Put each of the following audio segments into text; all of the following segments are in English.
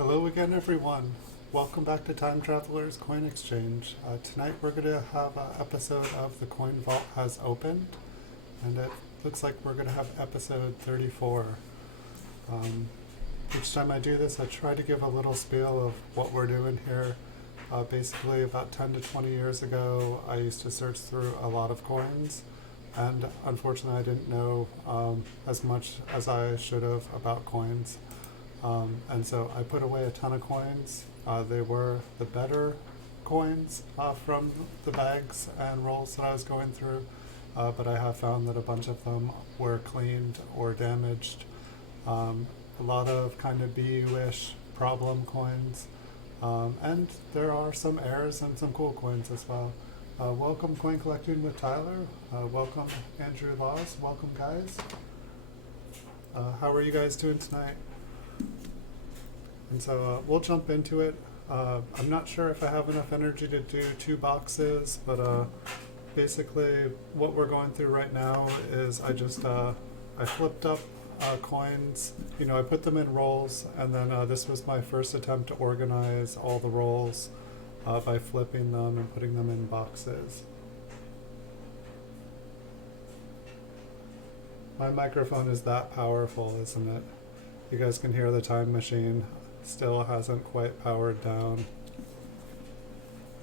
Hello again, everyone. Welcome back to Time Traveler's Coin Exchange. Tonight we're going to have an episode of The Coin Vault Has Opened, and it looks like we're going to have episode 34. Each time I do this, I try to give a little spiel of what we're doing here. Basically, about 10 to 20 years ago, I used to search through a lot of coins, and unfortunately I didn't know as much as I should have about coins. And so I put away a ton of coins. They were the better coins from the bags and rolls that I was going through, but I have found that a bunch of them were cleaned or damaged. A lot of kind of BU-ish problem coins, and there are some errors and some cool coins as well. Welcome Coin Collecting with Tyler. Welcome Andrew Laws. Welcome guys. How are you guys doing tonight? And so we'll jump into it. I'm not sure if I have enough energy to do 2 boxes, but basically what we're going through right now is I flipped up coins. I put them in rolls, and then this was my first attempt to organize all the rolls by flipping them and putting them in boxes. My microphone is that powerful, isn't it? You guys can hear the time machine. Still hasn't quite powered down.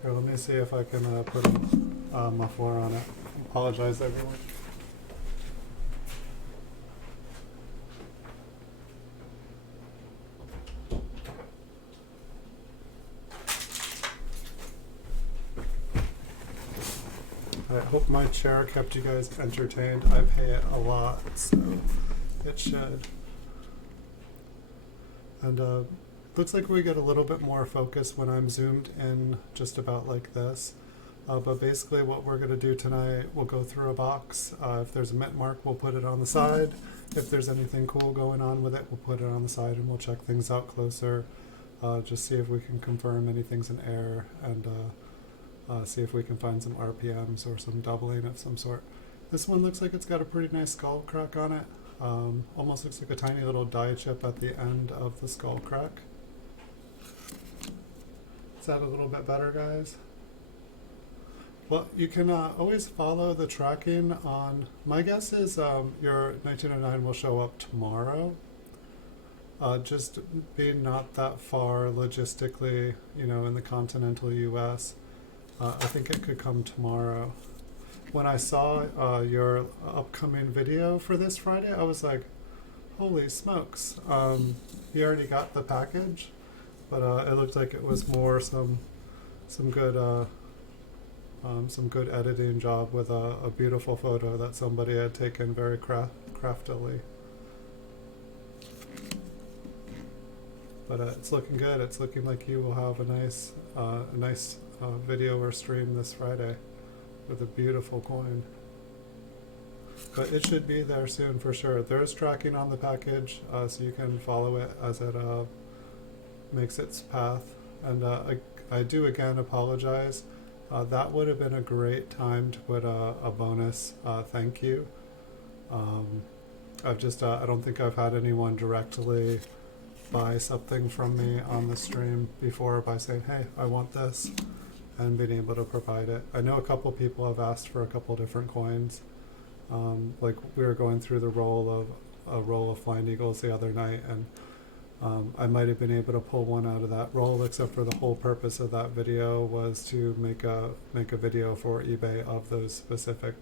Here, let me see if I can put a muffler on it. Apologize, everyone. I hope my chair kept you guys entertained. I pay it a lot, so it should. And looks like we get a little bit more focus when I'm zoomed in just about like this. But basically what we're going to do tonight, we'll go through a box. If there's a mint mark, we'll put it on the side. If there's anything cool going on with it, we'll put it on the side and we'll check things out closer. Just see if we can confirm anything's in error, and see if we can find some RPMs or some doubling of some sort. This one looks like it's got a pretty nice skull crack on it. Almost looks like a tiny little die chip at the end of the skull crack. Is that a little bit better, guys? Well, you can always follow the tracking on, my guess is your 1909 will show up tomorrow. Just being not that far logistically, in the continental US, I think it could come tomorrow. When I saw your upcoming video for this Friday, I was like, holy smokes. You already got the package, but it looked like it was more some good editing job with a beautiful photo that somebody had taken very craftily. But it's looking good. It's looking like you will have a nice video or stream this Friday with a beautiful coin. But it should be there soon for sure. There is tracking on the package, so you can follow it as it makes its path. And I do again apologize. That would have been a great time to put a bonus thank you. I don't think I've had anyone directly buy something from me on the stream before by saying, hey, I want this, and being able to provide it. I know a couple people have asked for a couple different coins. Like we were going through the roll of Flying Eagles the other night, and I might have been able to pull one out of that roll, except for the whole purpose of that video was to make a video for eBay of those specific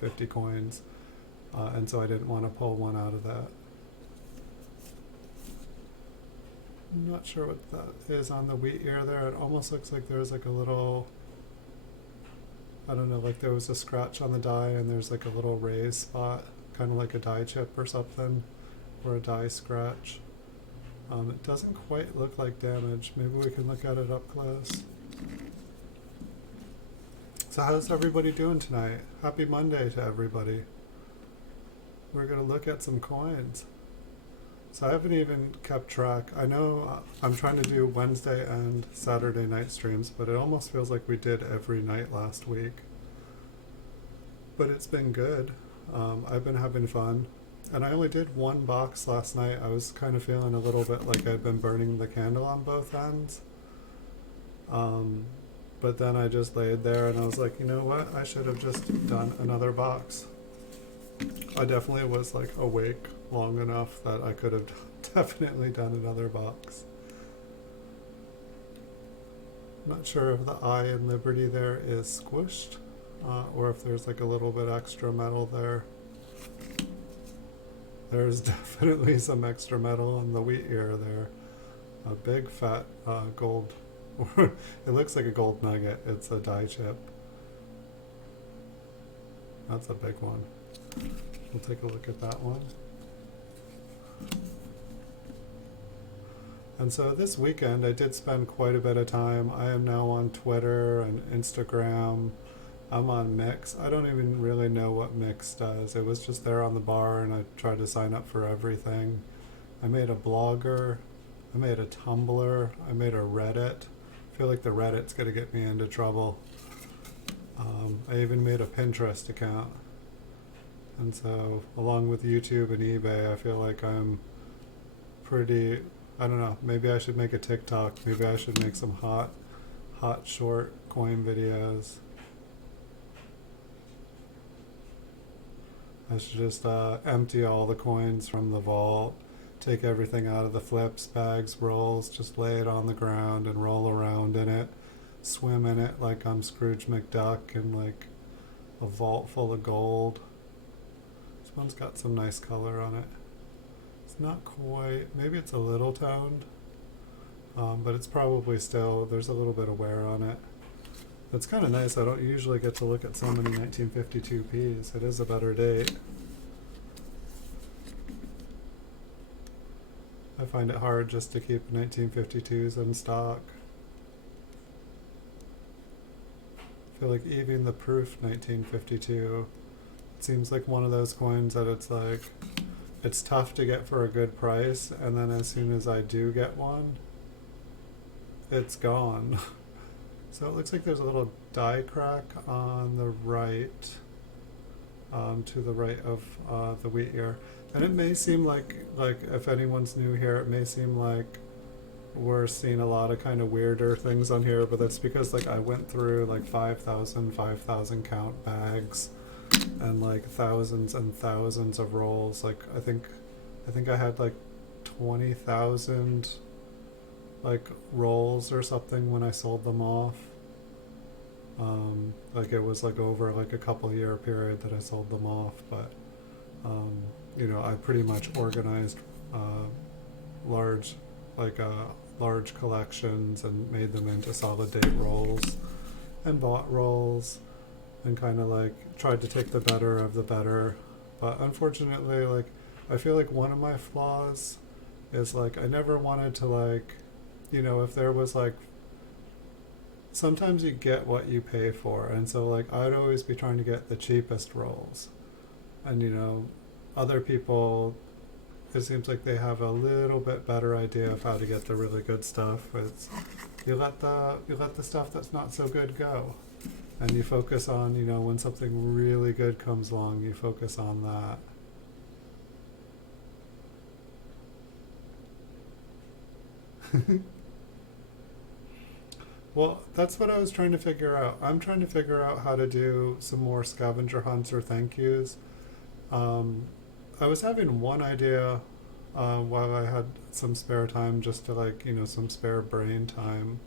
50 coins, and so I didn't want to pull one out of that. I'm not sure what that is on the wheat ear there. It almost looks like there's like a little, I don't know, like there was a scratch on the die and there's like a little raised spot, kind of like a die chip or something, or a die scratch. It doesn't quite look like damage. Maybe we can look at it up close. So how's everybody doing tonight? Happy Monday to everybody. We're going to look at some coins. So I haven't even kept track. I know I'm trying to do Wednesday and Saturday night streams, but it almost feels like we did every night last week. But it's been good. I've been having fun. And I only did one box last night. I was kind of feeling a little bit like I'd been burning the candle on both ends. Um, but then I just laid there and I was like, you know what? I should have just done another box. I definitely was like awake long enough that I could have definitely done another box. Not sure if the I in Liberty there is squished, or if there's like a little bit extra metal there. There's definitely some extra metal on the wheat ear there. A big fat gold, it looks like a gold nugget. It's a die chip. That's a big one. We'll take a look at that one. And so this weekend I did spend quite a bit of time. I am now on Twitter and Instagram. I'm on Mix. I don't even really know what Mix does. It was just there on the bar and I tried to sign up for everything. I made a Blogger. I made a Tumblr. I made a Reddit. I feel like the Reddit's going to get me into trouble. I even made a Pinterest account. And so along with YouTube and eBay, I feel like I'm pretty, I don't know, maybe I should make a TikTok. Maybe I should make some hot short coin videos. I should just empty all the coins from the vault, take everything out of the flips, bags, rolls, just lay it on the ground and roll around in it, swim in it like I'm Scrooge McDuck in like a vault full of gold. This one's got some nice color on it. It's not quite, maybe it's a little toned, but it's probably still, there's a little bit of wear on it. It's kind of nice. I don't usually get to look at so many 1952Ps. It is a better date. I find it hard just to keep 1952s in stock. I feel like even the proof 1952, it seems like one of those coins that it's like, it's tough to get for a good price, and then as soon as I do get one, it's gone. So it looks like there's a little die crack on the right, to the right of the wheat ear. And it may seem like if anyone's new here, it may seem like we're seeing a lot of kind of weirder things on here, but that's because like I went through like 5,000 count bags and like thousands and thousands of rolls. Like I think I had like 20,000 like rolls or something when I sold them off. Like it was like over like a couple year period that I sold them off, but you know, I pretty much organized large collections and made them into solid date rolls and bought rolls and kind of like tried to take the better of the better. But unfortunately, like I feel like one of my flaws is like I never wanted to like, you know, if there was like, sometimes you get what you pay for, and so like I'd always be trying to get the cheapest rolls, and you know, other people, it seems like they have a little bit better idea of how to get the really good stuff. It's you let the stuff that's not so good go, and you focus on, you know, when something really good comes along, you focus on that. Well, that's what I was trying to figure out. I'm trying to figure out how to do some more scavenger hunts or thank yous. I was having one idea while I had some spare time, just to like, you know, some spare brain time.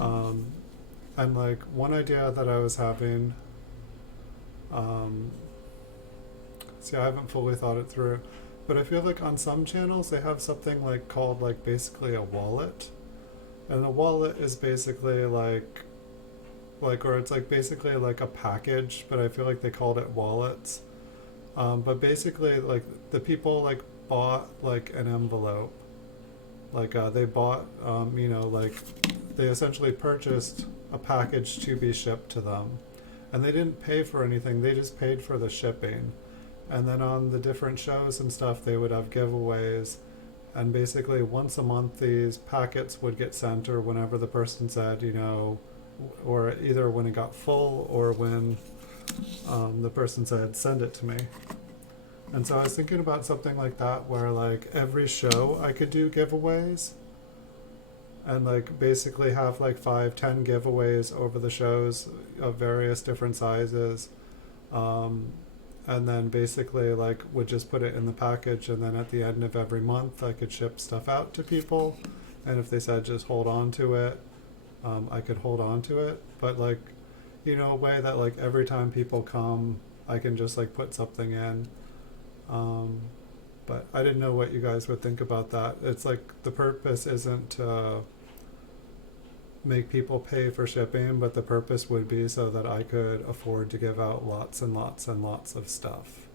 And like one idea that I was having, see, I haven't fully thought it through, but I feel like on some channels they have something like called like basically a wallet. And a wallet is basically like, or it's like basically like a package, but I feel like they called it wallets. But basically like the people like bought like an envelope. Like they bought, you know, like they essentially purchased a package to be shipped to them. And they didn't pay for anything, they just paid for the shipping. And then on the different shows and stuff, they would have giveaways. And basically once a month these packets would get sent, or whenever the person said, you know, or either when it got full or when the person said, send it to me. And so I was thinking about something like that where like every show I could do giveaways and like basically have like 5, 10 giveaways over the shows of various different sizes. Um, and then basically like would just put it in the package, and then at the end of every month I could ship stuff out to people, and if they said just hold on to it, I could hold on to it, but like, a way that like every time people come I can just like put something in. um, but I didn't know what you guys would think about that. It's like the purpose isn't to make people pay for shipping, but the purpose would be so that I could afford to give out lots and lots and lots of stuff.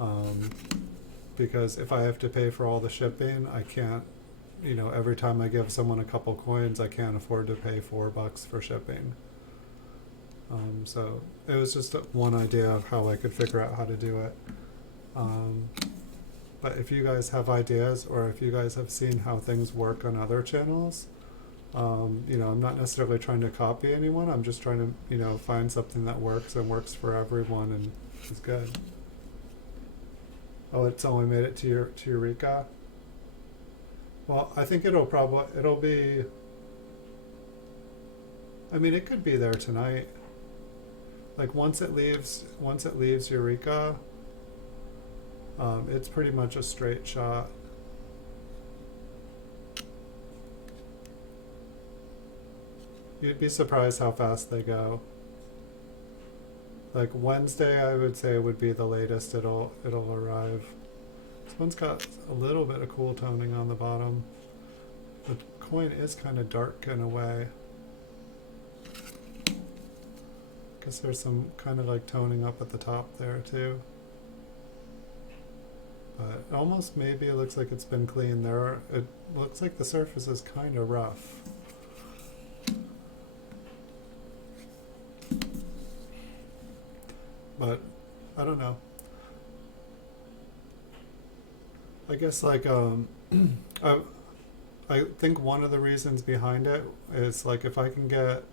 Um, because if I have to pay for all the shipping, I can't, every time I give someone a couple coins, I can't afford to pay $4 for shipping. So it was just one idea of how I could figure out how to do it. But if you guys have ideas, or if you guys have seen how things work on other channels, I'm not necessarily trying to copy anyone. I'm just trying to, find something that works and works for everyone and is good. Oh, it's only made it to Eureka. Well, I think it'll be. I mean, it could be there tonight. Like once it leaves Eureka, it's pretty much a straight shot. You'd be surprised how fast they go. Like Wednesday, I would say would be the latest it'll arrive. This one's got a little bit of cool toning on the bottom. The coin is kind of dark in a way. Guess there's some kind of like toning up at the top there too. But almost maybe it looks like it's been cleaned. It looks like the surface is kind of rough. But I don't know. I guess like I think one of the reasons behind it is like if I can get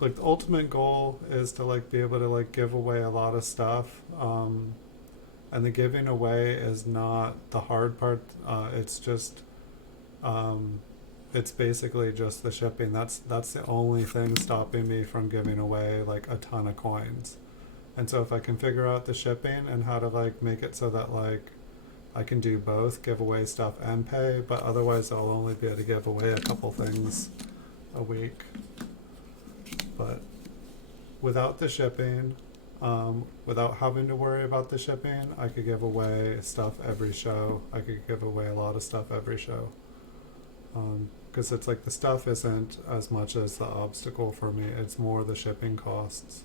like the ultimate goal is to like be able to like give away a lot of stuff, and the giving away is not the hard part. It's just it's basically just the shipping. That's the only thing stopping me from giving away like a ton of coins. And so if I can figure out the shipping and how to like make it so that like I can do both, give away stuff and pay, but otherwise I'll only be able to give away a couple things a week. But without the shipping, without having to worry about the shipping, I could give away stuff every show. I could give away a lot of stuff every show. Because it's like the stuff isn't as much as the obstacle for me, it's more the shipping costs.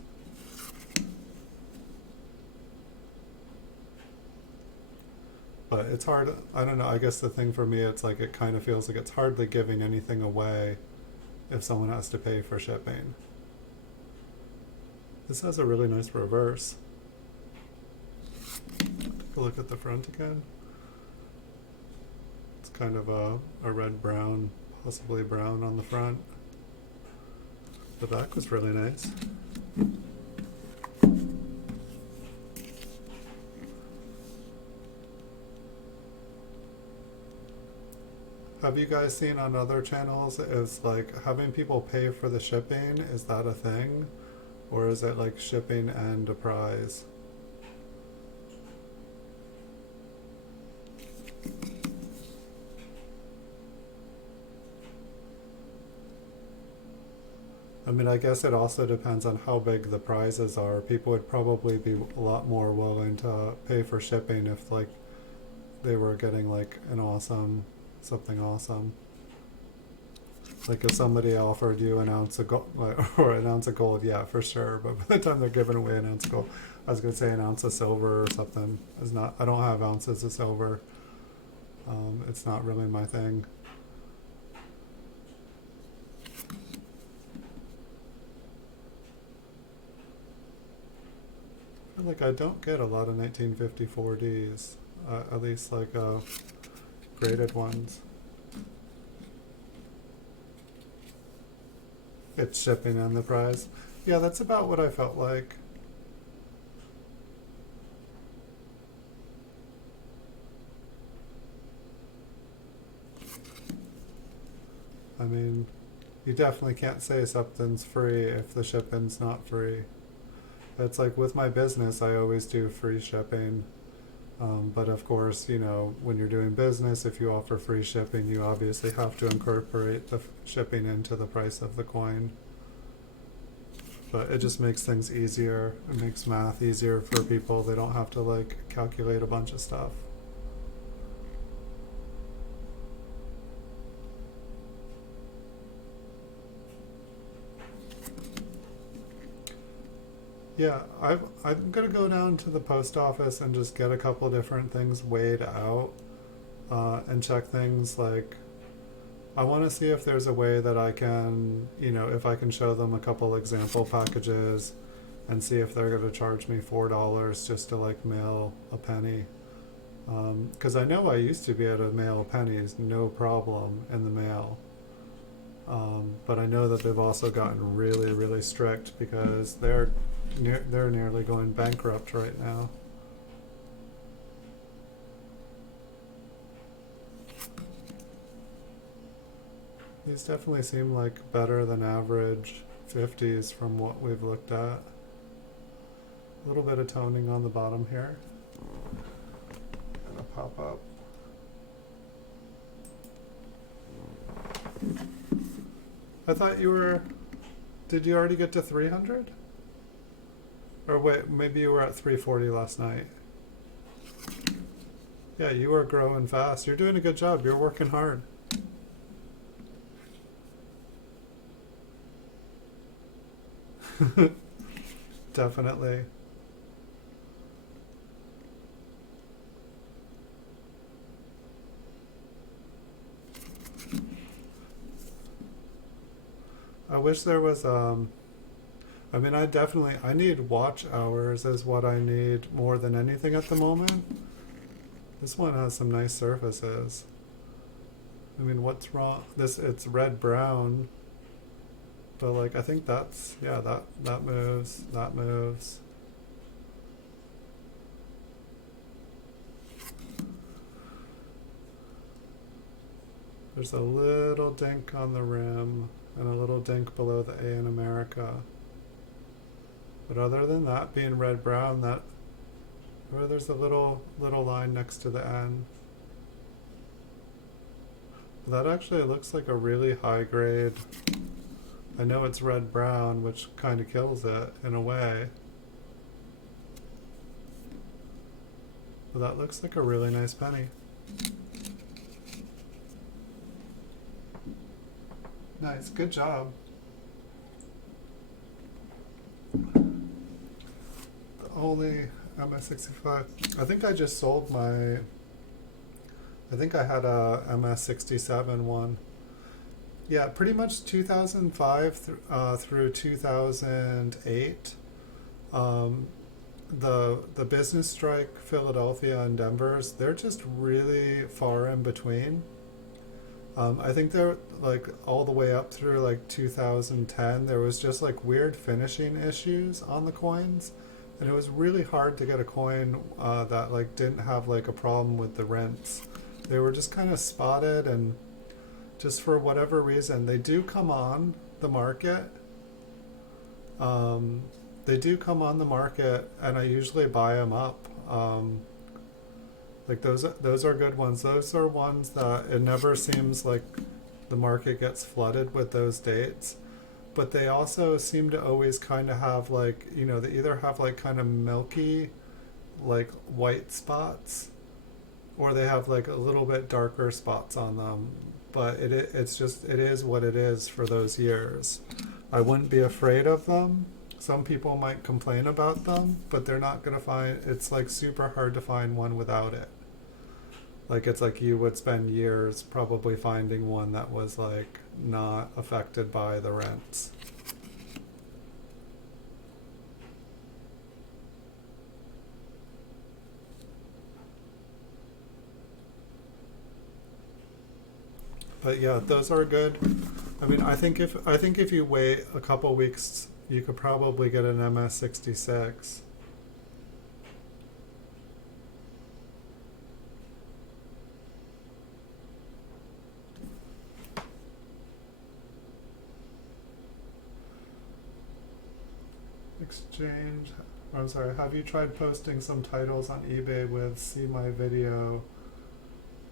But it's hard, I don't know, I guess the thing for me, it's like it kind of feels like it's hardly giving anything away if someone has to pay for shipping. This has a really nice reverse. Take a look at the front again. It's kind of a red-brown, possibly brown on the front. The back was really nice. Have you guys seen on other channels, is like having people pay for the shipping, is that a thing? Or is it like shipping and a prize? I mean, I guess it also depends on how big the prizes are. People would probably be a lot more willing to pay for shipping if like they were getting like something awesome. Like if somebody offered you an ounce of gold, or an ounce of gold, yeah, for sure. But by the time they're giving away an ounce of gold, I was gonna say an ounce of silver or something. I don't have ounces of silver. It's not really my thing. I feel like I don't get a lot of 1954 Ds, at least like graded ones. It's shipping and the prize. Yeah, that's about what I felt like. I mean, you definitely can't say something's free if the shipping's not free. It's like with my business, I always do free shipping. But of course, you know, when you're doing business, if you offer free shipping, you obviously have to incorporate the shipping into the price of the coin. But it just makes things easier. It makes math easier for people. They don't have to like calculate a bunch of stuff. Yeah, I'm gonna go down to the post office and just get a couple different things weighed out, and check things like I want to see if there's a way that I can, you know, if I can show them a couple example packages and see if they're going to charge me $4 just to like mail a penny. Because I know I used to be able to mail pennies no problem in the mail. But I know that they've also gotten really, really strict because they're nearly going bankrupt right now. These definitely seem like better than average 50s from what we've looked at. A little bit of toning on the bottom here. And a pop up. I thought you were... Did you already get to 300? Or wait, maybe you were at 340 last night. Yeah, you were growing fast. You're doing a good job. You're working hard. Definitely. I wish there was I mean I need watch hours is what I need more than anything at the moment. This one has some nice surfaces. I mean, what's wrong? It's red brown. But like I think that's yeah, that moves, that moves. There's a little dink on the rim and a little dink below the A in America. But other than that being red brown, there's a little line next to the N. That actually looks like a really high grade. I know it's red brown, which kind of kills it in a way. But that looks like a really nice penny. Nice, good job. The only MS65. I think I just sold my. I think I had a MS67 one. Yeah, pretty much 2005 through 2008. The business strike, Philadelphia and Denver's, they're just really far in between. I think they're like all the way up through like 2010. There was just like weird finishing issues on the coins, and it was really hard to get a coin that like didn't have like a problem with the rents. They were just kind of spotted, and just for whatever reason, they do come on the market. They do come on the market, and I usually buy them up. Like those are good ones. Those are ones that it never seems like the market gets flooded with those dates. But they also seem to always kind of have like, you know, they either have like kind of milky, like white spots, or they have like a little bit darker spots on them. But it's just, it is what it is for those years. I wouldn't be afraid of them. Some people might complain about them, but they're not going to find, it's like super hard to find one without it. Like it's like you would spend years probably finding one that was like not affected by the rents. But yeah, those are good. I mean, I think if you wait a couple weeks, you could probably get an MS66. exchange? I'm sorry, have you tried posting some titles on eBay with see my video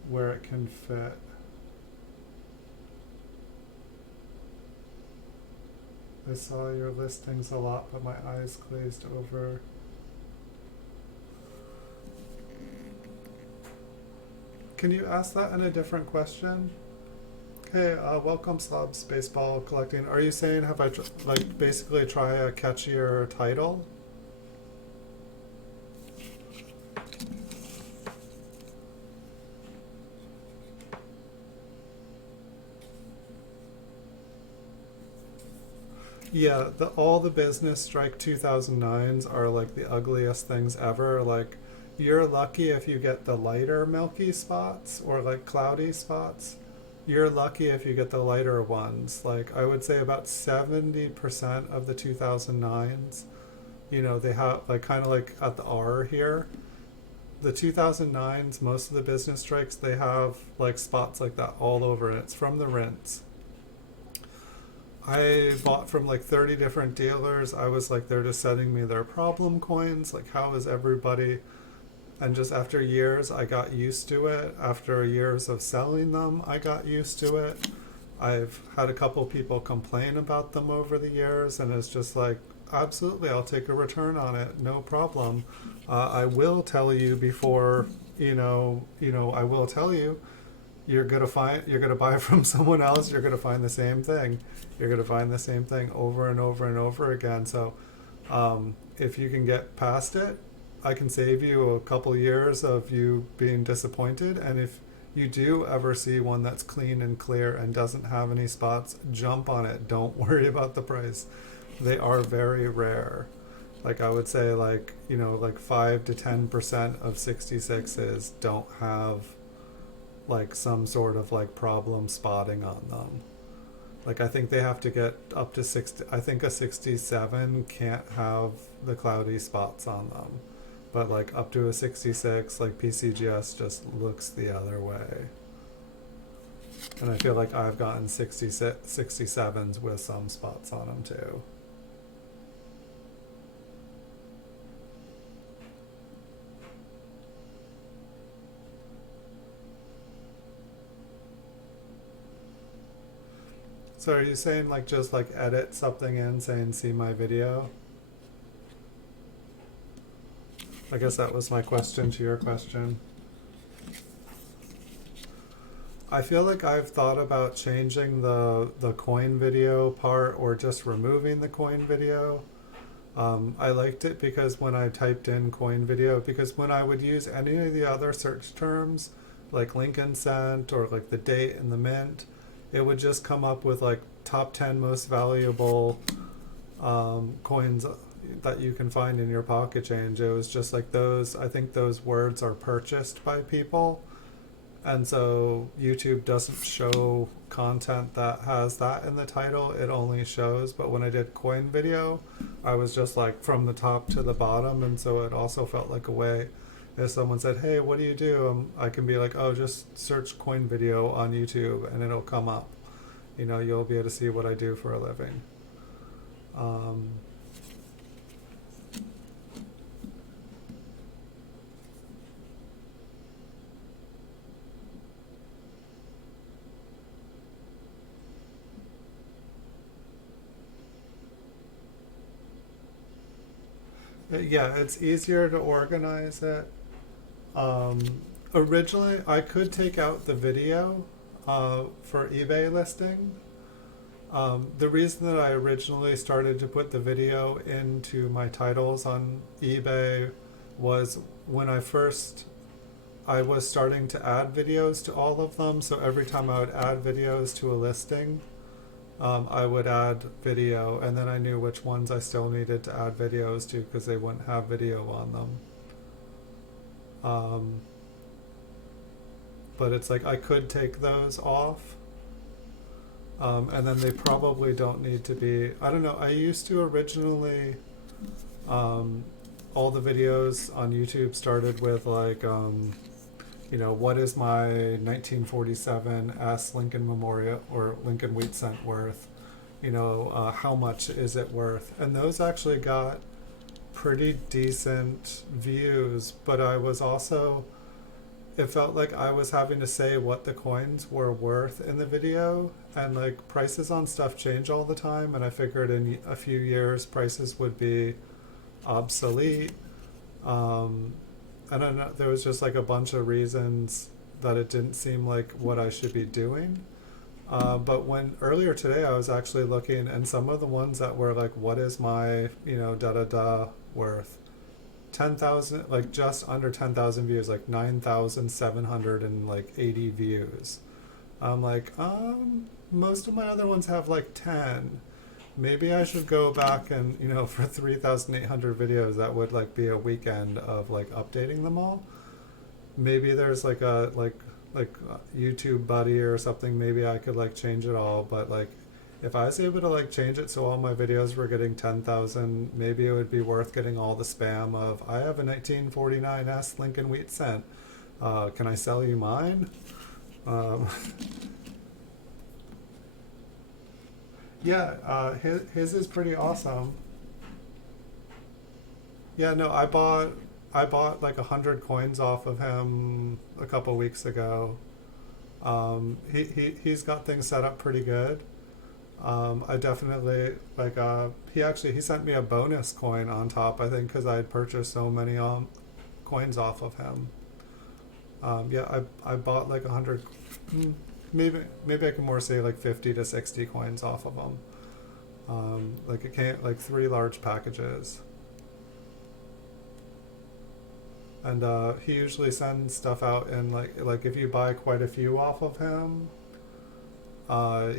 where it can fit? I saw your listings a lot, but my eyes glazed over. Can you ask that in a different question? Hey, welcome Slobs Baseball Collecting. Are you saying have I like basically try a catchier title? Yeah, all the business strike 2009s are like the ugliest things ever. Like, you're lucky if you get the lighter milky spots or like cloudy spots. You're lucky if you get the lighter ones. Like, I would say about 70% of the 2009s, you know, they have like kind of like at the R here. The 2009s, most of the business strikes, they have like spots like that all over it. It's from the rinse. I bought from like 30 different dealers. I was like, they're just sending me their problem coins. Like, how is everybody? And just after years, I got used to it. After years of selling them, I got used to it. I've had a couple people complain about them over the years, and it's just like, absolutely, I'll take a return on it, no problem. I will tell you before, I will tell you, you're gonna buy from someone else, you're gonna find the same thing. You're gonna find the same thing over and over and over again. So if you can get past it, I can save you a couple years of you being disappointed. And if you do ever see one that's clean and clear and doesn't have any spots, jump on it. Don't worry about the price. They are very rare. Like, I would say like 5 to 10% of 66s don't have like some sort of like problem spotting on them. Like, I think they have to get up to 60. I think a 67 can't have the cloudy spots on them. But like up to a 66, like PCGS just looks the other way. And I feel like I've gotten 67s with some spots on them too. So are you saying like just like edit something in saying see my video? I guess that was my question to your question. I feel like I've thought about changing the coin video part or just removing the coin video. I liked it because when I typed in coin video, because when I would use any of the other search terms, like Lincoln Cent or like the date and the mint, it would just come up with like top 10 most valuable coins that you can find in your pocket change. It was just like those, I think those words are purchased by people. And so YouTube doesn't show content that has that in the title. It only shows, but when I did coin video, I was just like from the top to the bottom. And so it also felt like a way if someone said, hey, what do you do? I can be like, oh, just search coin video on YouTube and it'll come up. You'll be able to see what I do for a living. Yeah, it's easier to organize it. Um, Originally, I could take out the video for eBay listing. The reason that I originally started to put the video into my titles on eBay was when I was starting to add videos to all of them. So every time I would add videos to a listing, I would add video, and then I knew which ones I still needed to add videos to because they wouldn't have video on them. But it's like I could take those off, and then they probably don't need to be, I don't know, I used to originally, all the videos on YouTube started with like, what is my 1947 S Lincoln Memorial or Lincoln Wheat Cent worth? How much is it worth? And those actually got pretty decent views, but I was also, it felt like I was having to say what the coins were worth in the video, and like prices on stuff change all the time, and I figured in a few years prices would be obsolete. And then there was just like a bunch of reasons that it didn't seem like what I should be doing. But when earlier today I was actually looking, and some of the ones that were like, what is my, da da da worth? 10,000, like just under 10,000 views, like 9,780 views. I'm like, most of my other ones have like 10. Maybe I should go back and, for 3,800 videos, that would like be a weekend of like updating them all. Maybe there's like a, like YouTube buddy or something, maybe I could like change it all, but like if I was able to like change it so all my videos were getting 10,000, maybe it would be worth getting all the spam of, I have a 1949 Lincoln Wheat Cent. Can I sell you mine? Yeah, his is pretty awesome. Yeah, no, I bought like 100 coins off of him a couple weeks ago. He's got things set up pretty good. I definitely like. He sent me a bonus coin on top, I think, because I had purchased so many coins off of him. Yeah, I bought like 100. Maybe I can more say like 50 to 60 coins off of them. Like it came like 3 large packages. And he usually sends stuff out in like if you buy quite a few off of him,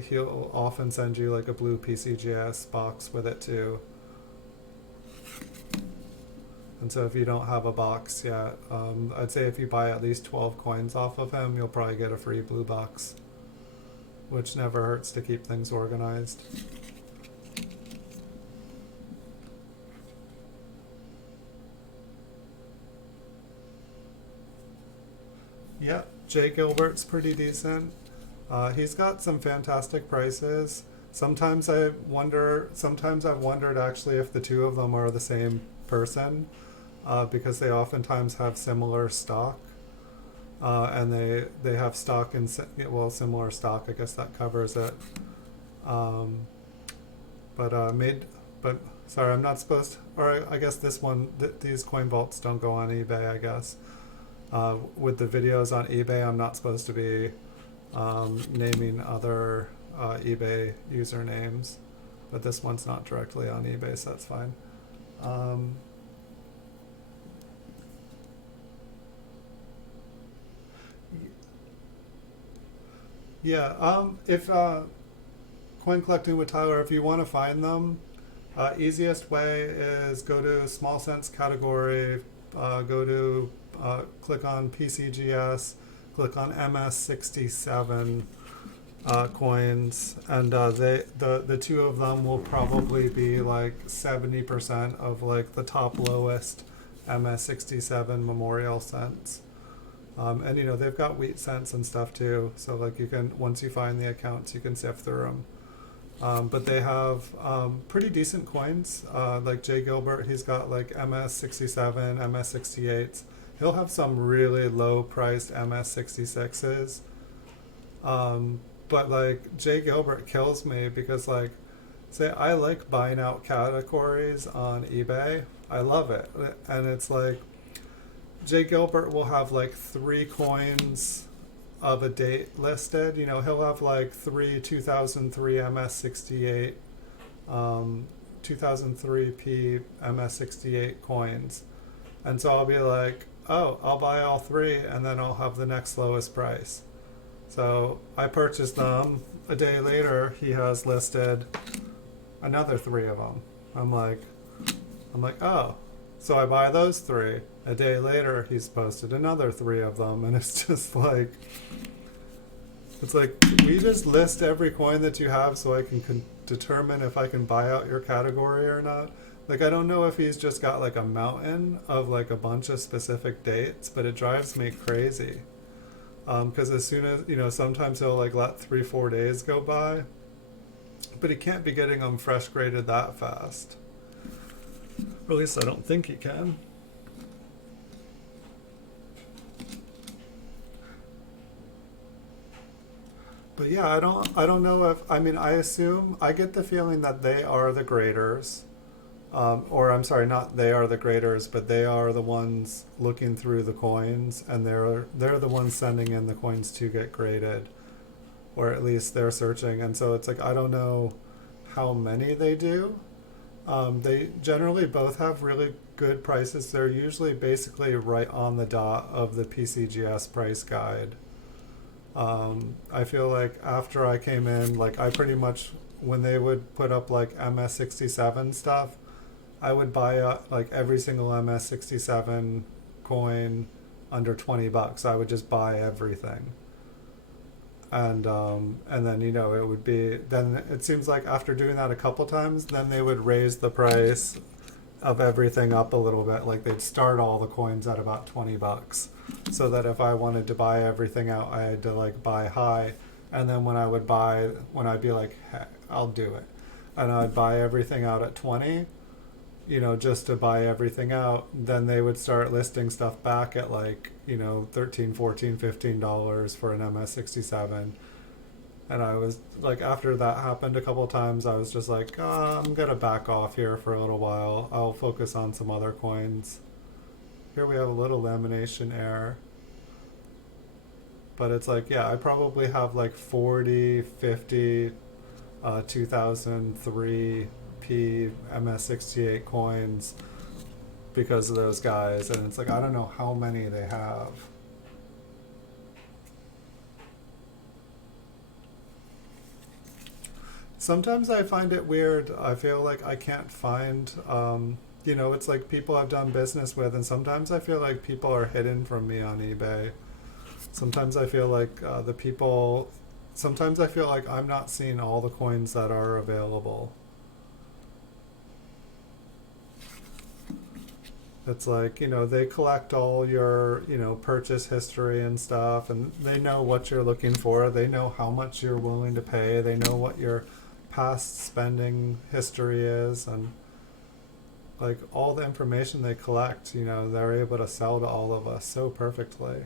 he'll often send you like a blue PCGS box with it too. And so if you don't have a box yet, I'd say if you buy at least 12 coins off of him, you'll probably get a free blue box, which never hurts to keep things organized. Yeah, Jay Gilbert's pretty decent. He's got some fantastic prices. Sometimes I've wondered actually if the two of them are the same person, because they oftentimes have similar stock, and they have stock in similar stock. I guess that covers it. Um, but sorry, I'm not supposed to, or I guess these coin vaults don't go on eBay, I guess. With the videos on eBay, I'm not supposed to be naming other eBay usernames, but this one's not directly on eBay, so that's fine. Um, yeah, if coin collecting with Tyler, if you want to find them, easiest way is go to small cents category, go to click on PCGS, click on MS67 coins, and the two of them will probably be like 70% of like the top lowest MS67 memorial cents. And they've got wheat cents and stuff too, so like you can, once you find the accounts, you can sift through them. But they have pretty decent coins. Like Jay Gilbert, he's got like MS67, MS68s. He'll have some really low priced MS66s. But like Jay Gilbert kills me because like, say I like buying out categories on eBay. I love it. And it's like Jay Gilbert will have like 3 coins of a date listed. He'll have like 3 2003 MS68, 2003p MS68 coins. And so I'll be like, oh, I'll buy all 3 and then I'll have the next lowest price. So I purchased them. A day later, he has listed another 3 of them. I'm like, oh. So I buy those 3. A day later, he's posted another 3 of them, and it's just like, we just list every coin that you have so I can determine if I can buy out your category or not. Like, I don't know if he's just got like a mountain of like a bunch of specific dates, but it drives me crazy. Because as soon as, sometimes he'll like let 3-4 days go by, but he can't be getting them fresh graded that fast. Or at least I don't think you can. But yeah, I don't know if, I mean, I assume, I get the feeling that they are the graders. Or I'm sorry, not they are the graders, but they are the ones looking through the coins, and they're the ones sending in the coins to get graded, or at least they're searching. And so it's like, I don't know how many they do. They generally both have really good prices. They're usually basically right on the dot of the PCGS price guide. I feel like after I came in, like I pretty much, when they would put up like MS67 stuff, I would buy like every single MS67 coin under $20. I would just buy everything. And then it would be, then it seems like after doing that a couple times, then they would raise the price of everything up a little bit. Like they'd start all the coins at about $20, so that if I wanted to buy everything out, I had to like buy high. And then when I'd be like, heck, I'll do it, and I'd buy everything out at 20, just to buy everything out, then they would start listing stuff back at like, 13, 14, $15 for an MS67. And I was like, after that happened a couple of times, I was just like, I'm gonna back off here for a little while. I'll focus on some other coins. Here we have a little lamination error. But it's like, yeah, I probably have like 40, 50, 2003 MS68 coins because of those guys. And it's like, I don't know how many they have. Sometimes I find it weird. I feel like I can't find, it's like people I've done business with, and sometimes I feel like people are hidden from me on eBay. Sometimes I feel like sometimes I feel like I'm not seeing all the coins that are available. It's like, they collect all your, purchase history and stuff, and they know what you're looking for. They know how much you're willing to pay. They know what your past spending history is, and like all the information they collect, they're able to sell to all of us so perfectly.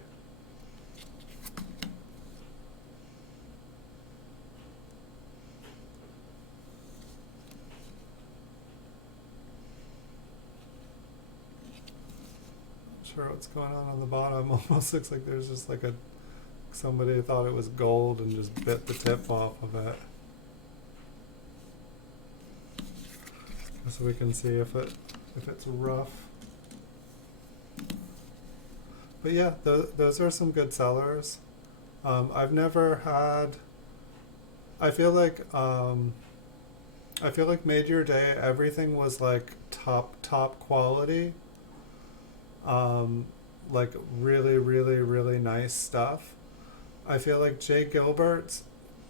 Sure what's going on the bottom. Almost looks like there's just like somebody thought it was gold and just bit the tip off of it. So we can see if it's rough. But yeah, those are some good sellers. I've never had. I feel like Made Your Day, everything was like top quality. Like really, really, really nice stuff. I feel like Jay Gilbert's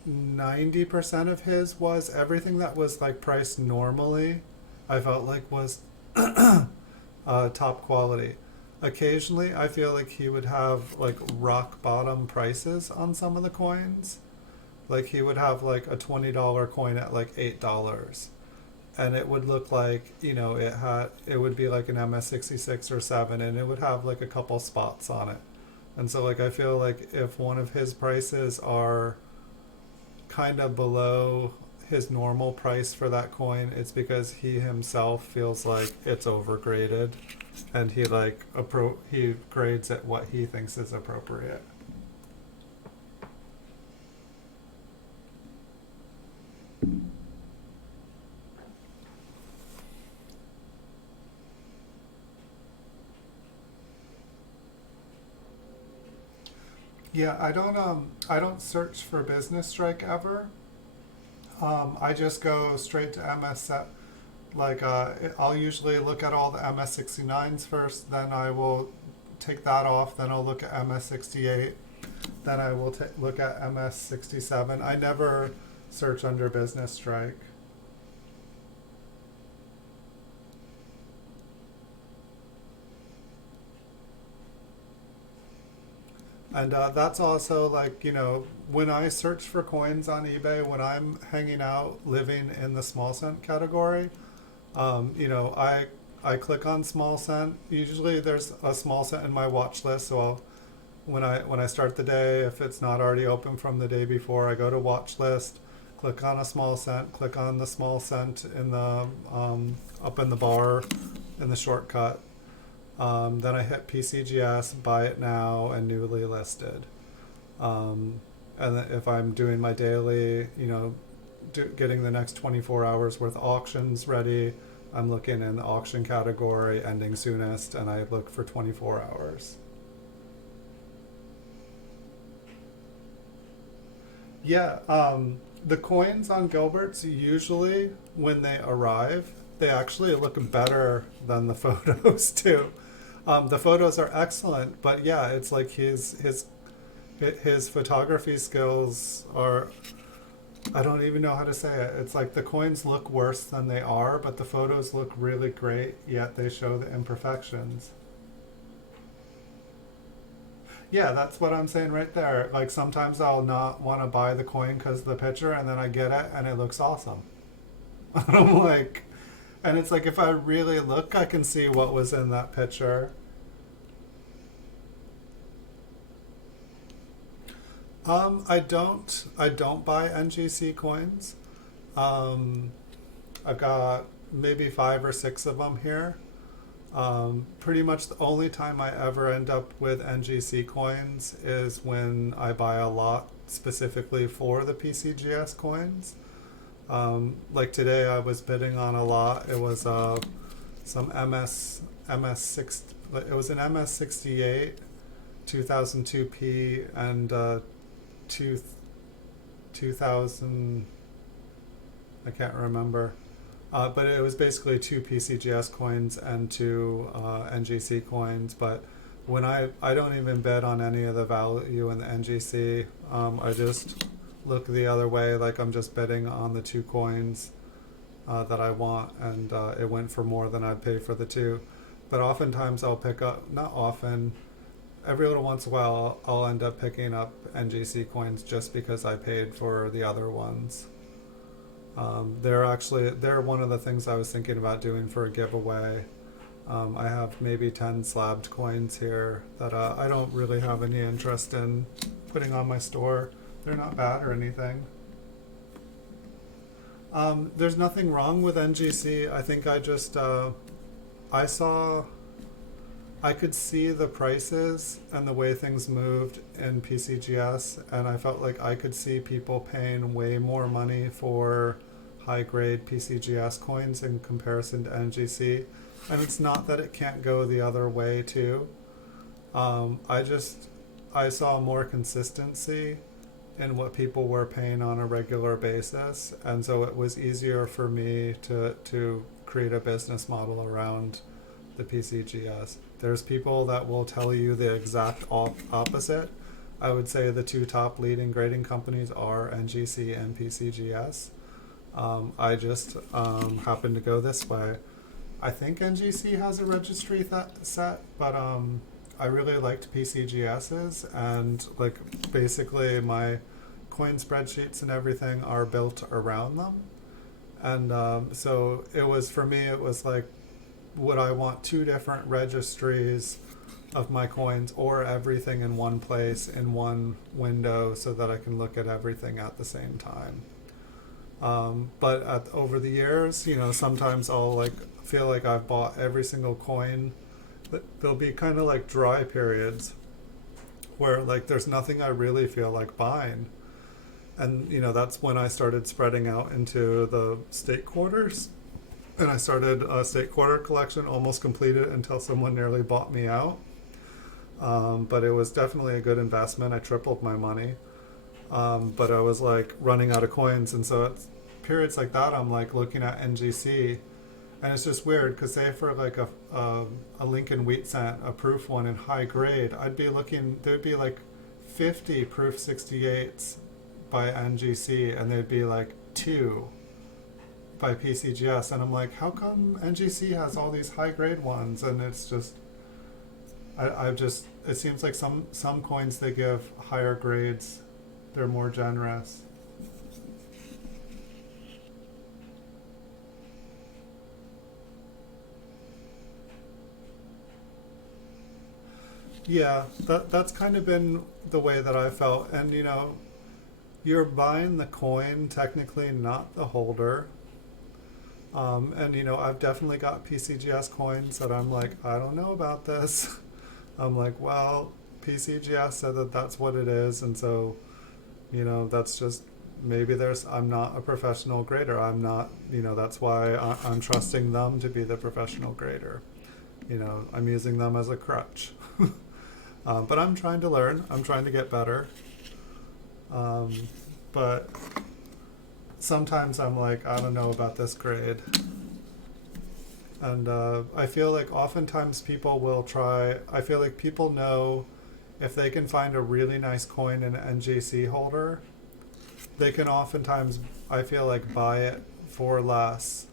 90% of his was everything that was like priced normally. I felt like was top quality. Occasionally, I feel like he would have like rock bottom prices on some of the coins. Like he would have like a $20 coin at like $8. And it would look like, it would be like an MS66 or 7, and it would have like a couple spots on it. And so like I feel like if one of his prices are kind of below his normal price for that coin, it's because he himself feels like it's overgraded, and he grades at what he thinks is appropriate. Yeah, I don't search for Business Strike ever. I just go straight to MS set. Like I'll usually look at all the MS69s first, then I will take that off, then I'll look at MS68, then I will look at MS67. I never search under Business Strike. And that's also like, when I search for coins on eBay, when I'm hanging out, living in the small cent category, I I click on small cent. Usually there's a small cent in my watch list, so when I start the day, if it's not already open from the day before, I go to watch list, click on a small cent, click on the small cent in the up in the bar in the shortcut. Then I hit PCGS, buy it now, and newly listed. Um, and if I'm doing my daily, getting the next 24 hours worth of auctions ready, I'm looking in the auction category, ending soonest, and I look for 24 hours. Yeah, the coins on Gilbert's usually, when they arrive, they actually look better than the photos too. The photos are excellent, but yeah, it's like his photography skills are, I don't even know how to say it. It's like the coins look worse than they are, but the photos look really great, yet they show the imperfections. Yeah, that's what I'm saying right there. Like sometimes I'll not want to buy the coin because of the picture, and then I get it and it looks awesome. And I'm like, and it's like if I really look, I can see what was in that picture. I don't buy NGC coins. Um, I've got maybe 5 or 6 of them here. Pretty much the only time I ever end up with NGC coins is when I buy a lot specifically for the PCGS coins. Like today, I was bidding on a lot. It was some MS6. It was an MS68, 2002P, and two 2000. I can't remember. But it was basically 2 PCGS coins and 2 NGC coins. But I don't even bet on any of the value in the NGC. I just look the other way, like I'm just betting on the 2 coins that I want, and it went for more than I'd pay for the two. But oftentimes I'll pick up, not often, every little once in a while I'll end up picking up NGC coins just because I paid for the other ones. They're one of the things I was thinking about doing for a giveaway. I have maybe 10 slabbed coins here that I don't really have any interest in putting on my store. They're not bad or anything. There's nothing wrong with NGC. I think I saw, I could see the prices and the way things moved in PCGS, and I felt like I could see people paying way more money for high grade PCGS coins in comparison to NGC. And it's not that it can't go the other way too. I saw more consistency in what people were paying on a regular basis, and so it was easier for me to create a business model around the PCGS. There's people that will tell you the exact opposite. I would say the 2 top leading grading companies are NGC and PCGS. I just happen to go this way. I think NGC has a registry set, but I really liked PCGS's, and like basically my coin spreadsheets and everything are built around them. And so it was, for me, it was like, would I want 2 different registries of my coins, or everything in one place in one window so that I can look at everything at the same time? But over the years, sometimes I'll like feel like I've bought every single coin. There'll be kind of like dry periods where like there's nothing I really feel like buying. And that's when I started spreading out into the state quarters. And I started a state quarter collection, almost completed until someone nearly bought me out. But it was definitely a good investment. I tripled my money. But I was like running out of coins. And so at periods like that, I'm like looking at NGC. And it's just weird because say for like a Lincoln Wheat Cent, a proof one in high grade, I'd be looking, there'd be like 50 proof 68s by NGC, and there'd be like 2 by PCGS. And I'm like, how come NGC has all these high grade ones? And it's just, it seems like some coins they give higher grades, they're more generous. Yeah, that's kind of been the way that I felt. And you know, you're buying the coin, technically not the holder. And you know, I've definitely got PCGS coins that I'm like, I don't know about this. I'm like, well, PCGS said that that's what it is, and so you know, that's just maybe there's. I'm not a professional grader. I'm not. You know, that's why I'm trusting them to be the professional grader. You know, I'm using them as a crutch. But I'm trying to learn. I'm trying to get better. Um, but sometimes I'm like, I don't know about this grade. And I feel like oftentimes people will try, I feel like people know if they can find a really nice coin in an NJC holder, they can oftentimes, I feel like, buy it for less.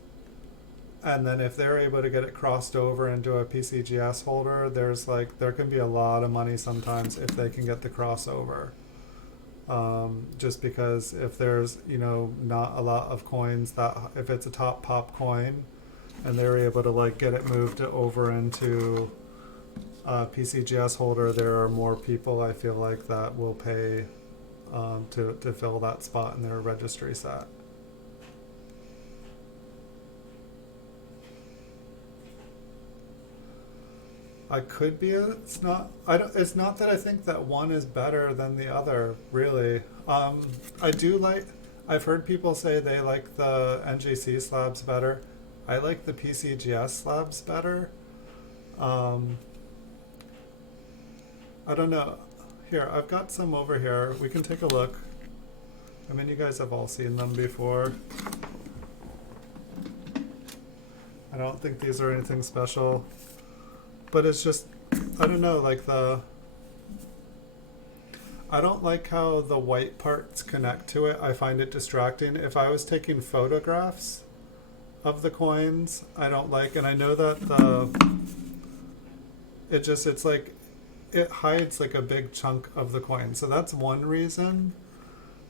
And then if they're able to get it crossed over into a PCGS holder, there's like, there can be a lot of money sometimes if they can get the crossover. Just because if there's, you know, not a lot of coins that, if it's a top pop coin, and they're able to like get it moved over into a PCGS holder, there are more people I feel like that will pay to fill that spot in their registry set. I could be. It's not. I don't. It's not that I think that one is better than the other. Really. I do like. I've heard people say they like the NJC slabs better. I like the PCGS slabs better. Um, I don't know. Here, I've got some over here. We can take a look. I mean, you guys have all seen them before. I don't think these are anything special, but it's just, I don't know, like I don't like how the white parts connect to it. I find it distracting. If I was taking photographs of the coins, I don't like, and I know that it's like, it hides like a big chunk of the coin. So that's one reason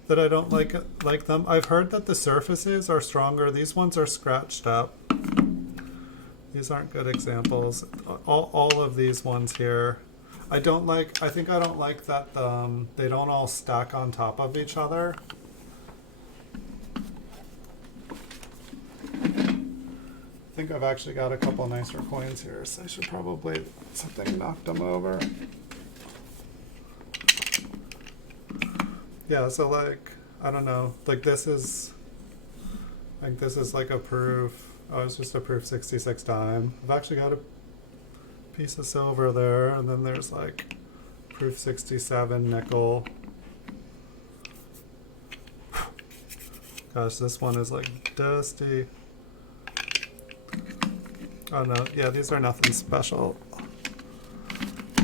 that I don't like them. I've heard that the surfaces are stronger. These ones are scratched up. These aren't good examples. All of these ones here. I don't like, I think I don't like that they don't all stack on top of each other. I think I've actually got a couple nicer coins here, so I should probably, something knocked them over. Yeah, so like, I don't know, like this is like a proof, oh, it's just a proof 66 dime. I've actually got a piece of silver there, and then there's like proof 67 nickel. Gosh, this one is like dusty. Oh no, yeah, these are nothing special.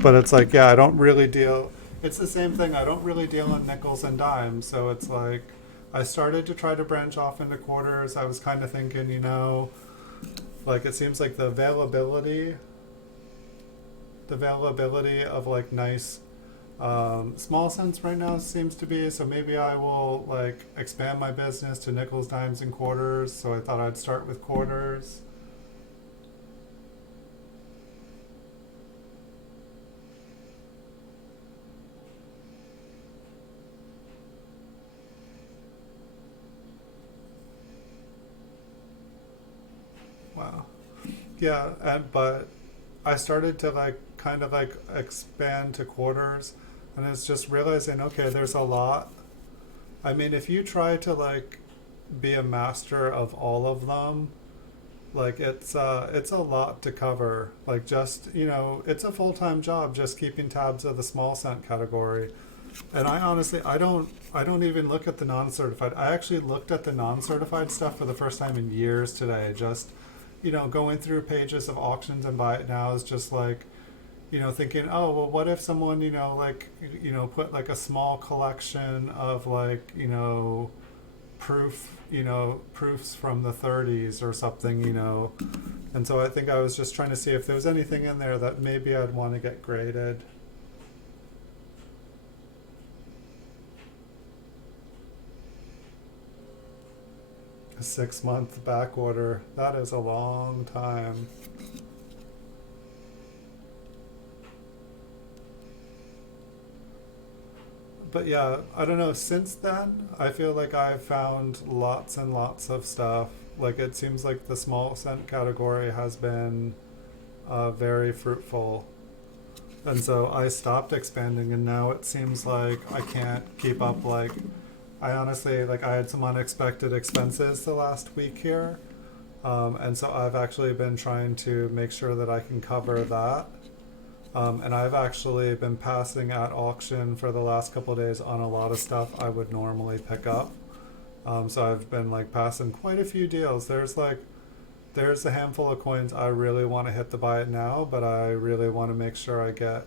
But it's like, yeah, I don't really deal, it's the same thing, I don't really deal in nickels and dimes, so it's like, I started to try to branch off into quarters. I was kind of thinking, you know, like it seems like the availability of like nice small cents right now seems to be, so maybe I will like expand my business to nickels, dimes, and quarters, so I thought I'd start with quarters. Wow. Yeah, but I started to like kind of like expand to quarters, and it's just realizing, okay, there's a lot. I mean, if you try to like be a master of all of them, like it's a lot to cover. Like just, you know, it's a full-time job just keeping tabs of the small cent category. And I honestly, I don't even look at the non-certified. I actually looked at the non-certified stuff for the first time in years today. Just, you know, going through pages of auctions and buy it now is just like, you know, thinking, oh, well, what if someone, you know, like, you know, put like a small collection of like, you know, proofs from the 30s or something, you know. And so I think I was just trying to see if there was anything in there that maybe I'd want to get graded. A 6-month back order, that is a long time. But yeah, I don't know. Since then, I feel like I've found lots and lots of stuff. Like it seems like the small cent category has been very fruitful. And so I stopped expanding, and now it seems like I can't keep up. Like, I honestly, like, I had some unexpected expenses the last week here. And so I've actually been trying to make sure that I can cover that. And I've actually been passing at auction for the last couple of days on a lot of stuff I would normally pick up. So I've been like passing quite a few deals. There's a handful of coins I really want to hit the buy it now, but I really want to make sure I get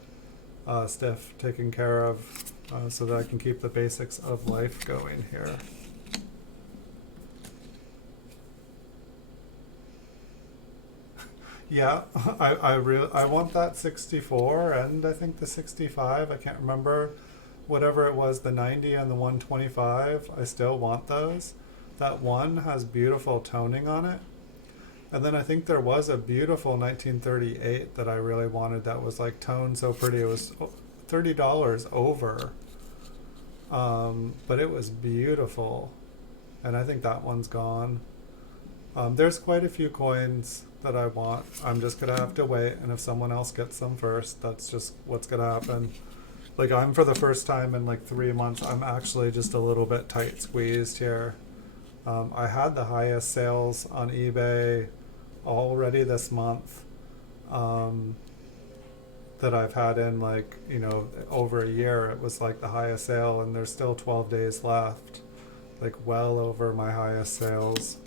stuff taken care of so that I can keep the basics of life going here. Yeah, I want that 64 and I think the 65. I can't remember whatever it was, the 90 and the 125. I still want those. That one has beautiful toning on it. And then I think there was a beautiful 1938 that I really wanted that was like toned so pretty. It was $30 over. But it was beautiful. And I think that one's gone. There's quite a few coins that I want. I'm just gonna have to wait, and if someone else gets them first, that's just what's gonna happen. Like I'm for the first time in like 3 months, I'm actually just a little bit tight squeezed here. I had the highest sales on eBay already this month that I've had in like, over a year. It was like the highest sale, and there's still 12 days left, like well over my highest sales.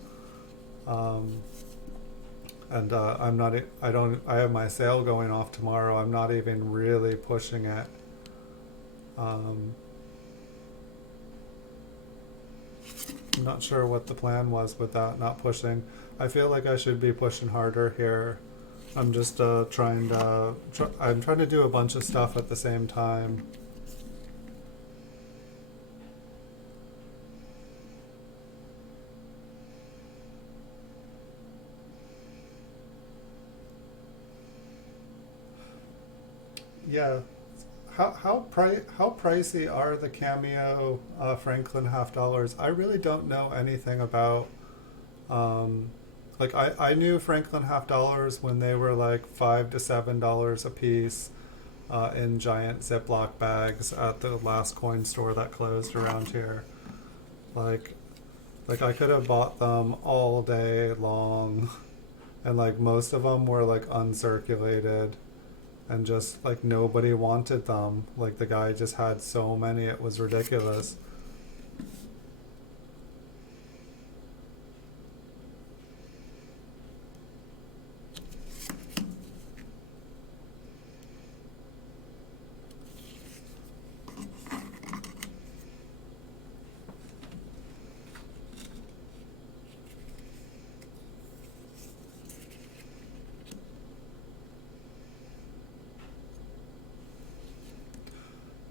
And I have my sale going off tomorrow. I'm not even really pushing it. I'm not sure what the plan was with that, not pushing. I feel like I should be pushing harder here. I'm just I'm trying to do a bunch of stuff at the same time. Yeah. How pricey are the Cameo Franklin half dollars? I really don't know anything about. Um, like I knew Franklin half dollars when they were like $5 to $7 a piece in giant Ziploc bags at the last coin store that closed around here. Like like I could have bought them all day long, and like most of them were like uncirculated and just like nobody wanted them. Like the guy just had so many, it was ridiculous.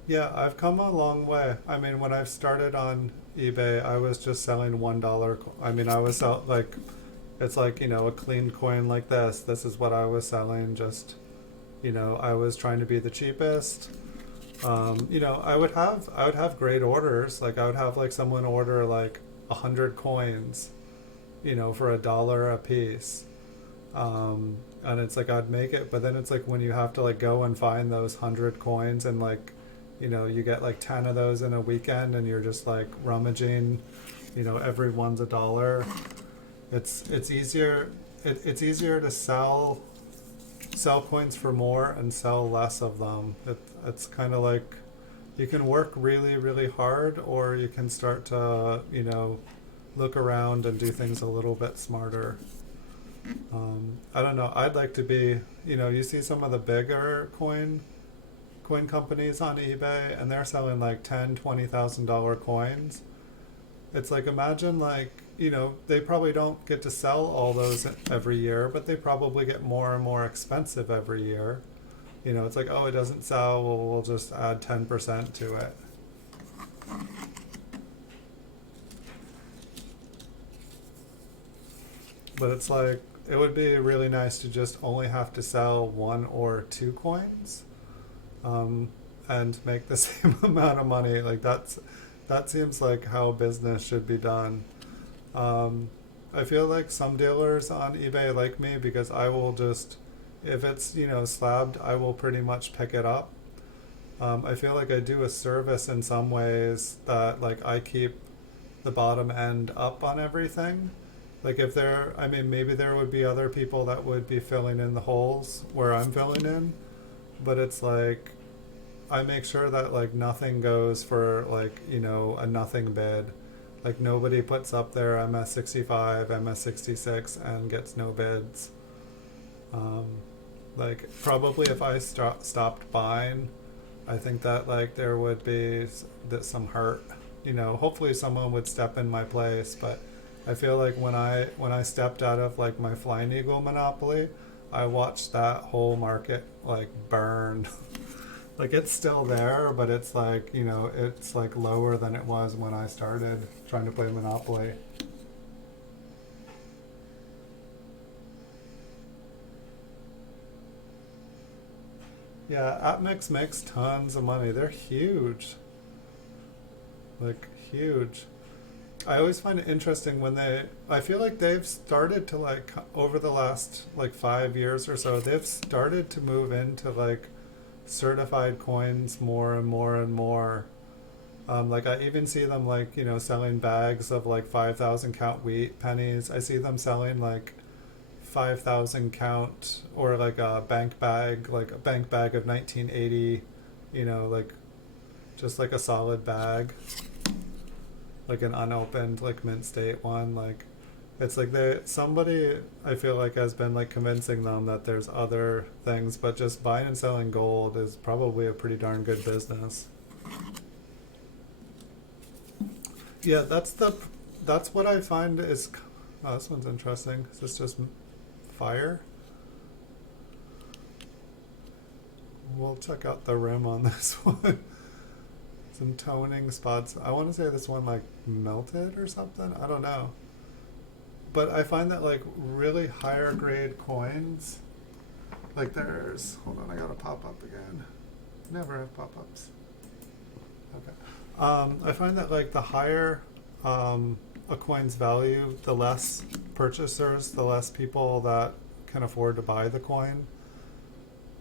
Yeah, I've come a long way. I mean, when I started on eBay, I was just selling $1. I mean, I was like, it's like, a clean coin like this. This is what I was selling. Just, I was trying to be the cheapest. I would have great orders. Like I would have like someone order like 100 coins, for $1 a piece. And it's like I'd make it, but then it's like when you have to like go and find those 100 coins and like, you get like 10 of those in a weekend and you're just like rummaging, every one's $1. It's easier. It's easier to sell coins for more and sell less of them. It's kind of like you can work really, really hard, or you can start to, look around and do things a little bit smarter. I don't know. I'd like to be, you see some of the bigger coin companies on eBay, and they're selling like $10,000, $20,000 coins. It's like imagine like they probably don't get to sell all those every year, but they probably get more and more expensive every year. It's like, oh, it doesn't sell, well, we'll just add 10% to it. But it's like it would be really nice to just only have to sell one or two coins. Um, and make the same amount of money. Like that seems like how business should be done. Um, I feel like some dealers on eBay like me because I will just, if it's, slabbed, I will pretty much pick it up. I feel like I do a service in some ways that like I keep the bottom end up on everything. Like if there, I mean, maybe there would be other people that would be filling in the holes where I'm filling in, but it's like I make sure that like nothing goes for like, a nothing bid. Like nobody puts up their MS65, MS66 and gets no bids. Um, like probably if I stopped buying, I think that like there would be that some hurt. Hopefully someone would step in my place, but I feel like when I stepped out of like my Flying Eagle monopoly, I watched that whole market like burn. Like it's still there, but it's like, it's like lower than it was when I started trying to play Monopoly. Yeah, AppMix makes tons of money. They're huge. Like huge. I always find it interesting when I feel like they've started to like, over the last like 5 years or so, they've started to move into like certified coins more and more and more. Like I even see them like, selling bags of like 5,000 count wheat pennies. I see them selling like 5,000 count or like a bank bag of 1980, like just like a solid bag, like an unopened like mint state one. Like it's like somebody I feel like has been like convincing them that there's other things, but just buying and selling gold is probably a pretty darn good business. Yeah, that's what I find is. Oh, this one's interesting. Is this just fire? We'll check out the rim on this one. Some toning spots. I want to say this one like melted or something. I don't know. But I find that like really higher grade coins, like there's, hold on, I gotta pop up again. Never have pop ups. Okay. I find that like the higher a coin's value, the less purchasers, the less people that can afford to buy the coin.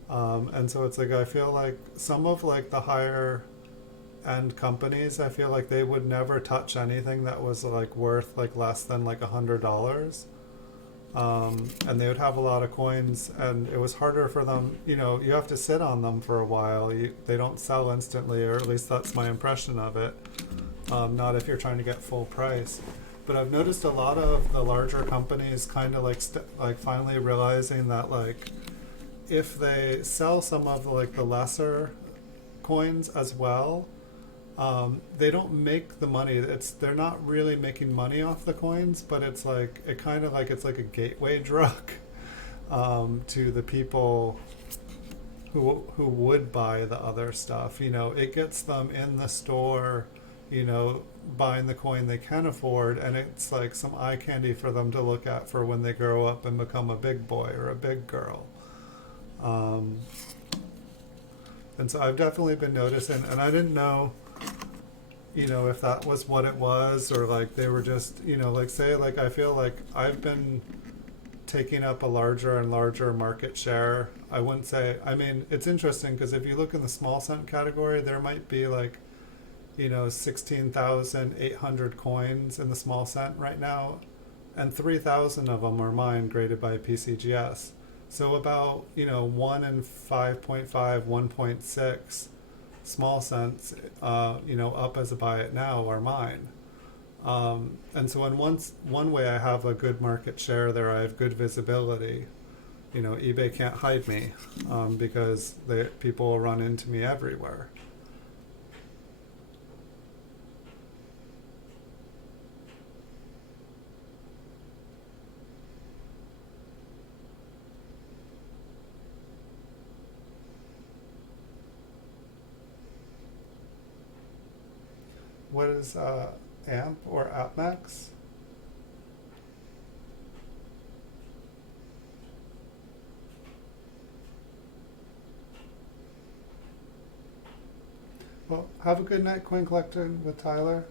And so it's like I feel like some of like the higher end companies, I feel like they would never touch anything that was like worth like less than like $100. And they would have a lot of coins, and it was harder for them. You have to sit on them for a while. They don't sell instantly, or at least that's my impression of it. Not if you're trying to get full price. But I've noticed a lot of the larger companies kind of like finally realizing that like if they sell some of like the lesser coins as well, they don't make the money. They're not really making money off the coins, but it's like it kind of like it's like a gateway drug to the people who would buy the other stuff. It gets them in the store, buying the coin they can afford, and it's like some eye candy for them to look at for when they grow up and become a big boy or a big girl. Um, and so I've definitely been noticing, and I didn't know, if that was what it was, or like they were just, like say, like I feel like I've been taking up a larger and larger market share. I wouldn't say, I mean, it's interesting because if you look in the small cent category, there might be like, 16,800 coins in the small cent right now, and 3,000 of them are mine graded by PCGS. So about, 1 in 5.5, 1.6 small cents, up as a buy it now are mine. And so in one way I have a good market share there, I have good visibility. eBay can't hide me because people will run into me everywhere. What is AMP or AppMax? Well, have a good night, coin collecting with Tyler.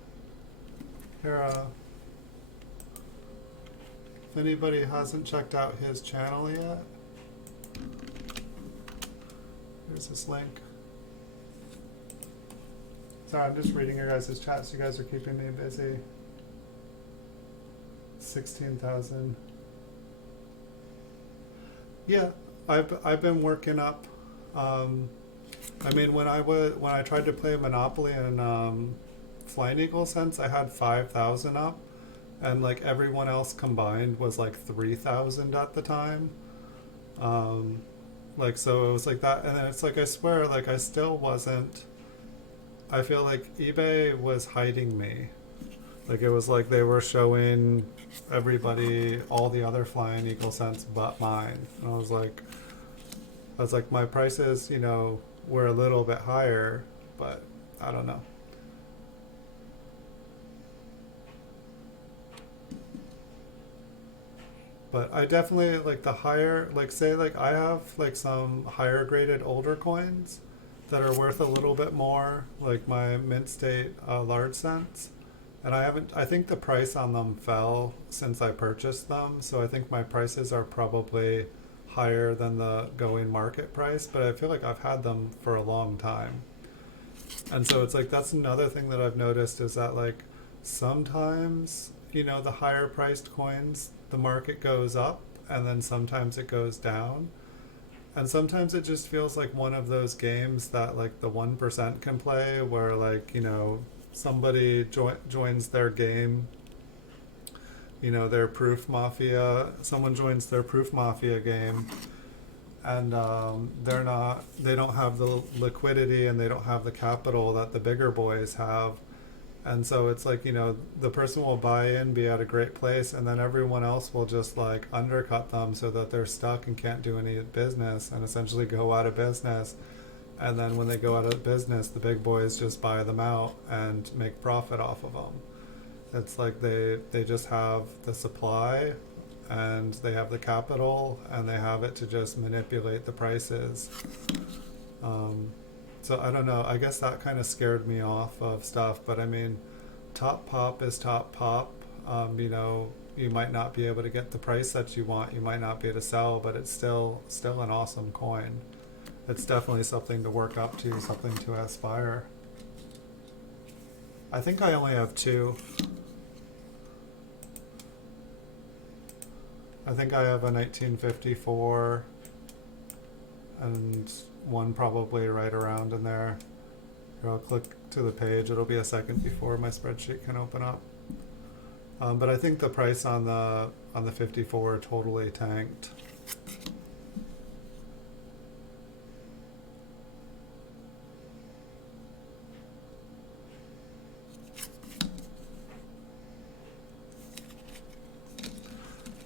Here, if anybody hasn't checked out his channel yet, here's this link. Sorry, I'm just reading your guys' chats. You guys are keeping me busy. 16,000. Yeah, I've been working up. I mean, when I tried to play Monopoly in Flying Eagle Sense, I had 5,000 up, and like everyone else combined was like 3,000 at the time. Like so it was like that, and then it's like I swear, like I still wasn't. I feel like eBay was hiding me. Like it was like they were showing everybody all the other Flying Eagle cents but mine. And I was like my prices, you know, were a little bit higher, but I don't know. But I definitely like the higher, like say like I have like some higher graded older coins that are worth a little bit more, like my mint state large cents. And I think the price on them fell since I purchased them, so I think my prices are probably higher than the going market price, but I feel like I've had them for a long time. And so it's like that's another thing that I've noticed is that like sometimes, you know, the higher priced coins, the market goes up and then sometimes it goes down. And sometimes it just feels like one of those games that like the 1% can play where like, you know, somebody joins their game, you know, their proof mafia, someone joins their proof mafia game and they don't have the liquidity and they don't have the capital that the bigger boys have. And so it's like, you know, the person will buy in, be at a great place, and then everyone else will just like undercut them so that they're stuck and can't do any business and essentially go out of business. And then when they go out of business, the big boys just buy them out and make profit off of them. It's like they just have the supply and they have the capital and they have it to just manipulate the prices. So I don't know. I guess that kind of scared me off of stuff. But I mean, top pop is top pop. You know, you might not be able to get the price that you want. You might not be able to sell, but it's still an awesome coin. It's definitely something to work up to, something to aspire. I think I only have two. I think I have a 1954 and one probably right around in there. Here, I'll click to the page. It'll be a second before my spreadsheet can open up. But I think the price on the 54 totally tanked.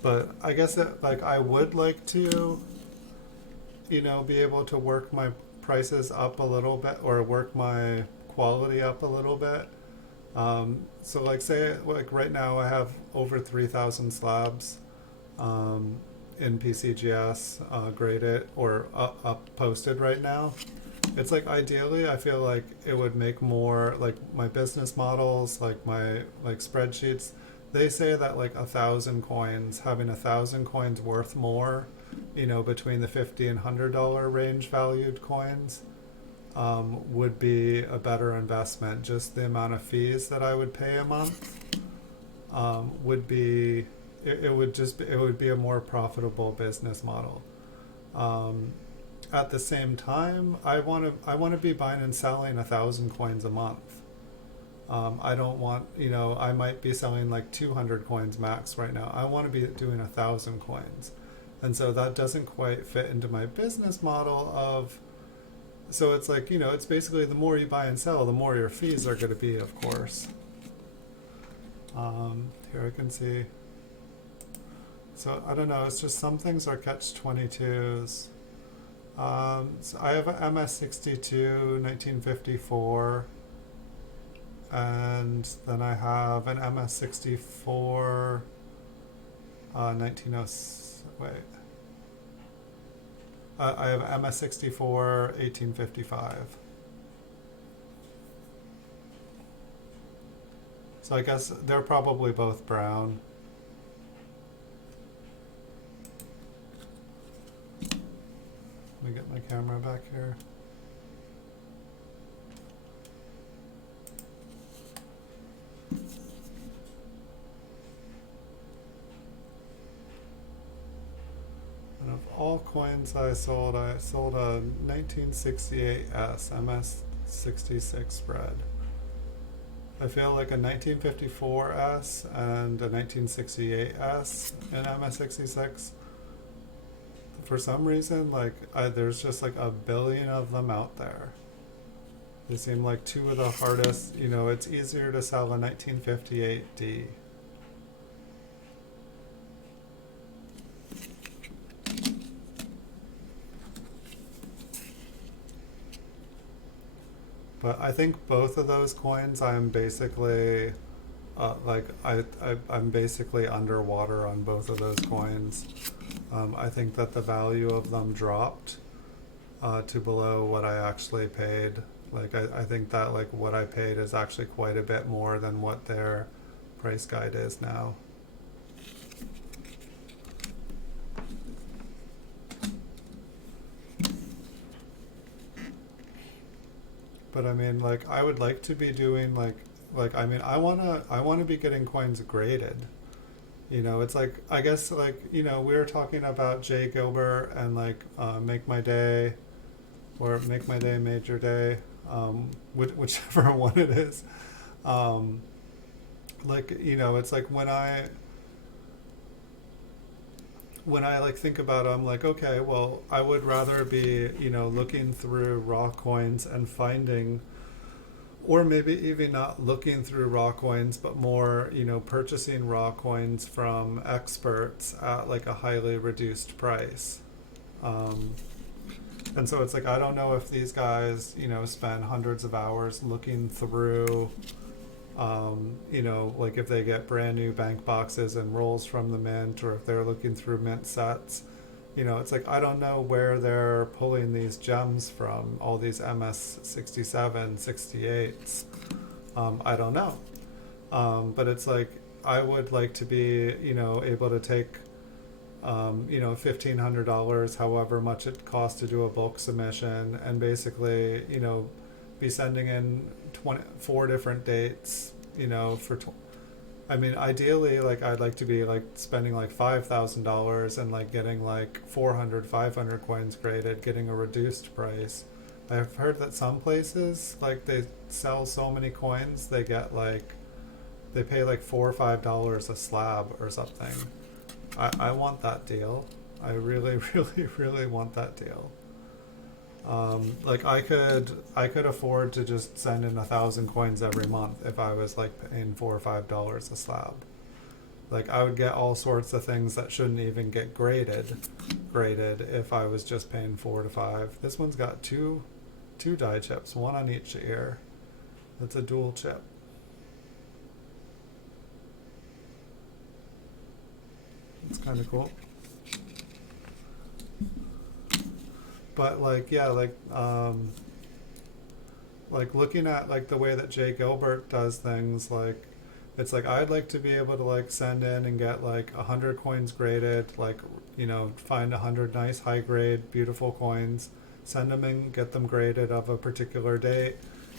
But I guess that like I would like to, you know, be able to work my prices up a little bit or work my quality up a little bit. So like say like right now I have over 3,000 slabs in PCGS graded or up posted right now. It's like ideally I feel like it would make more like my business models, like my like spreadsheets. They say that like 1,000 coins, having 1,000 coins worth more, you know, between the $50 and $100 range valued coins, would be a better investment. Just the amount of fees that I would pay a month would be it would be a more profitable business model. At the same time, I want to be buying and selling 1,000 coins a month. I don't want, you know, I might be selling like 200 coins max right now. I want to be doing 1,000 coins. And so that doesn't quite fit into my business model of, so it's like, you know, it's basically the more you buy and sell, the more your fees are going to be, of course. Here I can see. So I don't know, it's just some things are catch-22s. So I have a MS62 1954. And then I have an MS64 wait. I have MS64 1855. So I guess they're probably both brown. Let me get my camera back here. And of all coins I sold a 1968S MS66 spread. I feel like a 1954S and a 1968S in MS66. For some reason, like there's just like a billion of them out there. They seem like two of the hardest. You know, it's easier to sell a 1958D. But I think both of those coins, I'm basically, I'm basically underwater on both of those coins. I think that the value of them dropped to below what I actually paid. Like I think that like what I paid is actually quite a bit more than what their price guide is now. But I mean, like, I would like to be doing I mean, I wanna be getting coins graded. You know, it's like, I guess, like, you know, we were talking about Jay Gilbert and like Make My Day, or Make My Day Major Day, whichever one it is. Like, you know, it's like when I like think about it, I'm like, okay, well, I would rather be, you know, looking through raw coins and finding, or maybe even not looking through raw coins, but more, you know, purchasing raw coins from experts at like a highly reduced price. Um, and so it's like, I don't know if these guys, you know, spend hundreds of hours looking through, you know, like if they get brand new bank boxes and rolls from the mint, or if they're looking through mint sets. You know, it's like, I don't know where they're pulling these gems from, all these MS67, 68s. I don't know. But it's like, I would like to be, you know, able to take, you know, $1,500, however much it costs to do a bulk submission, and basically, you know, be sending in 4 different dates, you know, I mean, ideally, like, I'd like to be like spending like $5,000 and like getting like 400, 500 coins graded, getting a reduced price. I've heard that some places, like, they sell so many coins, they get like, they pay like $4 or $5 a slab or something. I want that deal. I really, really, really want that deal. Like I could afford to just send in 1,000 coins every month if I was like paying $4 or $5 a slab. Like I would get all sorts of things that shouldn't even get graded if I was just paying 4 to 5. This one's got two die chips, one on each ear. It's a dual chip. It's kind of cool. But like, yeah, like looking at like the way that Jay Gilbert does things, like it's like I'd like to be able to like send in and get like 100 coins graded, like, you know, find 100 nice high grade beautiful coins, send them in, get them graded of a particular date,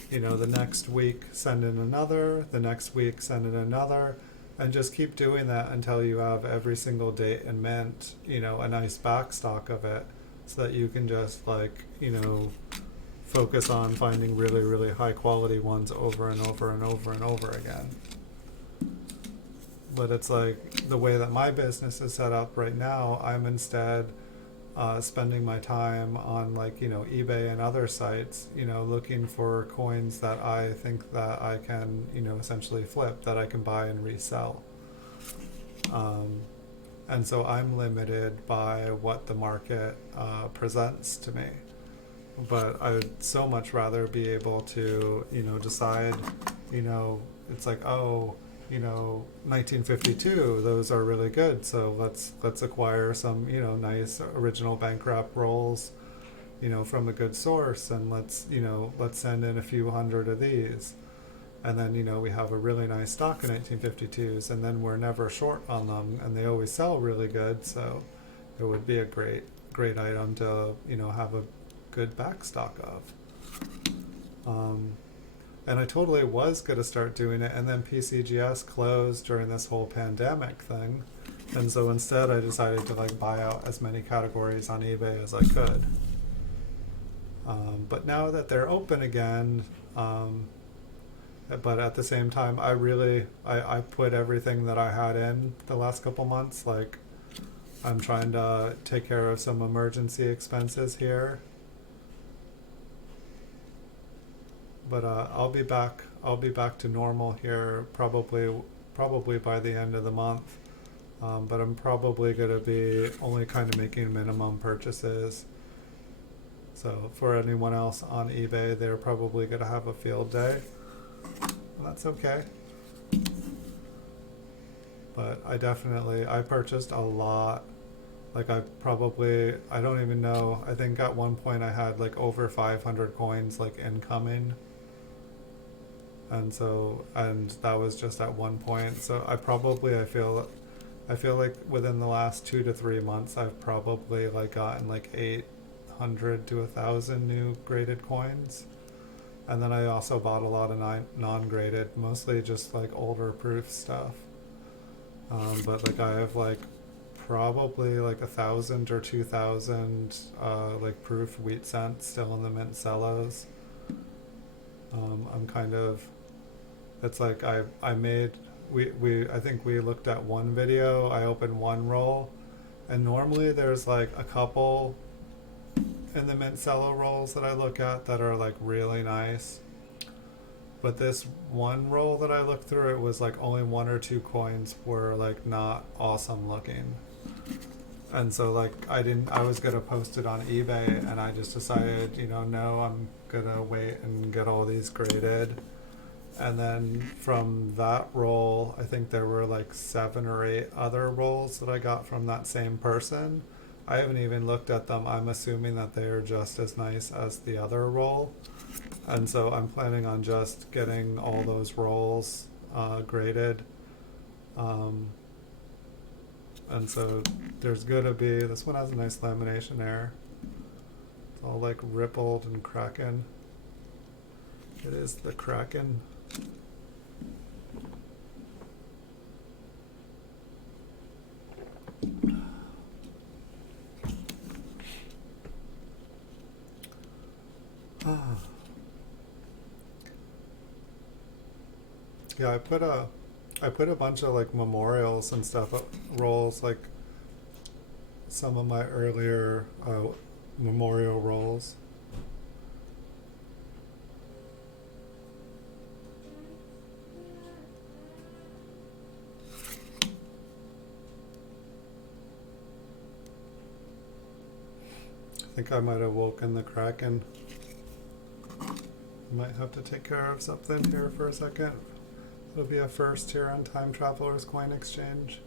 you know, the next week send in another, the next week send in another, and just keep doing that until you have every single date in mint, you know, a nice backstock of it, so that you can just like, you know, focus on finding really, really high quality ones over and over and over and over again. But it's like the way that my business is set up right now, I'm instead spending my time on like, you know, eBay and other sites, you know, looking for coins that I think that I can, you know, essentially flip, that I can buy and resell. And so I'm limited by what the market presents to me. But I would so much rather be able to, you know, decide, you know, it's like, oh, you know, 1952, those are really good, so let's acquire some, you know, nice original bank wrap rolls, you know, from a good source, and let's send in a few hundred of these. And then, you know, we have a really nice stock of 1952s, and then we're never short on them, and they always sell really good. So it would be a great item to, you know, have a good backstock of. And I totally was going to start doing it, and then PCGS closed during this whole pandemic thing. And so instead I decided to like buy out as many categories on eBay as I could. But now that they're open again, but at the same time, I put everything that I had in the last couple months. Like, I'm trying to take care of some emergency expenses here. But I'll be back. I'll be back to normal here probably by the end of the month. But I'm probably going to be only kind of making minimum purchases. So for anyone else on eBay, they're probably going to have a field day. That's okay. But I purchased a lot. Like I don't even know, I think at one point I had like over 500 coins like incoming. And that was just at one point. So I feel like within the last 2 to 3 months I've probably like gotten like 800 to 1,000 new graded coins. And then I also bought a lot of non-graded, mostly just like older proof stuff. But like I have like probably like 1,000 or 2,000 like proof wheat cents still in the mint cellos. I'm kind of, it's like I think we looked at one video, I opened one roll, and normally there's like a couple in the mint cello rolls that I look at that are like really nice. But this one roll that I looked through, it was like only 1 or 2 coins were like not awesome looking. And so like I was gonna post it on eBay, and I just decided, no, I'm gonna wait and get all these graded. And then from that roll, I think there were like 7 or 8 other rolls that I got from that same person. I haven't even looked at them. I'm assuming that they are just as nice as the other roll. And so I'm planning on just getting all those rolls graded. And so there's gonna be, this one has a nice lamination there. It's all like rippled and cracking. It is the Kraken. Yeah, I put a bunch of like memorials and stuff rolls, like some of my earlier memorial rolls. I think I might have woken the Kraken. Might have to take care of something here for a second. It'll be a first here on Time Traveler's Coin Exchange.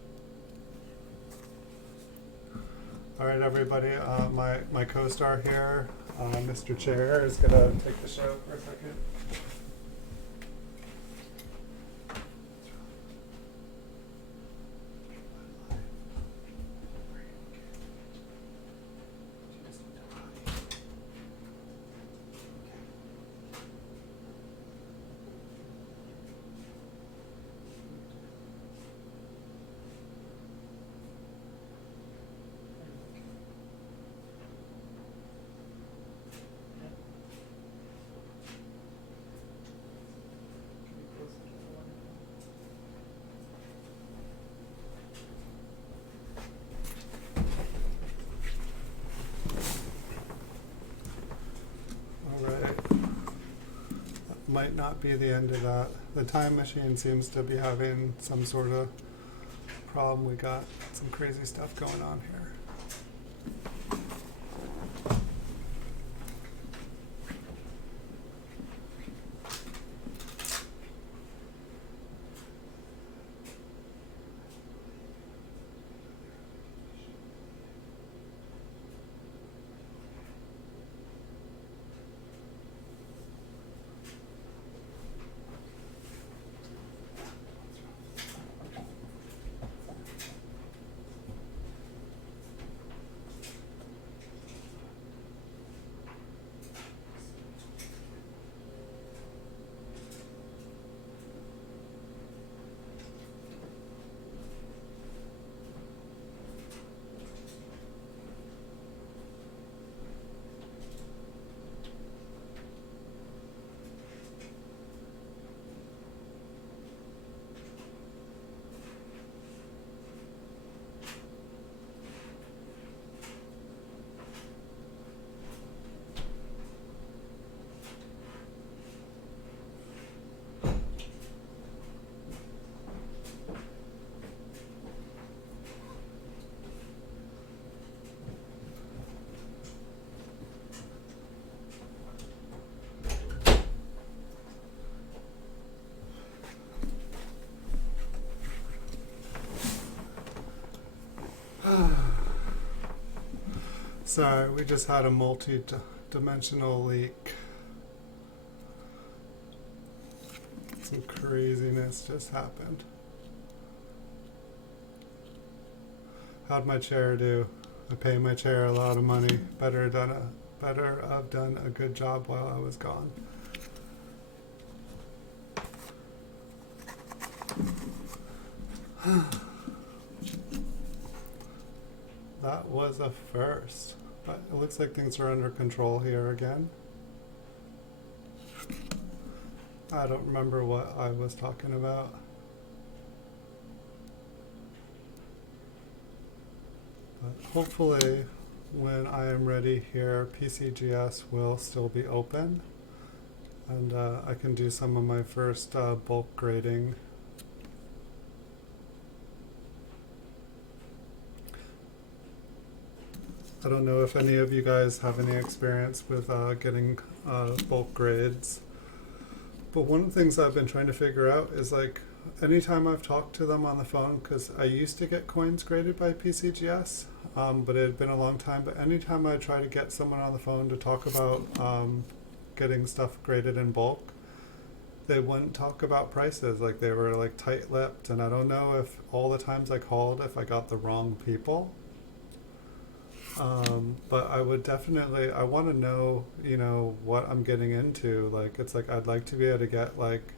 All right, everybody. My co-star here, Mr. Chair, is gonna take the show for a second. Might not be the end of that. The time machine seems to be having some sort of problem. We got some crazy stuff going on here. Sorry, we just had a multi-dimensional leak. Some craziness just happened. How'd my chair do? I pay my chair a lot of money. Better have done a good job while I was gone. That was a first, but it looks like things are under control here again. I don't remember what I was talking about. But hopefully when I am ready here, PCGS will still be open, and I can do some of my first bulk grading. I don't know if any of you guys have any experience with getting bulk grades, but one of the things I've been trying to figure out is, like, anytime I've talked to them on the phone, because I used to get coins graded by PCGS, but it had been a long time, but anytime I try to get someone on the phone to talk about getting stuff graded in bulk, they wouldn't talk about prices. Like, they were like tight-lipped, and I don't know if all the times I called, if I got the wrong people. But I would definitely, I want to know, you know, what I'm getting into. Like, it's like, I'd like to be able to get like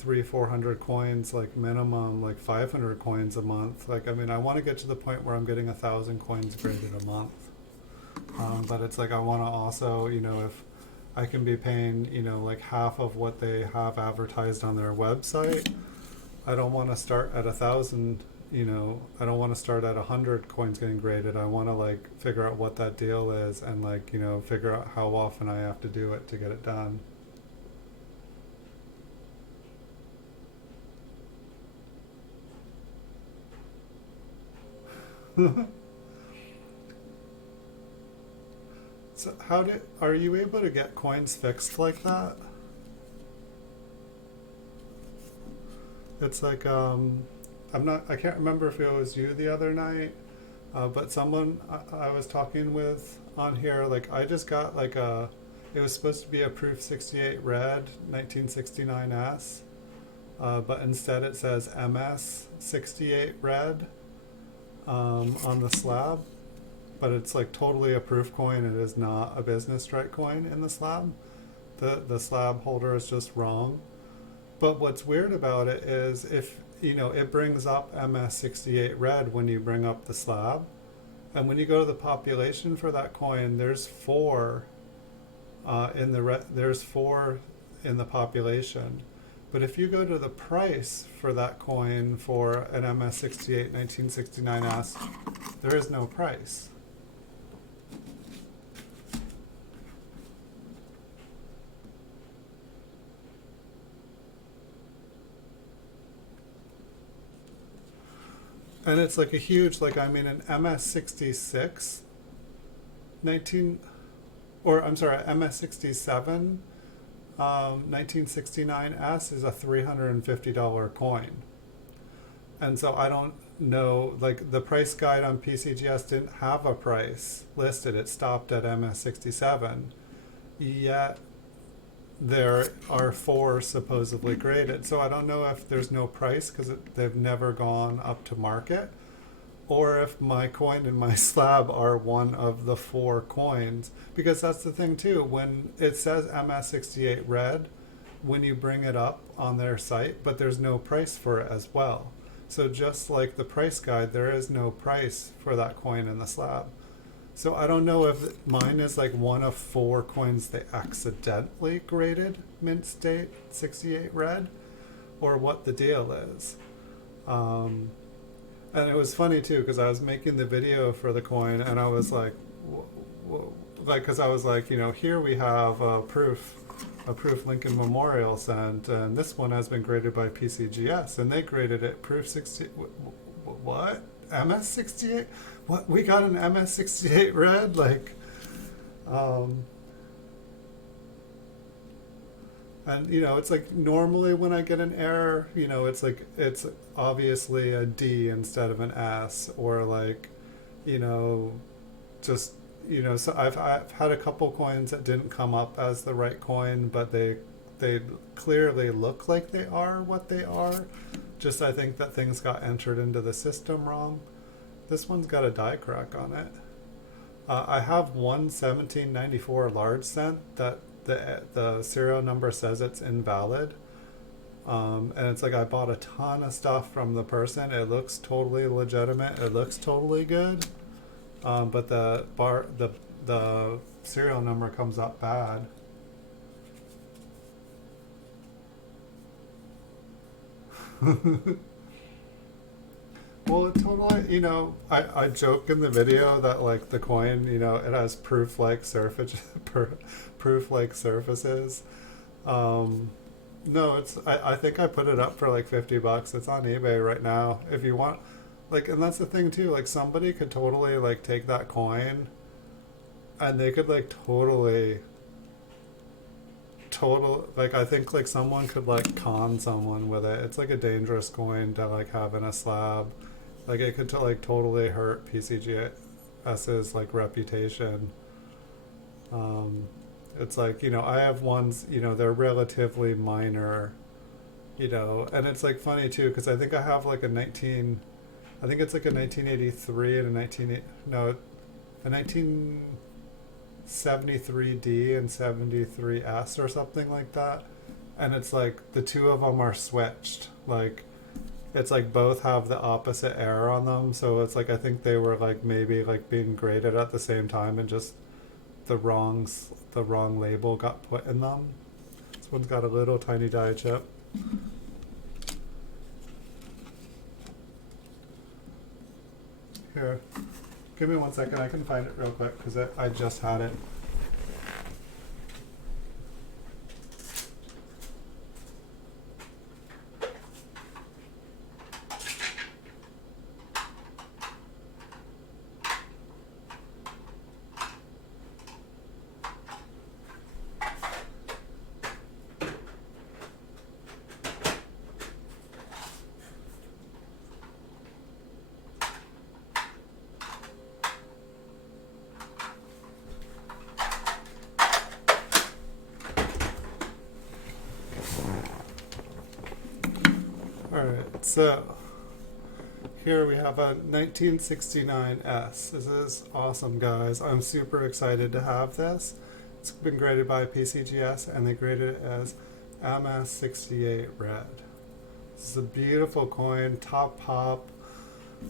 300-400 coins, like minimum, like 500 coins a month. Like, I mean, I want to get to the point where I'm getting 1,000 coins graded a month. But it's like, I want to also, you know, if I can be paying, you know, like half of what they have advertised on their website, I don't want to start at 1,000. You know, I don't want to start at 100 coins getting graded. I want to, like, figure out what that deal is, and, like, you know, figure out how often I have to do it to get it done. So are you able to get coins fixed like that? It's like, I can't remember if it was you the other night, but someone I was talking with on here, like, I just got like it was supposed to be a Proof 68 Red 1969S, but instead it says MS 68 Red on the slab, but it's like totally a proof coin. It is not a business strike coin in the slab. The slab holder is just wrong. But what's weird about it is, if you know, it brings up MS68 red when you bring up the slab, and when you go to the population for that coin, there's four there's four in the population. But if you go to the price for that coin for an MS68 1969S, there is no price. And it's like a huge, like, I mean, an MS66 19, or I'm sorry, MS67 1969S is a $350 coin. And so I don't know, like, the price guide on PCGS didn't have a price listed. It stopped at MS67. Yet there are four supposedly graded. So I don't know if there's no price because they've never gone up to market, or if my coin and my slab are one of the four coins. Because that's the thing too, when it says MS68 red, when you bring it up on their site, but there's no price for it as well. So just like the price guide, there is no price for that coin in the slab. So I don't know if mine is like one of four coins they accidentally graded mint state 68 red, or what the deal is. And it was funny too, because I was making the video for the coin, and I was like, like, because I was like, you know, here we have a proof Lincoln Memorial sent, and this one has been graded by PCGS, and they graded it proof 60. What? MS68? What? We got an MS68 red? Like, and you know, it's like normally when I get an error, you know, it's like, it's obviously a D instead of an S, or like, you know, just you know, so I've had a couple coins that didn't come up as the right coin, but they clearly look like they are what they are. Just I think that things got entered into the system wrong. This one's got a die crack on it. I have one 1794 large cent that the serial number says it's invalid. And it's like I bought a ton of stuff from the person. It looks totally legitimate. It looks totally good. But the serial number comes up bad. Well, it totally, you know, I joke in the video that like the coin, you know, it has proof-like surface, proof-like surfaces. No, I think I put it up for like $50. It's on eBay right now. If you want, like, and that's the thing too, like somebody could totally like take that coin and they could like like I think like someone could like con someone with it. It's like a dangerous coin to like have in a slab. Like it could like totally hurt PCGS's like reputation. It's like, you know, I have ones, you know, they're relatively minor, you know, and it's like funny too because I think I have like I think it's like a 1983 and a 1973D and 73S or something like that. And it's like the two of them are switched. Like it's like both have the opposite air on them. So it's like I think they were like maybe like being graded at the same time and just the wrong label got put in them. This one's got a little tiny die chip. Here, give me 1 second. I can find it real quick because I just had it. Alright, so here we have a 1969S. This is awesome, guys. I'm super excited to have this. It's been graded by PCGS and they graded it as MS68 red. This is a beautiful coin, top pop.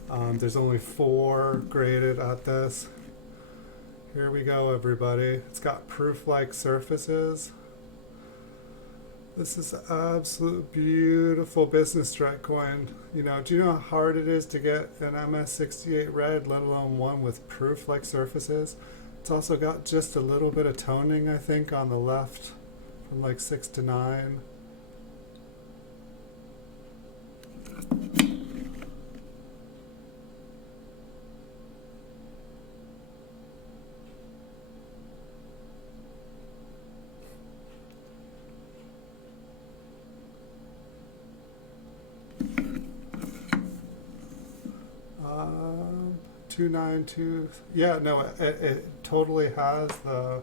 There's only 4 graded at this. Here we go, everybody. It's got proof-like surfaces. This is an absolute beautiful business strike coin. You know, do you know how hard it is to get an MS68 red, let alone one with proof-like surfaces? It's also got just a little bit of toning, I think, on the left from like 6 to 9. Um, 292. Yeah, no, it totally has the.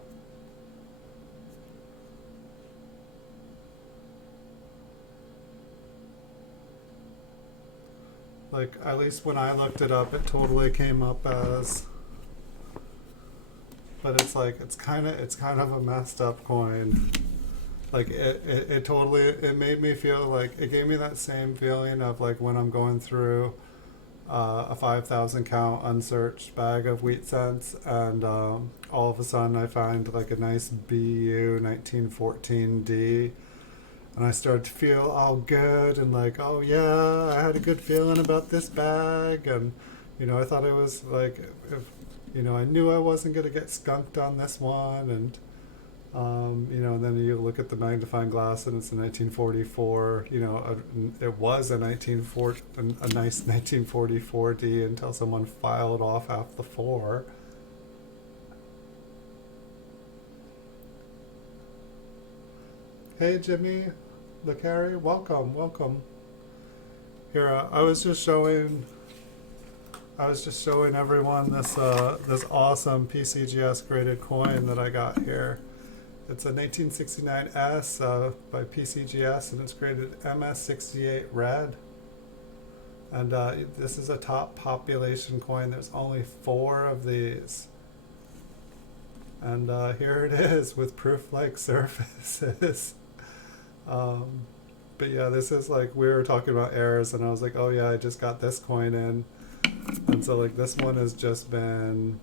Like, at least when I looked it up, it totally came up as. But it's like it's kind of a messed up coin. Like it totally it made me feel like it gave me that same feeling of like when I'm going through a 5,000 count unsearched bag of wheat cents and all of a sudden I find like a nice BU 1914D and I start to feel all good and like, oh yeah, I had a good feeling about this bag, and you know, I thought it was like, if, you know, I knew I wasn't going to get skunked on this one, and you know, and then you look at the magnifying glass and it's a 1944, you know, it was a a nice 1944D until someone filed off half the 4. Hey Jimmy, welcome. Here, I I was just showing everyone this awesome PCGS graded coin that I got here. It's a 1969S by PCGS, and it's graded MS68 red. And this is a top population coin. There's only 4 of these. And here it is with proof-like surfaces. But yeah, this is like, we were talking about errors, and I was like, oh yeah, I just got this coin in. And so like this one has just been,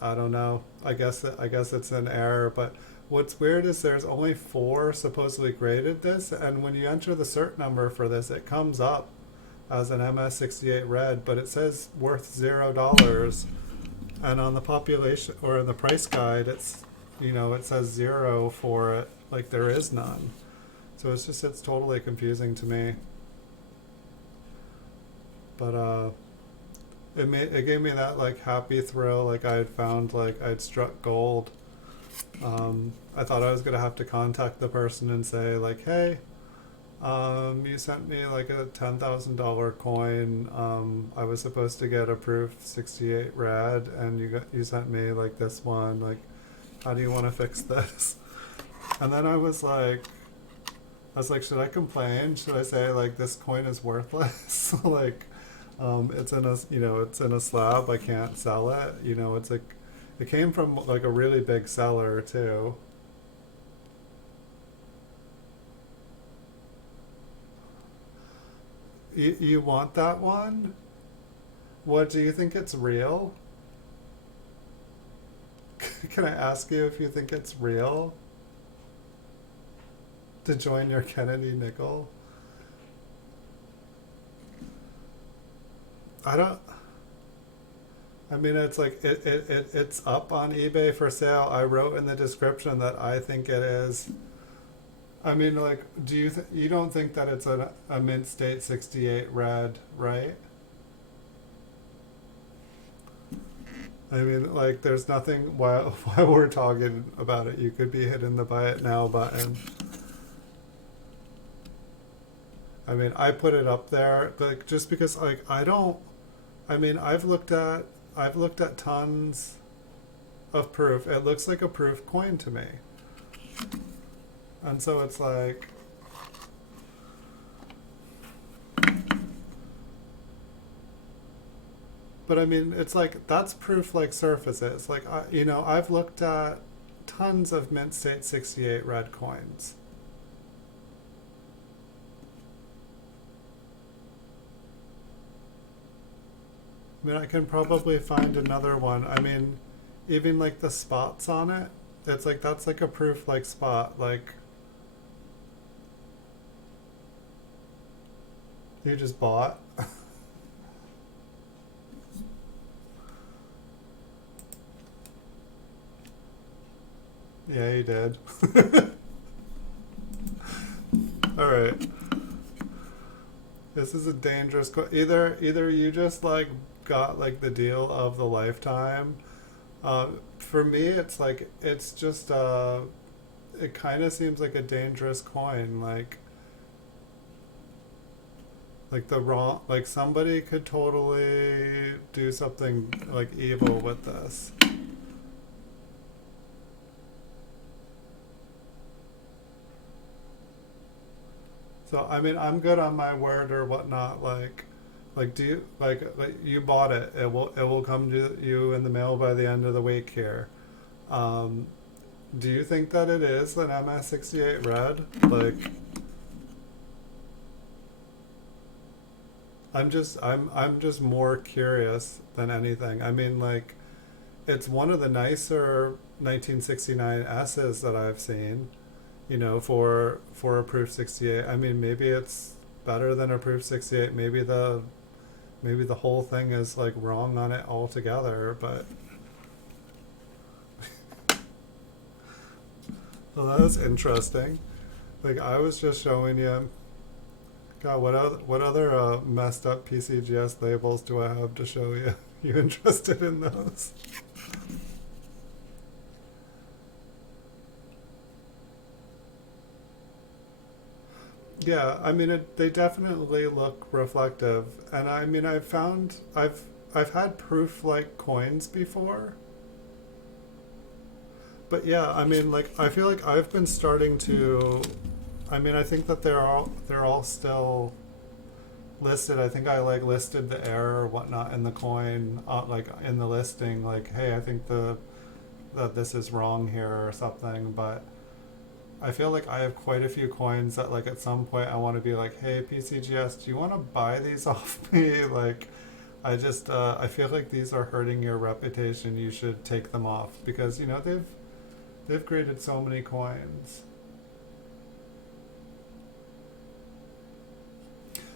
I don't know, I guess it's an error. But what's weird is there's only 4 supposedly graded this, and when you enter the cert number for this, it comes up as an MS68 red, but it says worth $0. And on the population, or in the price guide, it's, you know, it says 0 for it, like there is none. So it's totally confusing to me. But it gave me that like happy thrill, like I had found, like I'd struck gold. I thought I was gonna have to contact the person and say like, hey, you sent me like a $10,000 coin. I was supposed to get a proof 68 red, and you sent me like this one. Like, how do you want to fix this? And then I was like, should I complain? Should I say like this coin is worthless? Like, it's in a, you know, it's in a slab. I can't sell it. You know, it's like, it came from like a really big seller too. You want that one? What, do you think it's real? Can I ask you if you think it's real? To join your Kennedy nickel? I mean, it's like, it's up on eBay for sale. I wrote in the description that I think it is. I mean, like, you don't think that it's a mint state 68 red, right? I mean, like, there's nothing, while we're talking about it, you could be hitting the buy it now button. I mean, I put it up there, like, just because, like, I mean, I've looked at tons of proof. It looks like a proof coin to me. And so it's like, but I mean, it's like, that's proof like surfaces. Like, you know, I've looked at tons of mint state 68 red coins. I mean, I can probably find another one. I mean, even like the spots on it, it's like, that's like a proof like spot. Like, you just bought. Yeah, you did. All right. This is a dangerous either you just like got like the deal of the lifetime. For me, it's like, it's just it kind of seems like a dangerous coin. Like the wrong, like somebody could totally do something like evil with this. So I mean, I'm good on my word or whatnot. Like, do you like you bought it? It will come to you in the mail by the end of the week here. Um, do you think that it is an MS68 red? Like, I'm just more curious than anything. I mean, like, it's one of the nicer 1969 S's that I've seen. You know, for a proof 68. I mean, maybe it's better than a proof 68. Maybe the whole thing is like wrong on it altogether. But well, that was interesting. Like, I was just showing you. God, what other messed up PCGS labels do I have to show you? You interested in those? Yeah, I mean, they definitely look reflective, and I mean, I've had proof like coins before, but yeah, I mean, like I feel like I've been starting to. I mean, I think that they're all still listed. I think I like listed the error or whatnot in the coin, like in the listing, like, hey, I think the that this is wrong here or something, but. I feel like I have quite a few coins that like at some point I want to be like, hey PCGS, do you want to buy these off me? Like, I feel like these are hurting your reputation. You should take them off because they've created so many coins.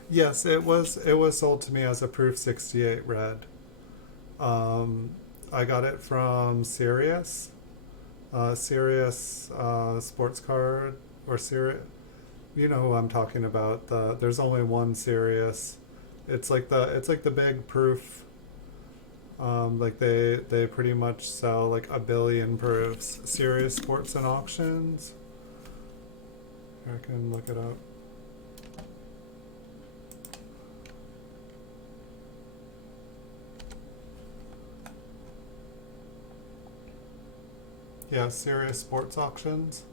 Yes, it was sold to me as a Proof 68 red. Um, I got it from Sirius sports card or Sirius. You know who I'm talking about. There's only one Sirius. It's like the big proof. Like they pretty much sell like a billion proofs. Sirius Sports and Auctions. I can look it up. Yeah, Sirius Sports Auctions.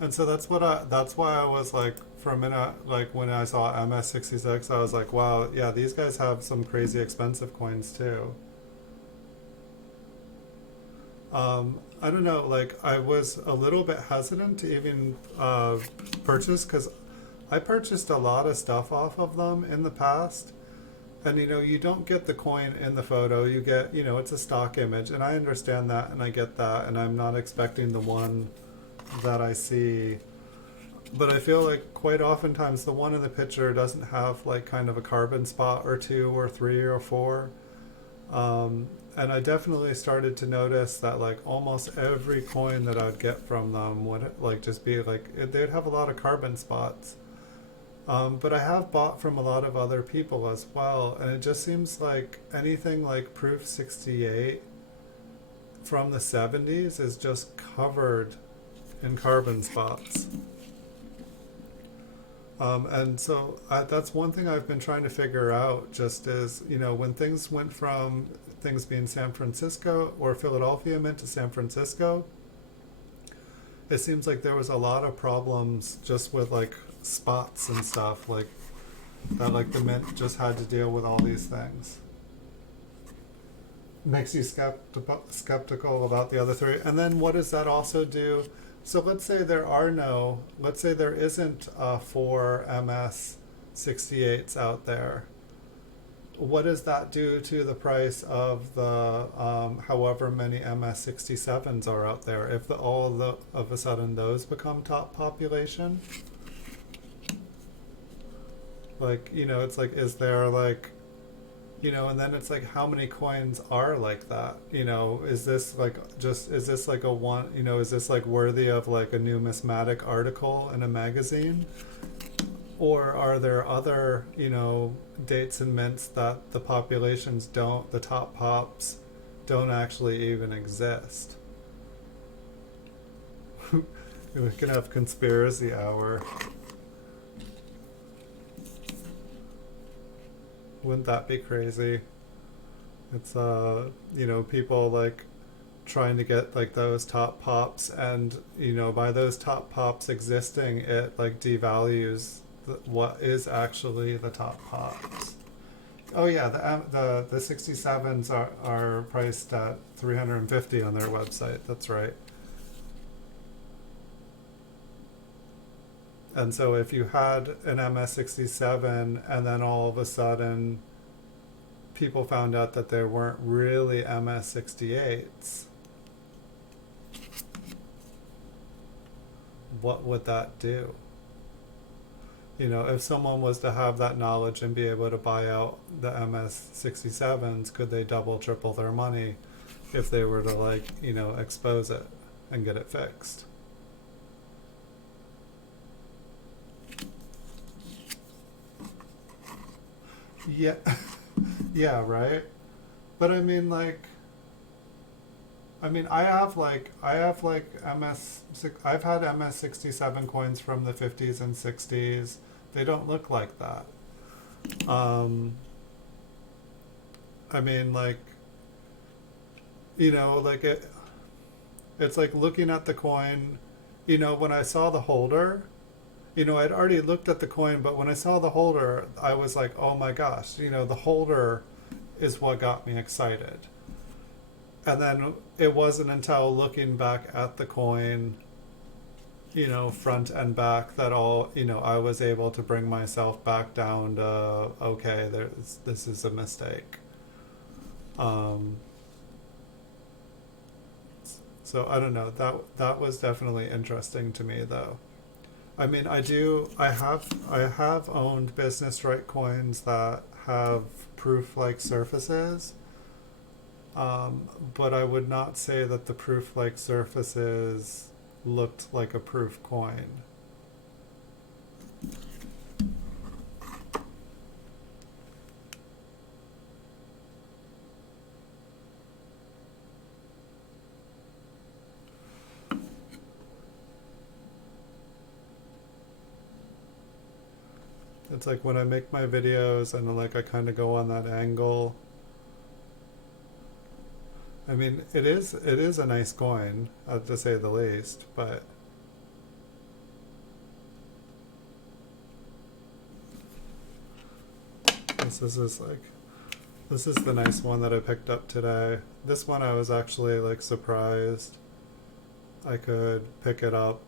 And so that's why I was like for a minute, like when I saw MS66, I was like, wow, yeah, these guys have some crazy expensive coins too. I don't know, like I was a little bit hesitant to even purchase because I purchased a lot of stuff off of them in the past. And you don't get the coin in the photo, you get, it's a stock image. And I understand that and I get that. And I'm not expecting the one that I see. But I feel like quite oftentimes the one in the picture doesn't have like kind of a carbon spot or two or three or four. And I definitely started to notice that like almost every coin that I'd get from them would like just be like they'd have a lot of carbon spots. But I have bought from a lot of other people as well, and it just seems like anything like Proof 68 from the 70s is just covered in carbon spots. And so that's one thing I've been trying to figure out just is, when things went from things being San Francisco or Philadelphia meant to San Francisco, it seems like there was a lot of problems just with like spots and stuff like that, like the mint just had to deal with all these things. Makes you skeptical about the other three. And then what does that also do? So let's say there isn't four MS 68s out there. What does that do to the price of the however many MS 67s are out there? If of a sudden those become top population, like it's like is there like and then it's like how many coins are like that? Is this like is this like a one? Is this like worthy of like a numismatic article in a magazine? Or are there other, dates and mints that the top pops don't actually even exist? We can have conspiracy hour. Wouldn't that be crazy? It's, people like trying to get like those top pops, and, by those top pops existing, it like devalues what is actually the top pops. Oh yeah, the 67s are priced at 350 on their website. That's right. And so if you had an MS67 and then all of a sudden people found out that there weren't really MS68s, what would that do? If someone was to have that knowledge and be able to buy out the MS67s, could they double, triple their money if they were to like, expose it and get it fixed? Yeah, yeah, right. But I mean, like, I mean, I have like I've had MS-67 coins from the 50s and 60s. They don't look like that. Um, I mean, like, like it's like looking at the coin. When I saw the holder, I'd already looked at the coin, but when I saw the holder, I was like, oh my gosh, the holder is what got me excited. And then it wasn't until looking back at the coin, front and back, that I was able to bring myself back down to, okay, this is a mistake. Um, so I don't know. That was definitely interesting to me, though. I mean, I have owned business strike coins that have proof-like surfaces, but I would not say that the proof-like surfaces looked like a proof coin. It's like when I make my videos and like I kind of go on that angle. I mean, it is a nice coin, to say the least, but this is the nice one that I picked up today. This one I was actually like surprised I could pick it up.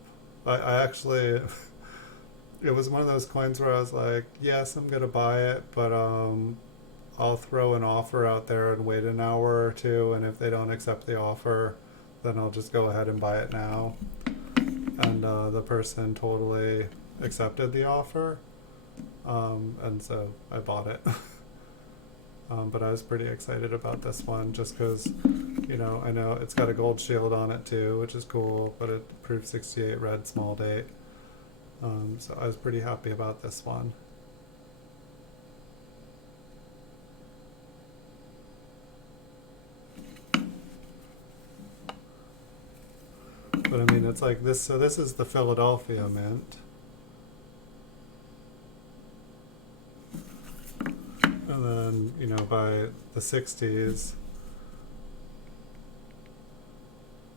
I actually it was one of those coins where I was like, yes, I'm gonna buy it, but I'll throw an offer out there and wait an hour or two, and if they don't accept the offer, then I'll just go ahead and buy it now. And the person totally accepted the offer, and so I bought it. But I was pretty excited about this one just because, I know it's got a gold shield on it too, which is cool, but it proved 68 red small date. So I was pretty happy about this one. But I mean, it's like this, so this is the Philadelphia Mint. And then, by the 60s,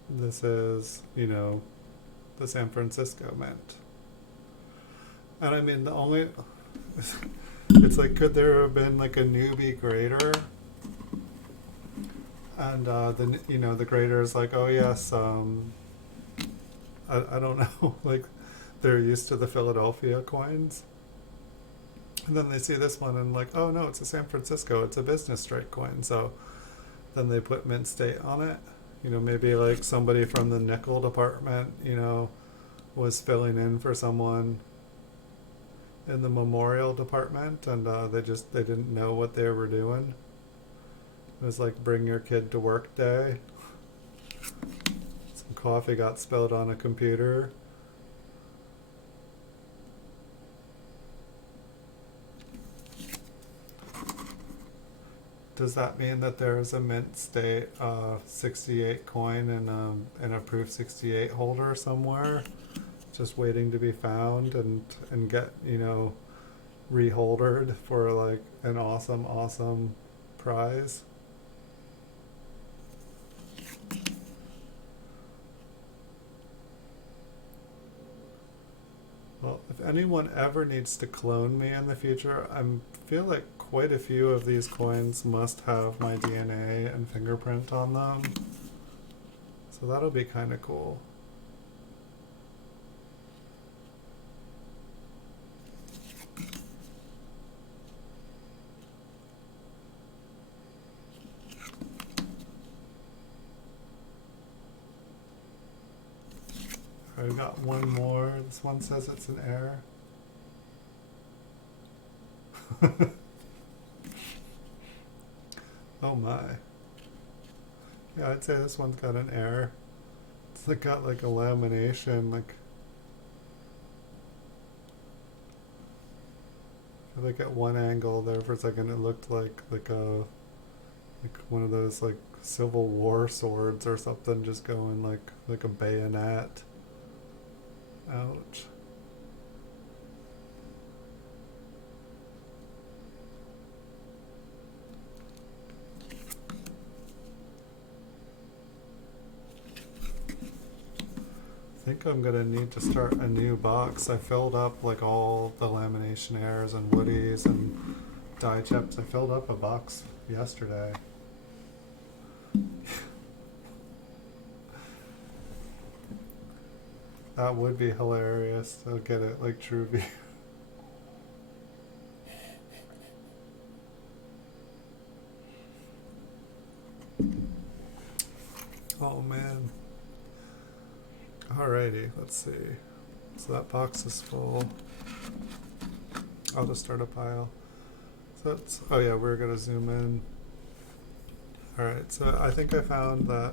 this is, the San Francisco Mint. And I mean, it's like, could there have been like a newbie grader? And the grader is like, oh yes, I don't know, like they're used to the Philadelphia coins. And then they see this one and like, oh no, it's a San Francisco, it's a business strike coin. So then they put mint state on it. Maybe like somebody from the nickel department, was filling in for someone in the memorial department, and they didn't know what they were doing. It was like bring your kid to work day. Some coffee got spilled on a computer. Does that mean that there is a mint state 68 coin in a proof 68 holder somewhere, just waiting to be found and get reholdered for like an awesome prize? Well, if anyone ever needs to clone me in the future, I feel like quite a few of these coins must have my DNA and fingerprint on them. So that'll be kind of cool. I got one more. This one says it's an error. Oh my. Yeah, I'd say this one's got an error. It's like got like a lamination, like at one angle there for a second it looked like one of those like Civil War swords or something, just going like a bayonet. Ouch. I think I'm gonna need to start a new box. I filled up like all the lamination airs and woodies and die chips. I filled up a box yesterday. That would be hilarious to get it like true view. Oh man. Alrighty, let's see. So that box is full. I'll just start a pile. So that's, oh yeah, we're gonna zoom in. Alright, so I think I found that.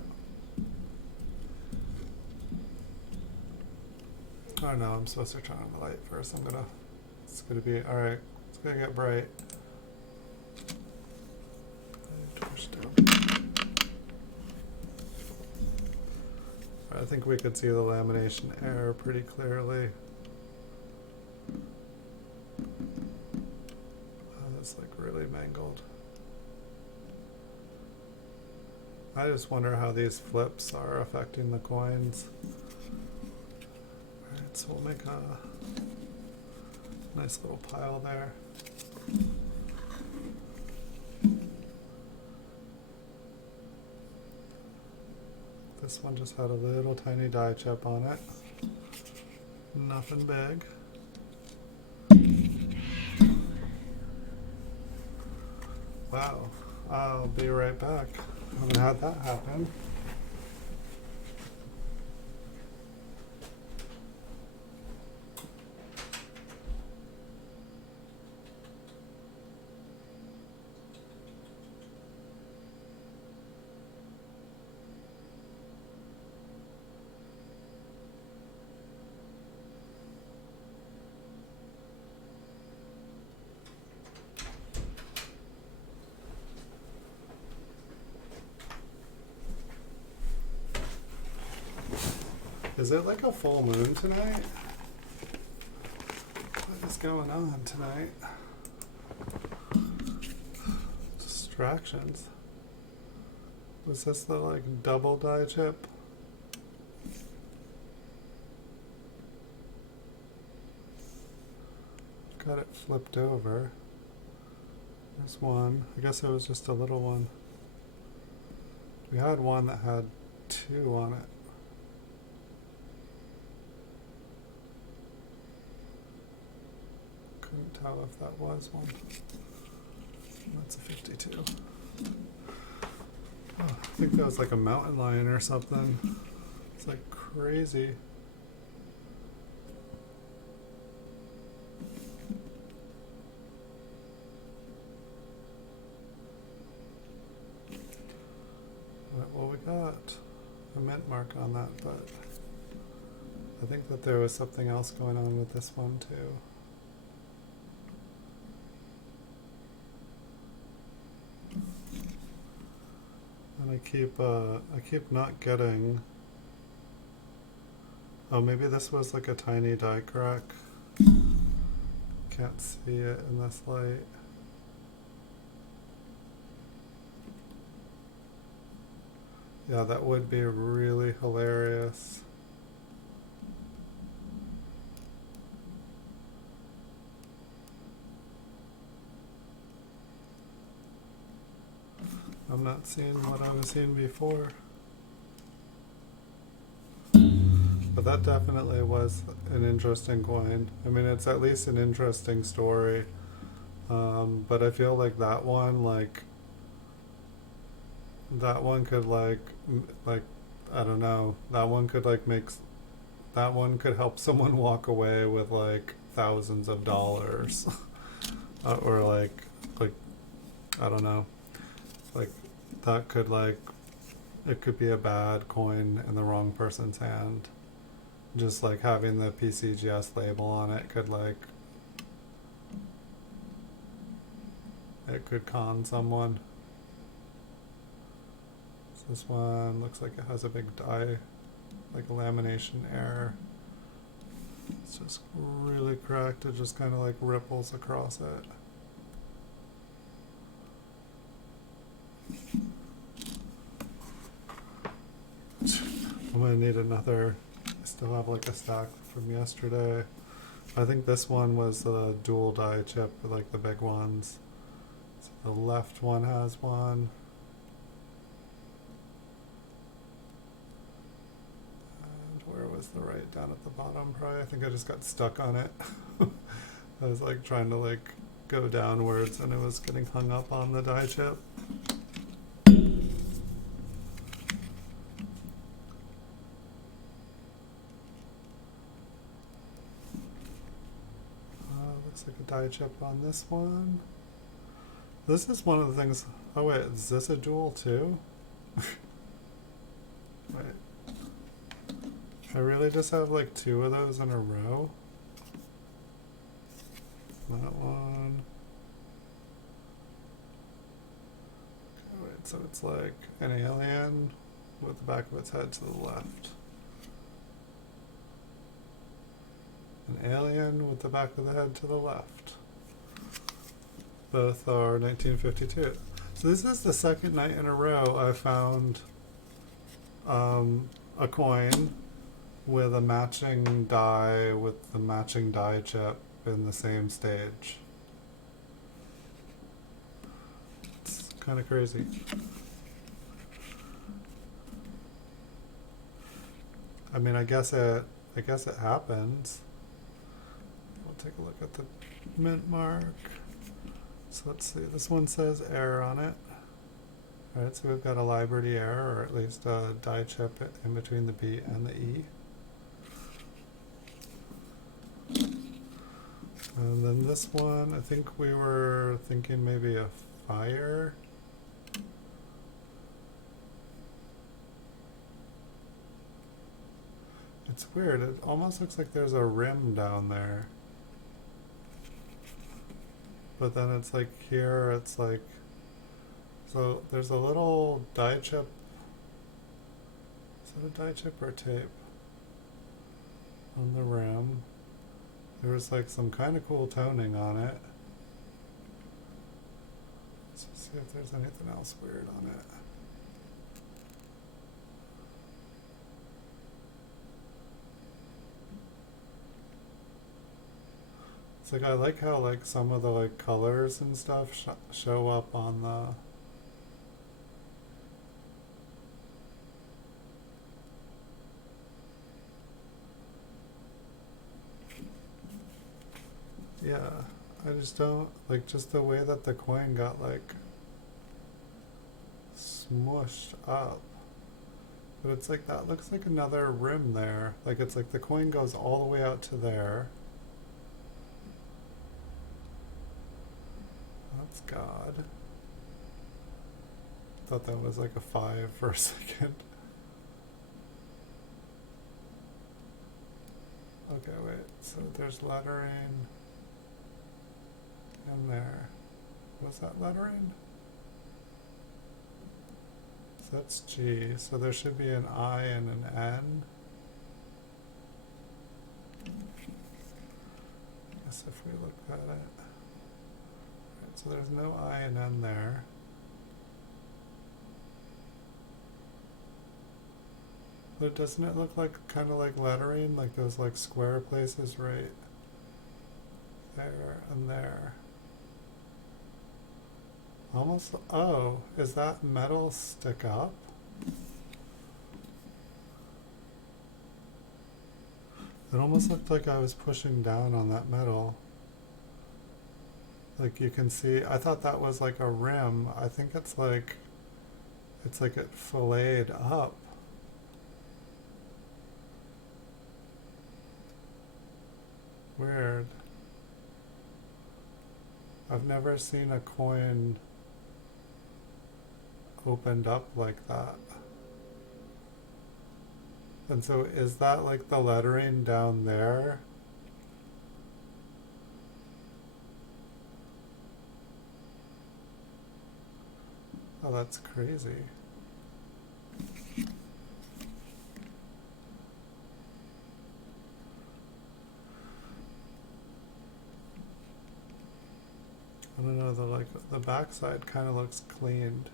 Oh no, I'm supposed to turn on the light first. It's gonna be, alright, it's gonna get bright. Torch down. I think we could see the lamination error pretty clearly. It's like really mangled. I just wonder how these flips are affecting the coins. Alright, so we'll make a nice little pile there. This one just had a little tiny die chip on it. Nothing big. Wow, I'll be right back. I haven't had that happen. Is it like a full moon tonight? What is going on tonight? Distractions. Was this the like double die chip? Got it flipped over. There's one. I guess it was just a little one. We had one that had two on it. Couldn't tell if that was one. That's a 52. Oh, I think that was like a mountain lion or something. It's like crazy. Well, we got a mint mark on that, but I think that there was something else going on with this one too. And I keep not getting. Oh, maybe this was like a tiny die crack. Can't see it in this light. Yeah, that would be really hilarious. I'm not seeing what I was seeing before. But that definitely was an interesting coin. I mean, it's at least an interesting story. But I feel like that one could I don't know, that one could that one could help someone walk away with like thousands of dollars. Or like I don't know, like that could it could be a bad coin in the wrong person's hand. Just like having the PCGS label on it could it could con someone. So this one looks like it has a big die, like a lamination error. It's just really cracked, it just kind of like ripples across it. I'm gonna need another, I still have like a stack from yesterday. I think this one was the dual die chip, like the big ones. So the left one has one. And where was the right? Down at the bottom, probably. I think I just got stuck on it. I was like trying to like go downwards and it was getting hung up on the die chip. Looks like a die chip on this one. This is one of the things. Oh wait, is this a dual too? Wait. I really just have like two of those in a row. That one. Okay, wait, so it's like an alien with the back of its head to the left. An alien with the back of the head to the left. Both are 1952. So this is the second night in a row I found a coin with a matching die with the matching die chip in the same stage. It's kind of crazy. I mean, I guess it happens. We'll take a look at the mint mark. So let's see, this one says error on it. Alright, so we've got a Liberty error, or at least a die chip in between the B and the E. And then this one, I think we were thinking maybe a fire. It's weird, it almost looks like there's a rim down there. But then it's like here, it's like, so there's a little die chip. Is that a die chip or tape? On the rim. There was like some kind of cool toning on it. Let's see if there's anything else weird on it. It's like I like how like some of the like colors and stuff show up on the yeah, I just don't like just the way that the coin got like smushed up. But it's like that looks like another rim there. Like it's like the coin goes all the way out to there. That's God. Thought that was like a 5 for a second. Okay, wait, so there's lettering in there. Was that lettering? So that's G, so there should be an I and an N. I guess if we look at it. Right, so there's no I and N there. But doesn't it look like kind of like lettering, like those like square places right there and there? Almost, oh, is that metal stick up? It almost looked like I was pushing down on that metal. Like you can see, I thought that was like a rim. I think it's like it filleted up. Weird. I've never seen a coin opened up like that. And so is that like the lettering down there? Oh, that's crazy. don't know, the backside kind of looks cleaned.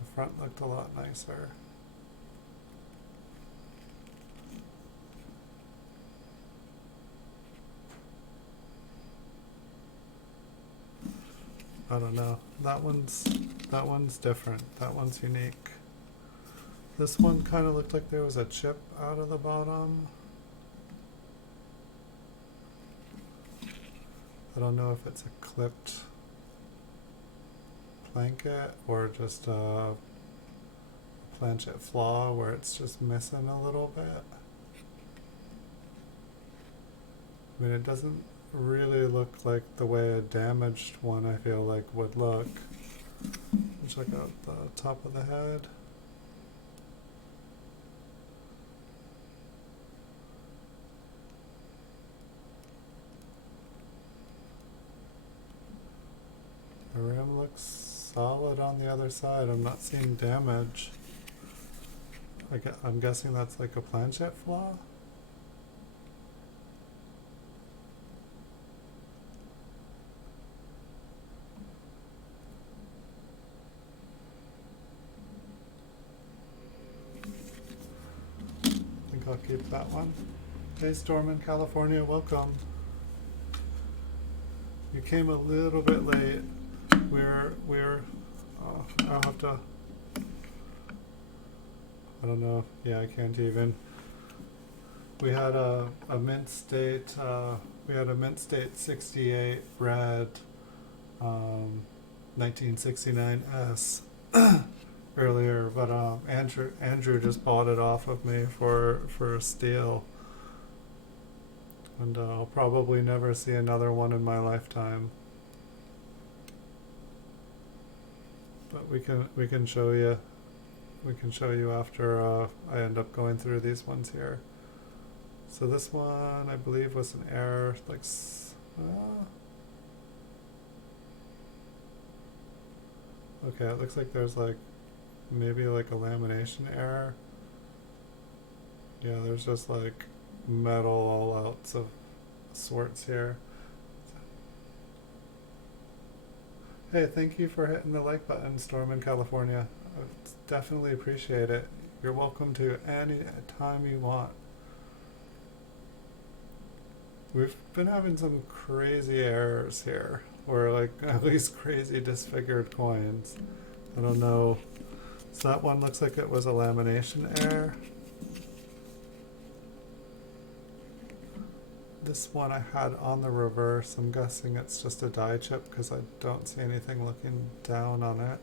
The front looked a lot nicer. I don't know. That one's different. That one's unique. This one kind of looked like there was a chip out of the bottom. I don't know if it's a clipped blanket or just a planchet flaw where it's just missing a little bit. I mean, it doesn't really look like the way a damaged one I feel like would look. Check out the top of the head. The rim looks solid on the other side. I'm not seeing damage. I'm guessing that's like a planchet flaw. I think I'll keep that one. Hey Storm in California, welcome. You came a little bit late. I'll have to, I don't know, yeah, I can't even. We had a mint state, 68 red, 1969S earlier, but Andrew just bought it off of me for a steal. And I'll probably never see another one in my lifetime. But we can show you. We can show you after I end up going through these ones here. So this one I believe was an error, like okay, it looks like there's like maybe like a lamination error. Yeah, there's just like metal all outs of sorts here. Hey, thank you for hitting the like button, Storm in California. I definitely appreciate it. You're welcome to any time you want. We've been having some crazy errors here, or like at least crazy disfigured coins. I don't know. So that one looks like it was a lamination error. This one I had on the reverse. I'm guessing it's just a die chip because I don't see anything looking down on it.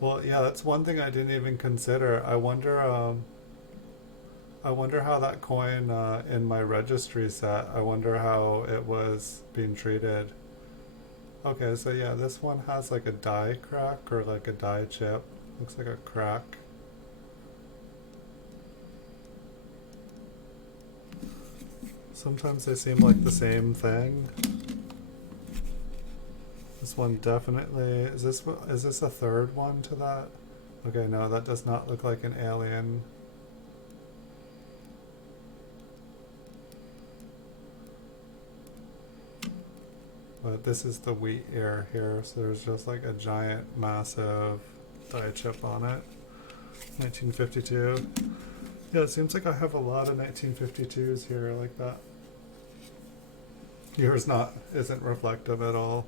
Well, yeah, that's one thing I didn't even consider. I wonder how that coin in my registry set, I wonder how it was being treated. Okay, so yeah, this one has like a die crack or like a die chip. Looks like a crack. Sometimes they seem like the same thing. This one definitely, is this a third one to that? Okay, no, that does not look like an alien. But this is the wheat ear here, so there's just like a giant, massive die chip on it. 1952. Yeah, it seems like I have a lot of 1952s here like that. Yours isn't reflective at all.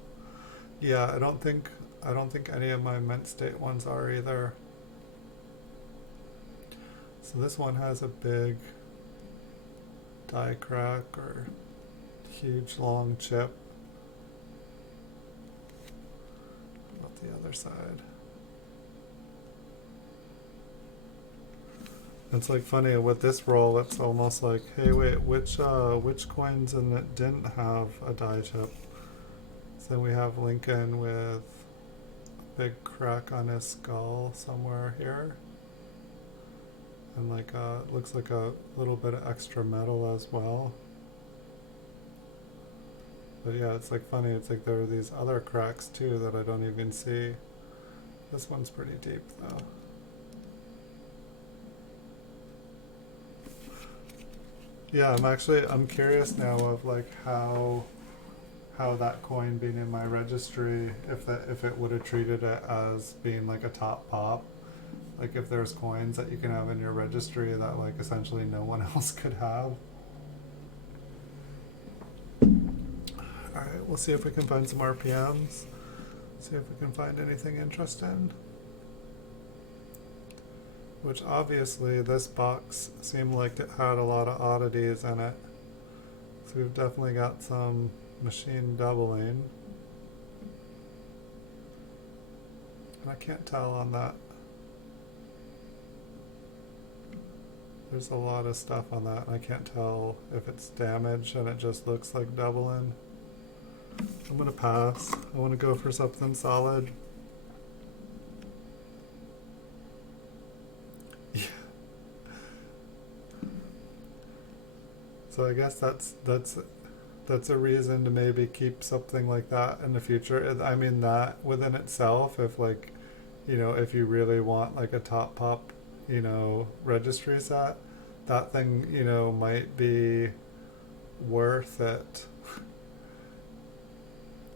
Yeah, I don't think any of my mint state ones are either. So this one has a big die crack or huge long chip. About the other side. It's like funny with this roll, it's almost like, hey wait, which coins in it didn't have a die chip? So we have Lincoln with a big crack on his skull somewhere here. And like it looks like a little bit of extra metal as well. But yeah, it's like funny, it's like there are these other cracks too that I don't even see. This one's pretty deep though. Yeah, I'm curious now of like how that coin being in my registry, if it would have treated it as being like a top pop, like if there's coins that you can have in your registry that like essentially no one else could have. Alright, we'll see if we can find some RPMs, see if we can find anything interesting. Which obviously this box seemed like it had a lot of oddities in it. So we've definitely got some machine doubling. And I can't tell on that. There's a lot of stuff on that, and I can't tell if it's damaged and it just looks like doubling. I'm gonna pass. I want to go for something solid. Yeah. So I guess that's a reason to maybe keep something like that in the future. I mean, that within itself, if like, you know, if you really want like a top pop, you know, registry set, that thing, you know, might be worth it.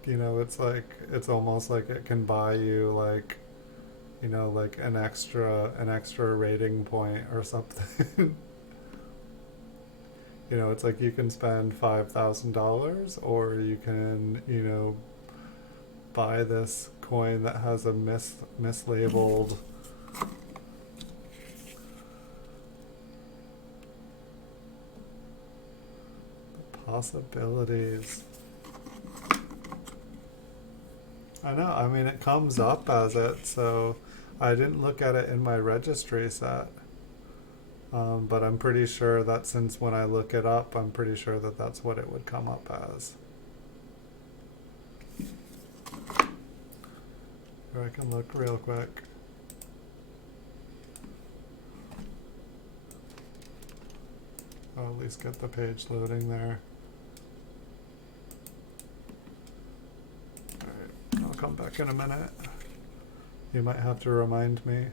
You know, it's like, it's almost like it can buy you like, you know, like an extra rating point or something. You know, it's like you can spend $5,000 or you can, you know, buy this coin that has a mislabeled possibilities. I know, I mean it comes up as it, so I didn't look at it in my registry set. But I'm pretty sure that since when I look it up, I'm pretty sure that that's what it would come up as. Or I can look real quick. I'll at least get the page loading there. Alright, I'll come back in a minute. You might have to remind me.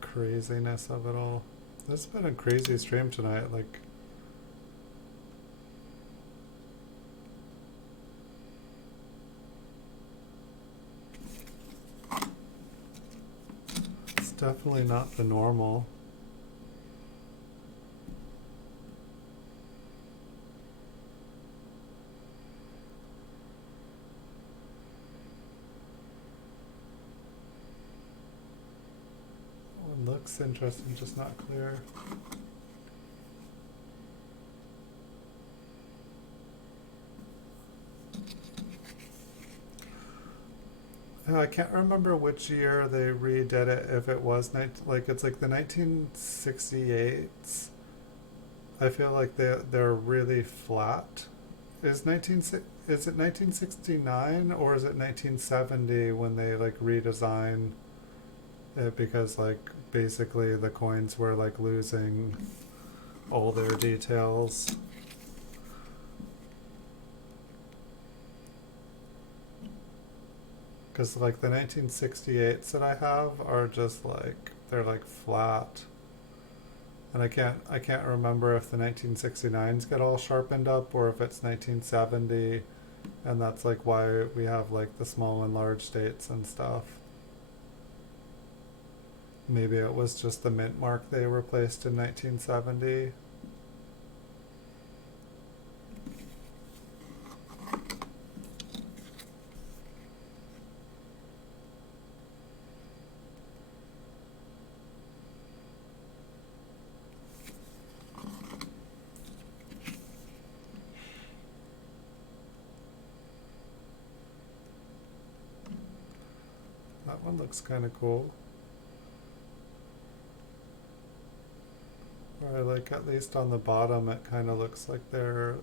Craziness of it all. This has been a crazy stream tonight, like it's definitely not the normal. Looks interesting, just not clear. I can't remember which year they redid it, if it was like it's like the 1968s. I feel like they're really flat. Is it 1969 or is it 1970 when they like redesign it, because like basically the coins were like losing all their details. Because like the 1968s that I have are just like, they're like flat. And I can't remember if the 1969s get all sharpened up or if it's 1970, and that's like why we have like the small and large dates and stuff. Maybe it was just the mint mark they replaced in 1970. That one looks kind of cool. Or like at least on the bottom it kind of looks like there's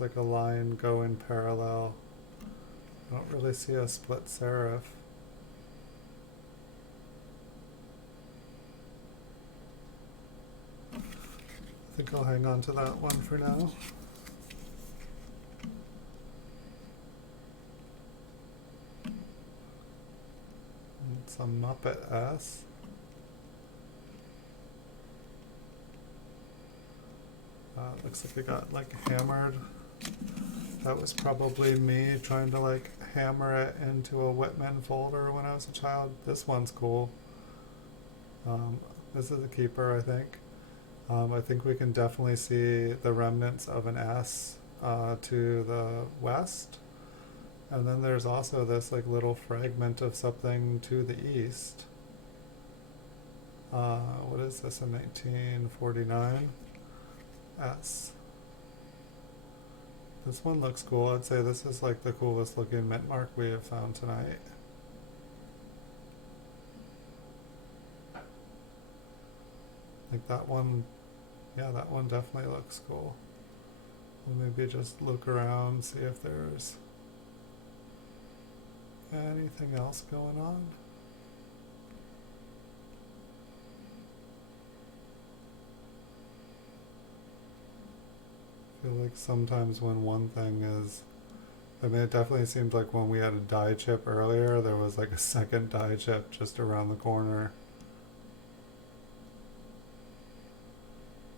like a line going parallel. I don't really see a split serif. think I'll hang on to that one for now. It's a Muppet S. Looks like it got like hammered. That was probably me trying to like hammer it into a Whitman folder when I was a child. This one's cool. This is a keeper, I think. I think we can definitely see the remnants of an S to the west. And then there's also this like little fragment of something to the east. What is this, a 1949 S? This one looks cool. I'd say this is like the coolest looking mint mark we have found tonight. Like that one, yeah, that one definitely looks cool. We'll maybe just look around, see if there's anything else going on. I feel like sometimes when one thing is, I mean, it definitely seemed like when we had a die chip earlier, there was like a second die chip just around the corner.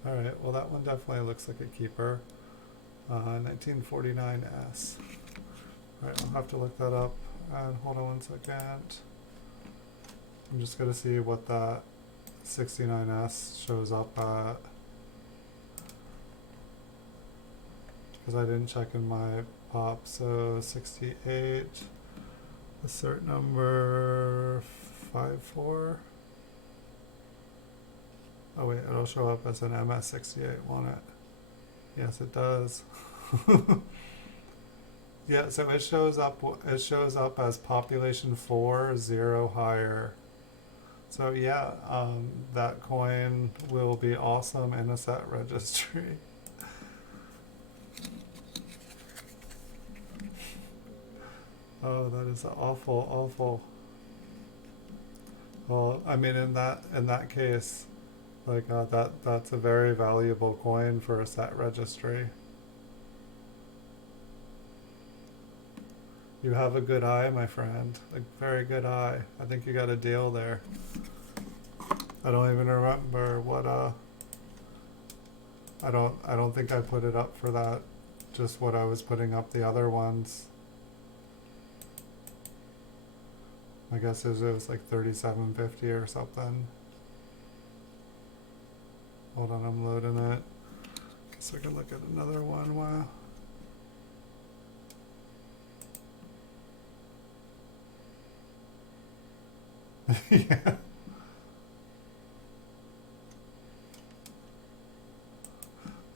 Alright, well that one definitely looks like a keeper. 1949 S. Alright, I'll have to look that up. And hold on one second. I'm just gonna see what that 69S shows up at. Because I didn't check in my pop. So 68, the cert number 54. Oh wait, it'll show up as an MS68, won't it? Yes, it does. Yeah, so it shows up. It shows up as population 4, 0 higher. So yeah, that coin will be awesome in a set registry. Oh, that is awful, awful. Well, I mean, in that case, like that's a very valuable coin for a set registry. You have a good eye, my friend. A very good eye. I think you got a deal there. I don't even remember what I don't think I put it up for that. Just what I was putting up the other ones. I guess it was like $37.50 or something. Hold on, I'm loading it. Guess I can look at another one. Wow. Yeah.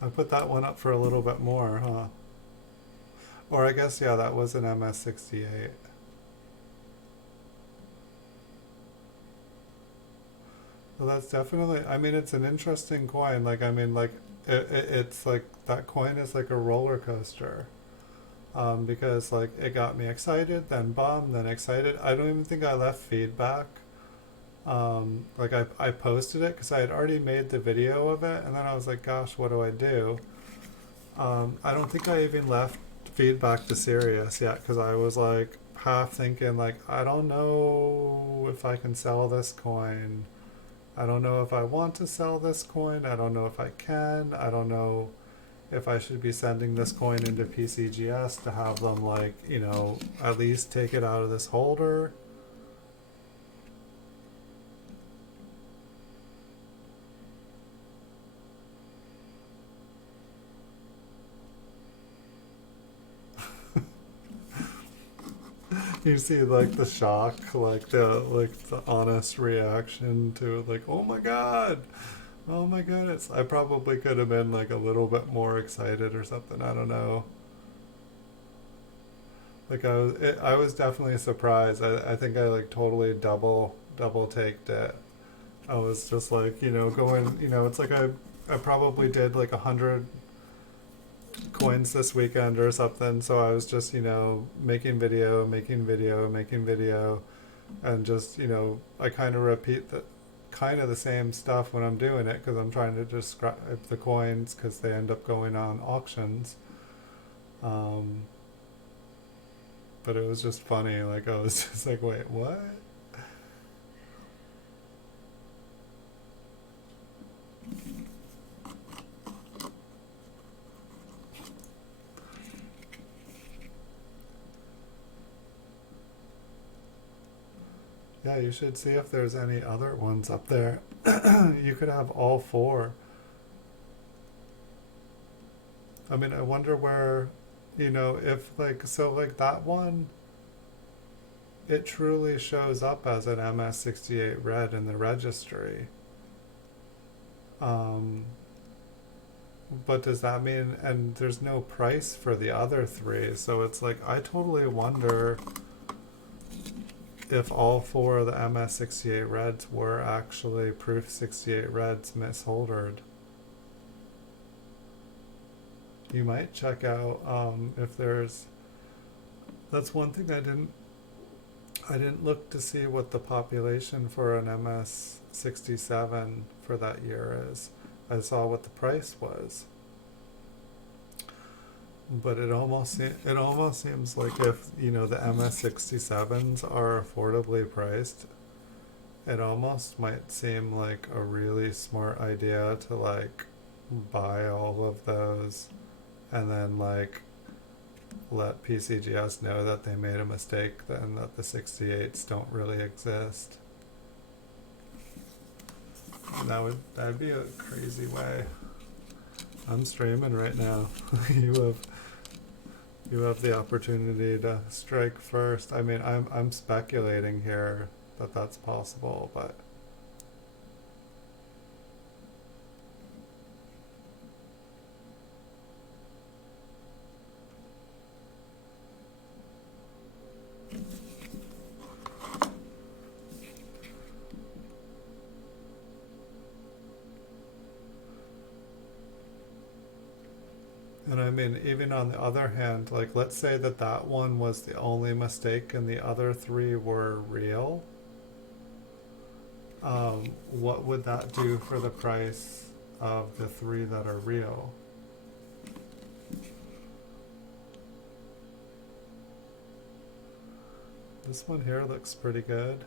I put that one up for a little bit more, huh? Or I guess, yeah, that was an MS68. Well, that's definitely, I mean, it's an interesting coin. Like, I mean, like, it's like, that coin is like a roller coaster. Because, like, it got me excited, then bummed, then excited. I don't even think I left feedback. Like I posted it because I had already made the video of it, and then I was like, gosh, what do I do? I don't think I even left feedback to Sirius yet because I was like half thinking like, I don't know if I can sell this coin. I don't know if I want to sell this coin. I don't know if I can. I don't know if I should be sending this coin into PCGS to have them like, you know, at least take it out of this holder. You see like the shock, like the honest reaction to it, like, oh my god, oh my goodness. I probably could have been like a little bit more excited or something. I don't know. Like I was definitely surprised. I think I like totally double taked it. I was just like, you know, going, you know, it's like I probably did like 100 coins this weekend or something, so I was just, you know, making video, and just, you know, I kind of kind of the same stuff when I'm doing it because I'm trying to describe the coins because they end up going on auctions. Um, but it was just funny. Like I was just like, wait, what? Yeah, you should see if there's any other ones up there. You could have all four. I mean, I wonder where, if like, so like that one, it truly shows up as an MS68 red in the registry. Um, but does that mean, and there's no price for the other three, so it's like, I totally wonder if all four of the MS68 reds were actually Proof 68 reds misholdered. You might check out if there's. That's one thing I didn't look to see what the population for an MS67 for that year is. I saw what the price was. But it almost seems like if the MS67s are affordably priced, it almost might seem like a really smart idea to like buy all of those and then like let PCGS know that they made a mistake and that the 68s don't really exist. And that'd be a crazy way. I'm streaming right now. You have the opportunity to strike first. I mean, I'm speculating here that that's possible, but and I mean, even on the other hand, like let's say that one was the only mistake and the other three were real. What would that do for the price of the three that are real? This one here looks pretty good.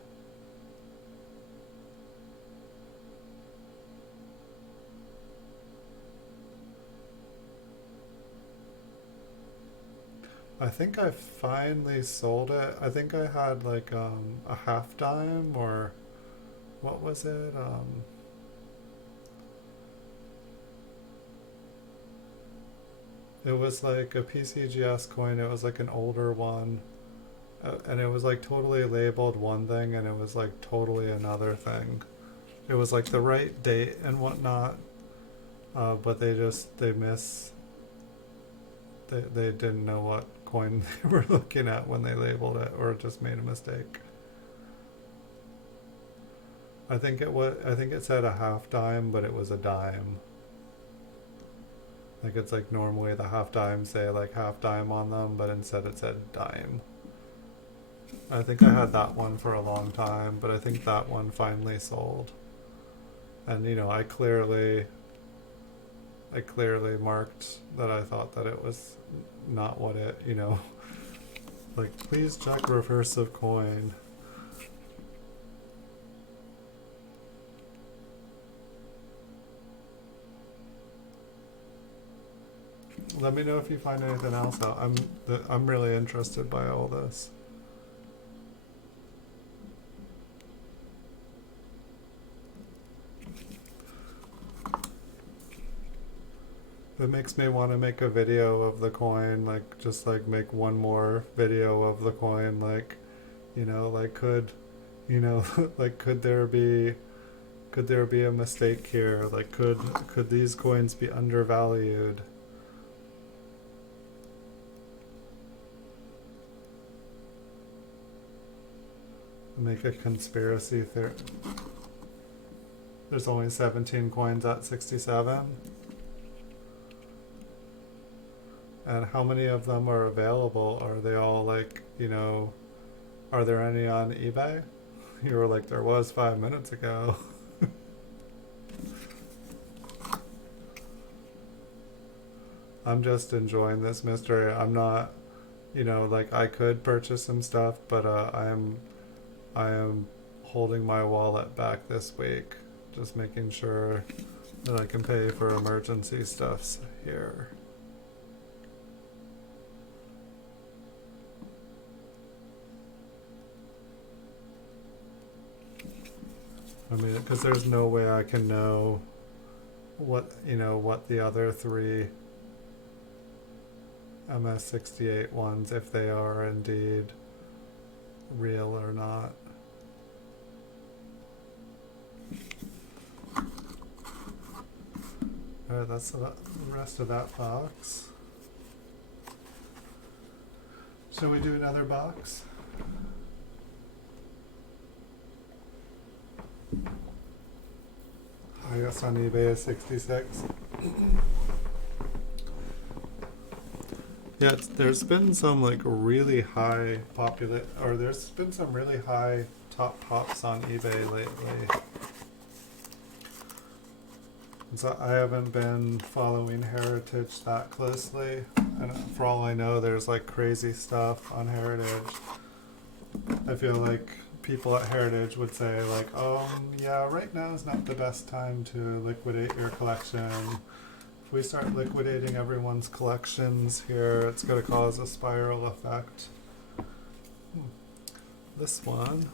I think I finally sold it. I think I had like a half dime or what was it? It was like a PCGS coin. It was like an older one. And it was like totally labeled one thing and it was like totally another thing. It was like the right date and whatnot, but they didn't know what coin they were looking at when they labeled it, or just made a mistake. I think it said a half dime, but it was a dime. Like it's like normally the half dimes say like half dime on them, but instead it said dime. I think I had that one for a long time, but I think that one finally sold. And I clearly marked that I thought that it was not what it, like please check reversive coin. Let me know if you find anything else out. I'm really interested by all this. It makes me want to make a video of the coin, like just like make one more video of the coin, like, like like could there be a mistake here? Like could these coins be undervalued? Make a conspiracy theory. There's only 17 coins at 67. And how many of them are available? Are they all like, are there any on eBay? You were like, there was 5 minutes ago. I'm just enjoying this mystery. I'm not, you know, like I could purchase some stuff, but I am holding my wallet back this week, just making sure that I can pay for emergency stuffs here. I mean, because there's no way I can know what, you know, what the other three MS68 ones, if they are indeed real or not. Alright, that's the rest of that box. Shall we do another box? Highest on eBay is 66. Yeah, there's been some like really high there's been some really high top pops on eBay lately. So I haven't been following Heritage that closely, and for all I know, there's like crazy stuff on Heritage. I feel like people at Heritage would say like, yeah, right now is not the best time to liquidate your collection. If we start liquidating everyone's collections here, it's going to cause a spiral effect. This one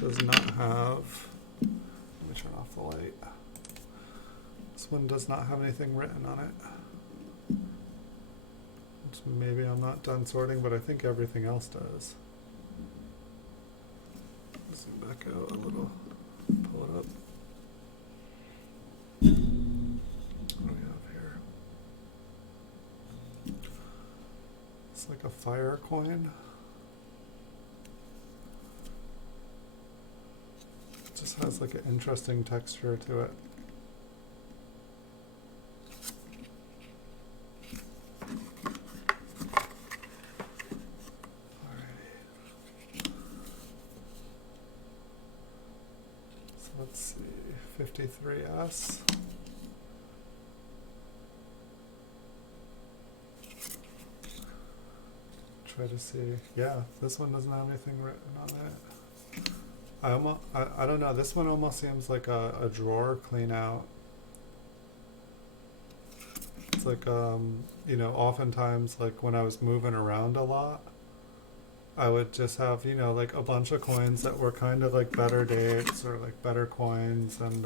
does not have, let me turn off the light. This one does not have anything written on it. So maybe I'm not done sorting, but I think everything else does. Zoom back out a little, pull it up. What do we have here? It's like a fire coin. It just has like an interesting texture to it. Let's see, 53S. Try to see. Yeah, this one doesn't have anything written on it. I don't know. This one almost seems like a drawer clean out. It's like you know, oftentimes like when I was moving around a lot, I would just have, you know, like a bunch of coins that were kind of like better dates or like better coins, and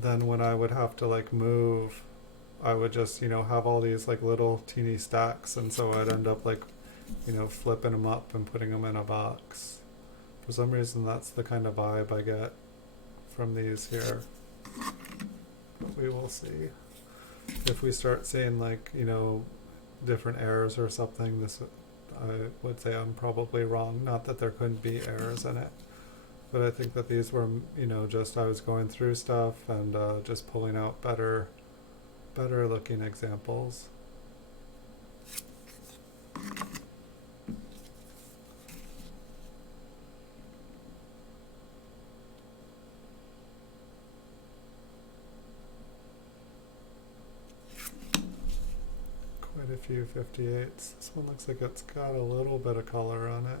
then when I would have to like move, I would just, you know, have all these like little teeny stacks, and so I'd end up like, you know, flipping them up and putting them in a box. For some reason, that's the kind of vibe I get from these here. But we will see. If we start seeing like, you know, different errors or something, this, I would say I'm probably wrong. Not that there couldn't be errors in it, but I think that these were, you know, just I was going through stuff and just pulling out better looking examples. Quite a few 58s. This one looks like it's got a little bit of color on it.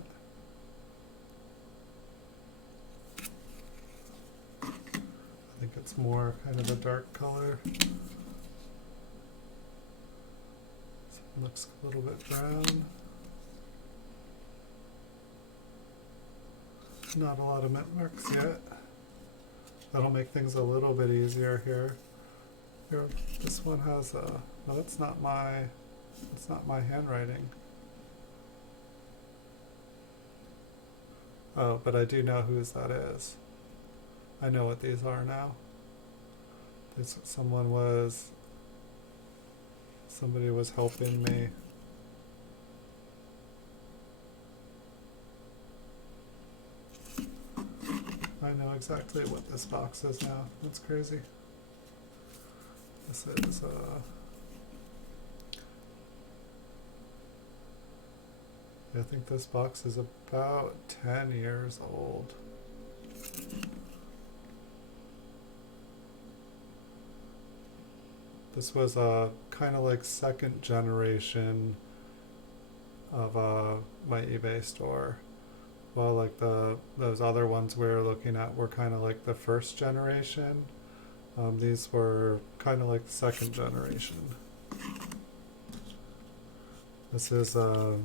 I think it's more kind of a dark color. Looks a little bit brown. Not a lot of mint marks yet. That'll make things a little bit easier here. Here, this one has a. No, that's not my handwriting. Oh, but I do know whose that is. I know what these are now. Somebody was helping me. I know exactly what this box is now. That's crazy. This is I think this box is about 10 years old. This was a kind of like second generation of my eBay store. Well, like those other ones we were looking at were kind of like the first generation. These were kind of like second generation. This is about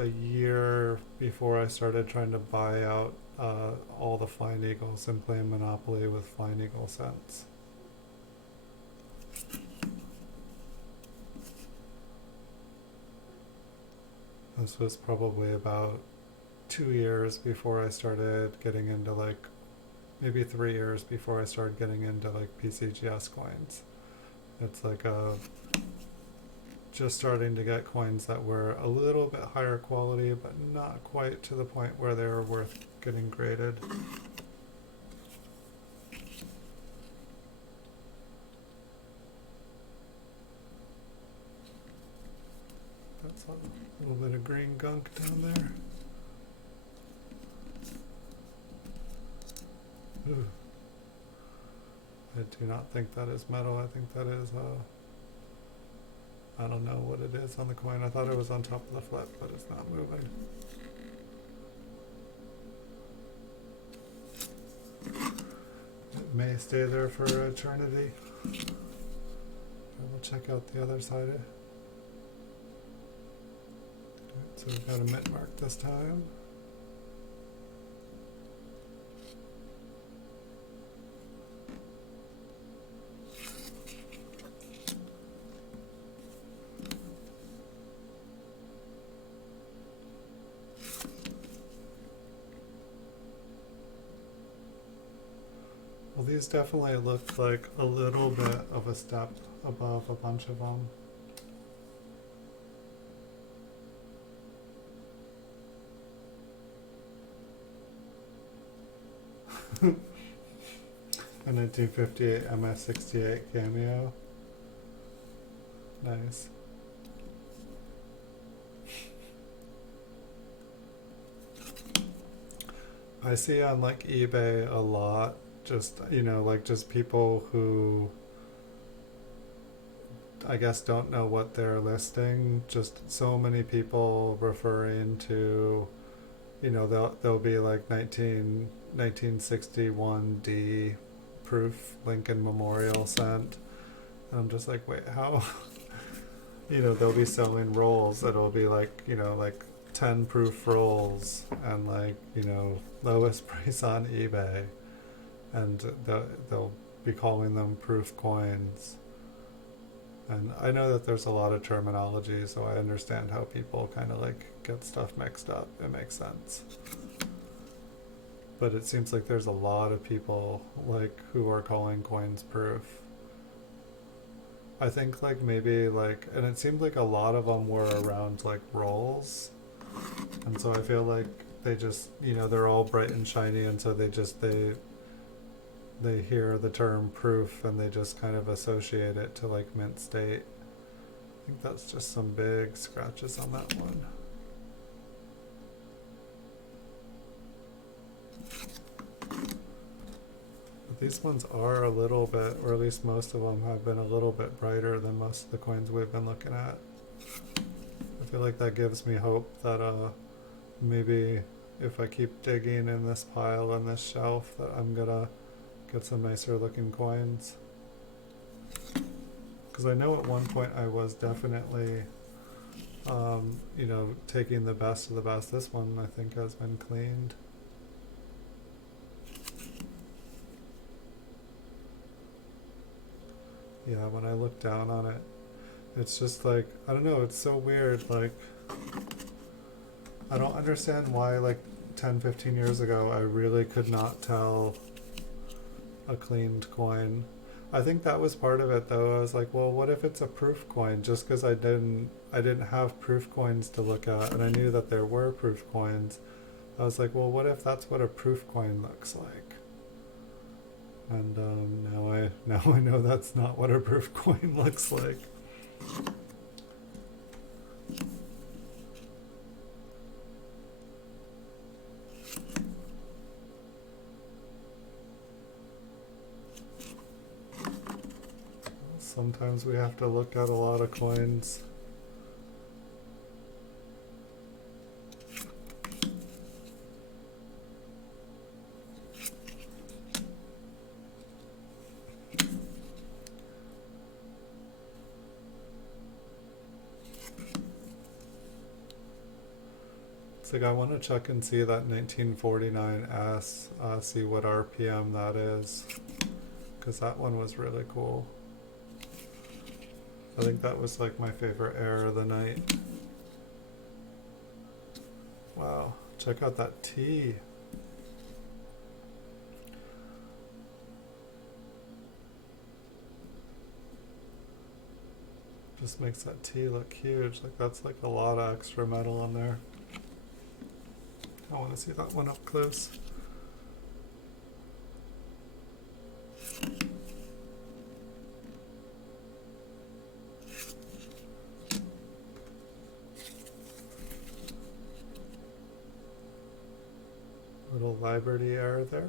a year before I started trying to buy out all the Flying Eagles and play Monopoly with Flying Eagle cents. This was probably about 2 years before I started getting into like, maybe 3 years before I started getting into like PCGS coins. It's like just starting to get coins that were a little bit higher quality, but not quite to the point where they were worth getting graded. That's a little bit of green gunk down there. Ooh. I do not think that is metal. I think that is I don't know what it is on the coin. I thought it was on top of the flip, but it's not moving. It may stay there for eternity. We'll check out the other side. Right, so we've got a mint mark this time. Well, these definitely look like a little bit of a step above a bunch of them. A 1958 MS68 cameo. Nice. I see on like eBay a lot, just, you know, like just people who I guess don't know what they're listing. Just so many people referring to, you know, they'll be like 1961D proof Lincoln Memorial cent. And I'm just like, wait, how? You know, they'll be selling rolls that'll be like, you know, like 10 proof rolls and like, you know, lowest price on eBay. And they'll be calling them proof coins. And I know that there's a lot of terminology, so I understand how people kind of like get stuff mixed up. It makes sense. But it seems like there's a lot of people like who are calling coins proof. I think like maybe like, and it seemed like a lot of them were around like rolls. And so I feel like they just, you know, they're all bright and shiny, and so they hear the term proof and they just kind of associate it to like mint state. I think that's just some big scratches on that one. But these ones are a little bit, or at least most of them have been a little bit brighter than most of the coins we've been looking at. I feel like that gives me hope that maybe if I keep digging in this pile and this shelf that I'm gonna get some nicer looking coins. Because I know at one point I was definitely, you know, taking the best of the best. This one I think has been cleaned. Yeah, when I look down on it, it's just like, I don't know, it's so weird. Like, I don't understand why like 10-15 years ago I really could not tell a cleaned coin. I think that was part of it though. I was like, well, what if it's a proof coin? Just because I didn't have proof coins to look at, and I knew that there were proof coins. I was like, well, what if that's what a proof coin looks like? And now I know that's not what a proof coin looks like. Sometimes we have to look at a lot of coins. It's like I want to check and see that 1949S, see what RPM that is, because that one was really cool. I think that was like my favorite error of the night. Wow, check out that T. Just makes that T look huge. Like that's like a lot of extra metal on there. I want to see that one up close. Little Liberty error there.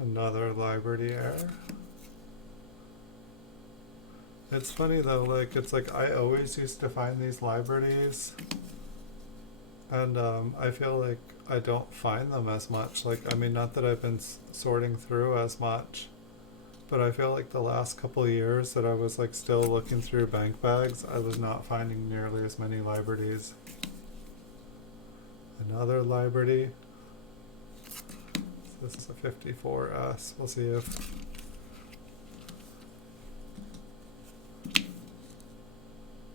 Another Liberty error. It's funny though, like it's like I always used to find these Liberties, and I feel like I don't find them as much. Like, I mean, not that I've been sorting through as much, but I feel like the last couple of years that I was like still looking through bank bags, I was not finding nearly as many Liberties. Another Liberty. So this is a 54S. We'll see if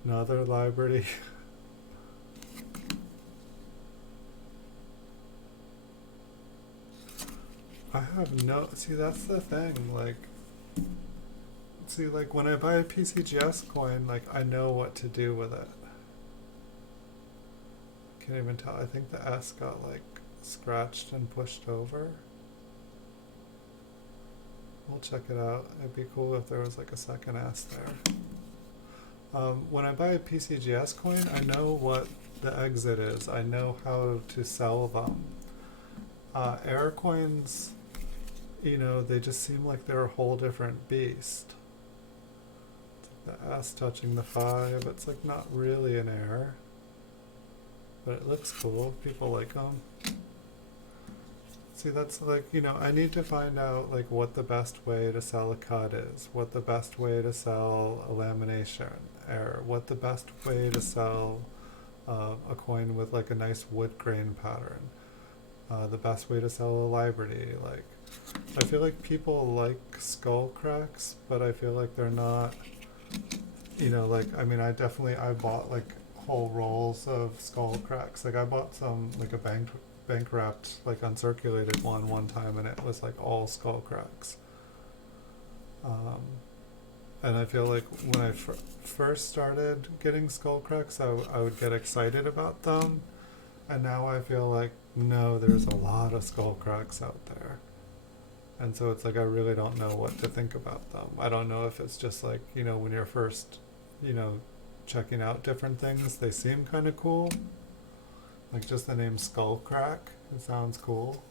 another Liberty. I have no, see that's the thing, like, see like when I buy a PCGS coin, like I know what to do with it. Can't even tell, I think the S got like scratched and pushed over. We'll check it out. It'd be cool if there was like a second S there. When I buy a PCGS coin, I know what the exit is. I know how to sell them. Air coins, you know, they just seem like they're a whole different beast. The S touching the 5, it's like not really an error, but it looks cool. People like them. See, that's like, you know, I need to find out like what the best way to sell a cut is, what the best way to sell a lamination error, what the best way to sell a coin with like a nice wood grain pattern, the best way to sell a Liberty. Like, I feel like people like skull cracks, but I feel like they're not, you know, like, I mean, I bought like whole rolls of skull cracks. Like I bought some, like a bank wrapped, like uncirculated one time, and it was like all skull cracks. And I feel like when I first started getting skull cracks, I would get excited about them, and now I feel like, no, there's a lot of skull cracks out there. And so it's like I really don't know what to think about them. I don't know if it's just like, you know, when you're first, you know, checking out different things, they seem kind of cool. Like just the name Skull Crack, it sounds cool.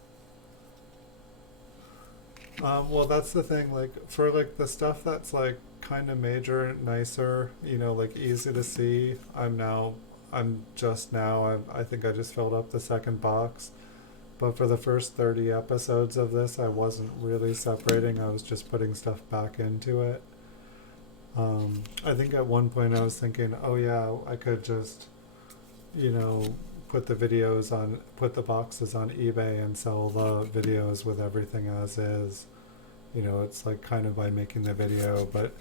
Well, that's the thing, like for like the stuff that's like kind of major, nicer, you know, like easy to see, I think I just filled up the second box. But for the first 30 episodes of this, I wasn't really separating. I was just putting stuff back into it. I think at one point I was thinking, oh yeah, I could just, you know, put the boxes on eBay and sell the videos with everything as is. You know, it's like kind of by making the video, but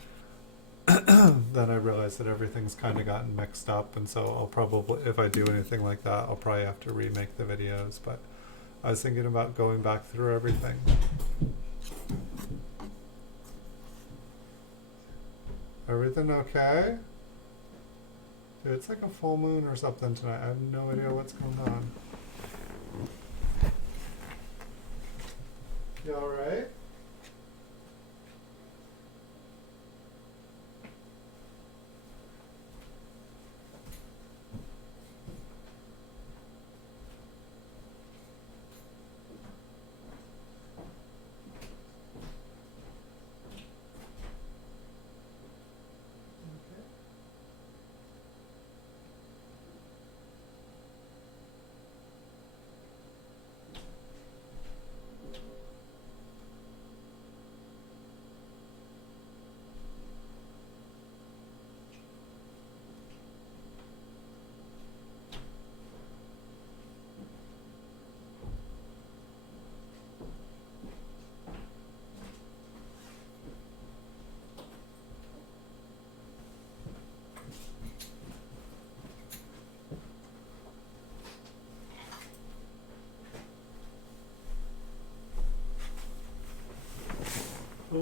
then I realized that everything's kind of gotten mixed up, and so I'll probably, if I do anything like that, I'll probably have to remake the videos. But I was thinking about going back through everything. Everything okay? Dude, it's like a full moon or something tonight. I have no idea what's going on. You alright?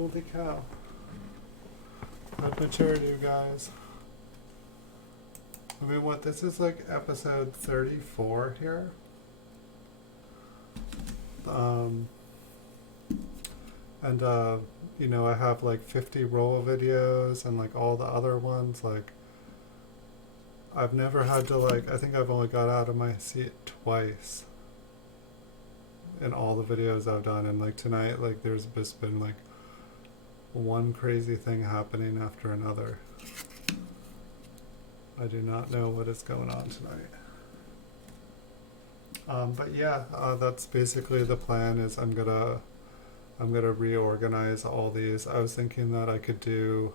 Holy cow. I've matured, you guys. I mean, what, this is like episode 34 here? And you know, I have like 50 roll videos and like all the other ones, like I've never had to like, I think I've only got out of my seat twice in all the videos I've done, and like tonight, like there's just been like one crazy thing happening after another. I do not know what is going on tonight. But yeah, that's basically the plan. Is I'm gonna reorganize all these. I was thinking that I could do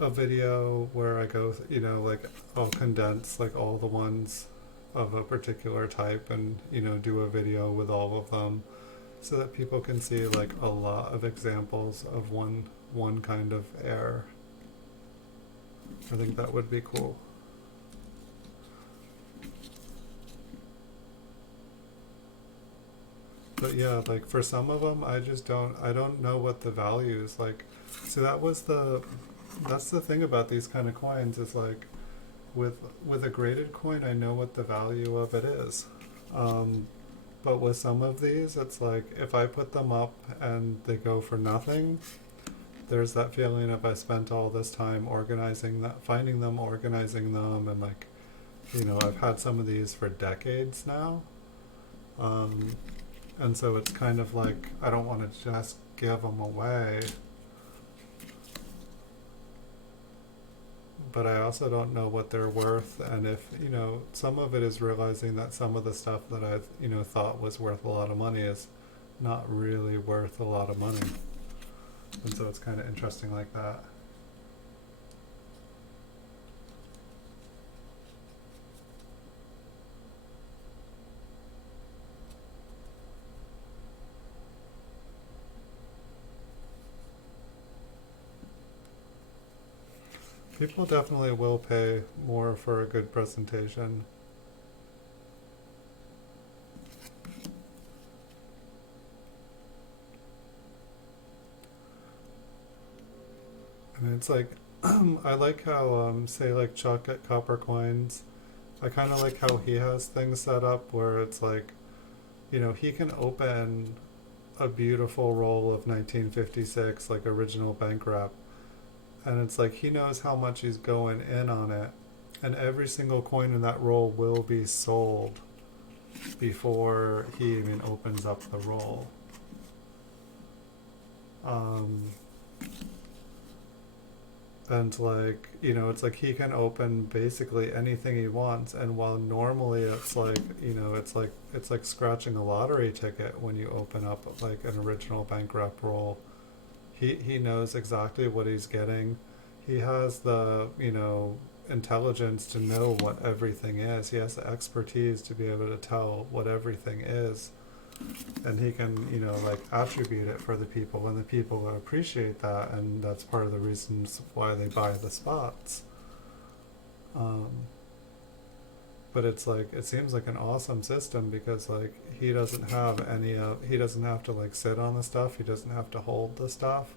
a video where I go, you know, like I'll condense like all the ones of a particular type, and you know, do a video with all of them, so that people can see like a lot of examples of one kind of error. I think that would be cool. But yeah, like for some of them, I don't know what the value is like. So that's the thing about these kind of coins, is like with a graded coin, I know what the value of it is. But with some of these, it's like if I put them up and they go for nothing, there's that feeling of I spent all this time organizing that, finding them, organizing them, and like, you know, I've had some of these for decades now. And so it's kind of like, I don't want to just give them away, but I also don't know what they're worth. And if, you know, some of it is realizing that some of the stuff that I, you know, thought was worth a lot of money is not really worth a lot of money. And so it's kind of interesting like that. People definitely will pay more for a good presentation. I mean, it's like, I like how, say like Chuck at Copper Coins, I kind of like how he has things set up where it's like, you know, he can open a beautiful roll of 1956, like original bank wrap, and it's like he knows how much he's going in on it, and every single coin in that roll will be sold before he even opens up the roll. And like, you know, it's like he can open basically anything he wants, and while normally it's like, you know, it's like scratching a lottery ticket when you open up like an original bank wrap roll. He knows exactly what he's getting. He has the, you know, intelligence to know what everything is. He has the expertise to be able to tell what everything is. And he can, you know, like attribute it for the people, and the people will appreciate that, and that's part of the reasons why they buy the spots. But it's like, it seems like an awesome system, because like he doesn't have he doesn't have to like sit on the stuff, he doesn't have to hold the stuff,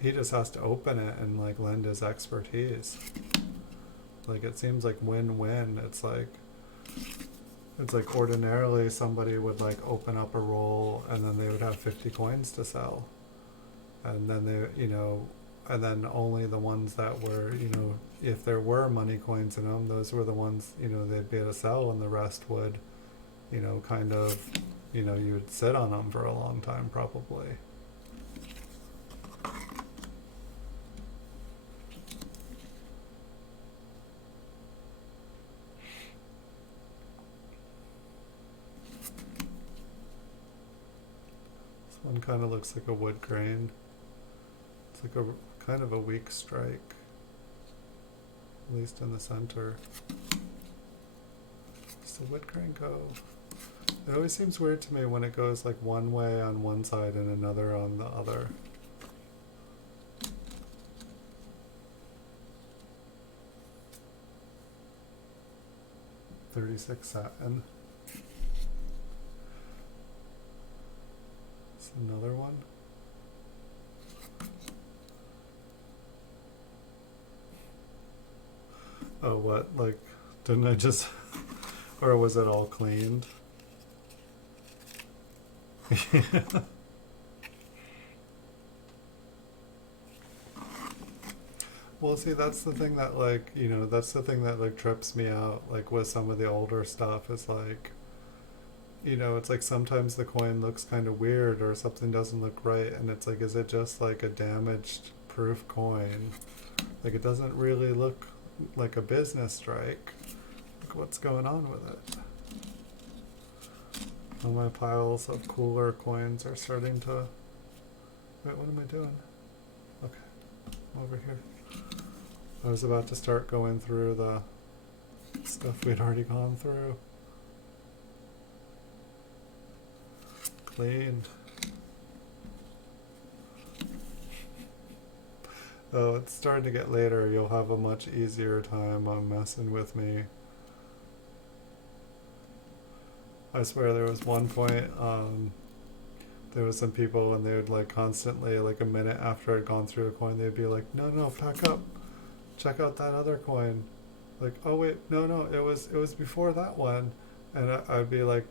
he just has to open it and like lend his expertise. Like it seems like win-win. It's like ordinarily somebody would like open up a roll and then they would have 50 coins to sell, and then they, you know, and then only the ones that were, you know, if there were money coins in them, those were the ones, you know, they'd be able to sell, and the rest would, you know, kind of, you know, you would sit on them for a long time probably. One kind of looks like a wood grain. It's like a kind of a weak strike, at least in the center. Does the wood grain go? It always seems weird to me when it goes like one way on one side and another on the other. .36 satin. Another one. Oh, what? Like, didn't I just... or was it all cleaned? Well, see, that's the thing that, like, you know, that's the thing that, like, trips me out, like, with some of the older stuff is, like, you know, it's like sometimes the coin looks kind of weird or something doesn't look right, and it's like, is it just, like, a damaged proof coin? Like, it doesn't really look like a business strike. Like, what's going on with it? All my piles of cooler coins are starting to... Wait, what am I doing? Okay, over here. I was about to start going through the stuff we'd already gone through. Clean. Oh, it's starting to get later. You'll have a much easier time on messing with me. I swear there was one point, there was some people and they would like constantly, like a minute after I'd gone through a coin, they'd be like, no, pack up. Check out that other coin. Like, oh wait, no, it was before that one. And I'd be like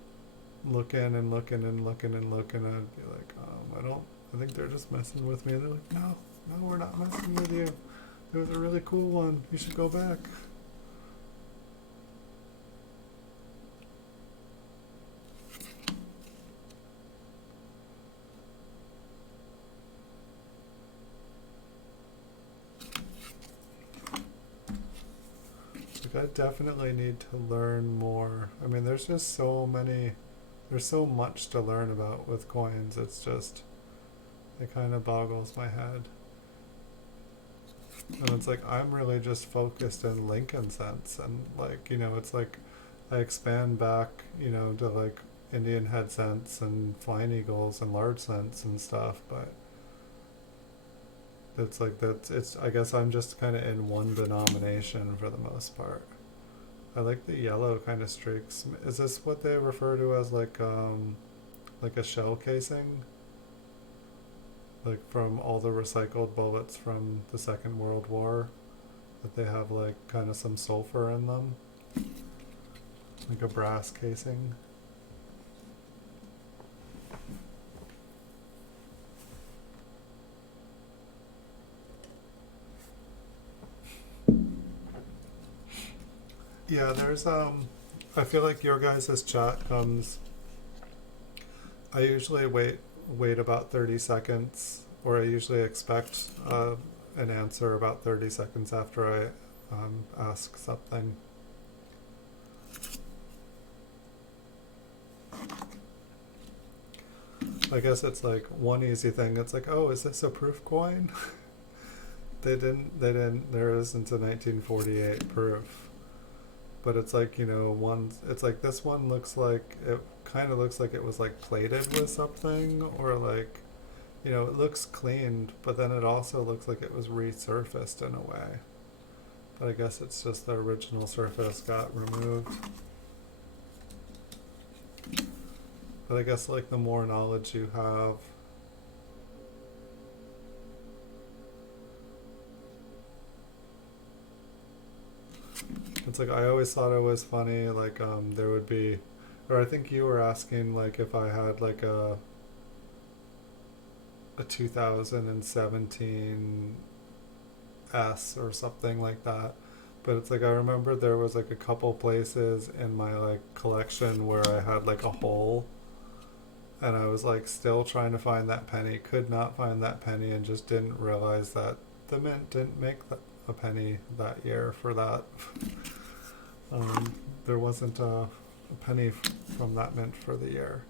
looking and looking and looking and looking, and I'd be like, I think they're just messing with me. And they're like, no, we're not messing with you. It was a really cool one. You should go back. Like, I definitely need to learn more. I mean, there's just so many, there's so much to learn about with coins. It's just, it kind of boggles my head. And it's like, I'm really just focused in Lincoln cents. And like, you know, it's like, I expand back, you know, to like Indian head cents and flying eagles and large cents and stuff. But it's like, I guess I'm just kind of in one denomination for the most part. I like the yellow kind of streaks. Is this what they refer to as like a shell casing? Like from all the recycled bullets from the Second World War, that they have like kind of some sulfur in them, like a brass casing. Yeah, there's I feel like your guys' chat comes, I usually wait about 30 seconds, or I usually expect an answer about 30 seconds after I ask something. I guess it's like one easy thing. It's like, oh, is this a proof coin? They didn't, there isn't a 1948 proof. But it's like, you know, it's like this one looks like, it kind of looks like it was like plated with something, or like, you know, it looks cleaned, but then it also looks like it was resurfaced in a way. But I guess it's just the original surface got removed. But I guess like the more knowledge you have, it's like, I always thought it was funny, like there would be, or I think you were asking like if I had like a 2017 S or something like that. But it's like, I remember there was like a couple places in my like collection where I had like a hole, and I was like still trying to find that penny, could not find that penny, and just didn't realize that the mint didn't make a penny that year for that. There wasn't a penny from that mint for the year.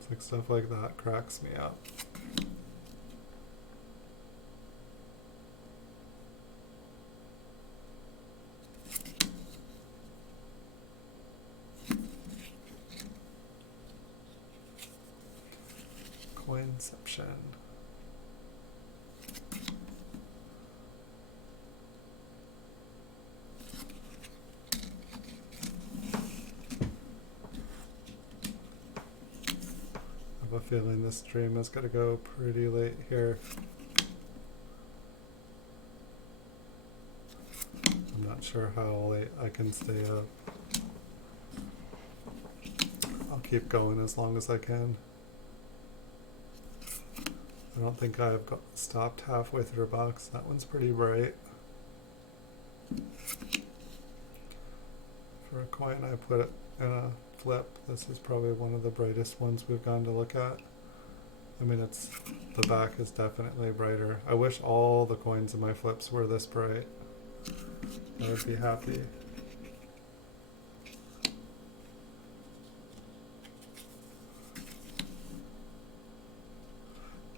It's like stuff like that cracks me up. Coinception. I have a feeling this stream is going to go pretty late here. sure how late I can stay up. I'll keep going as long as I can. I don't think I've stopped halfway through a box. That one's pretty bright. For a coin, I put it in a flip. This is probably one of the brightest ones we've gone to look at. I mean, the back is definitely brighter. I wish all the coins in my flips were this bright. I would be happy.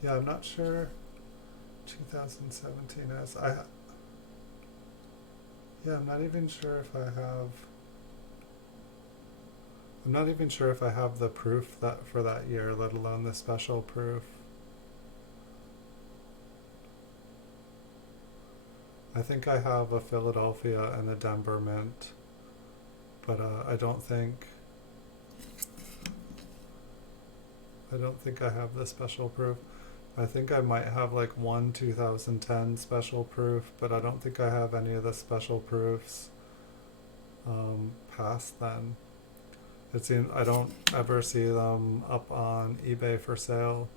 Yeah, I'm not sure 2017 is. Yeah, I'm not even sure if I have. I'm not even sure if I have the proof that for that year, let alone the special proof. I think I have a Philadelphia and a Denver mint, but I don't think I have the special proof. I think I might have like one 2010 special proof, but I don't think I have any of the special proofs past then. It seems I don't ever see them up on eBay for sale.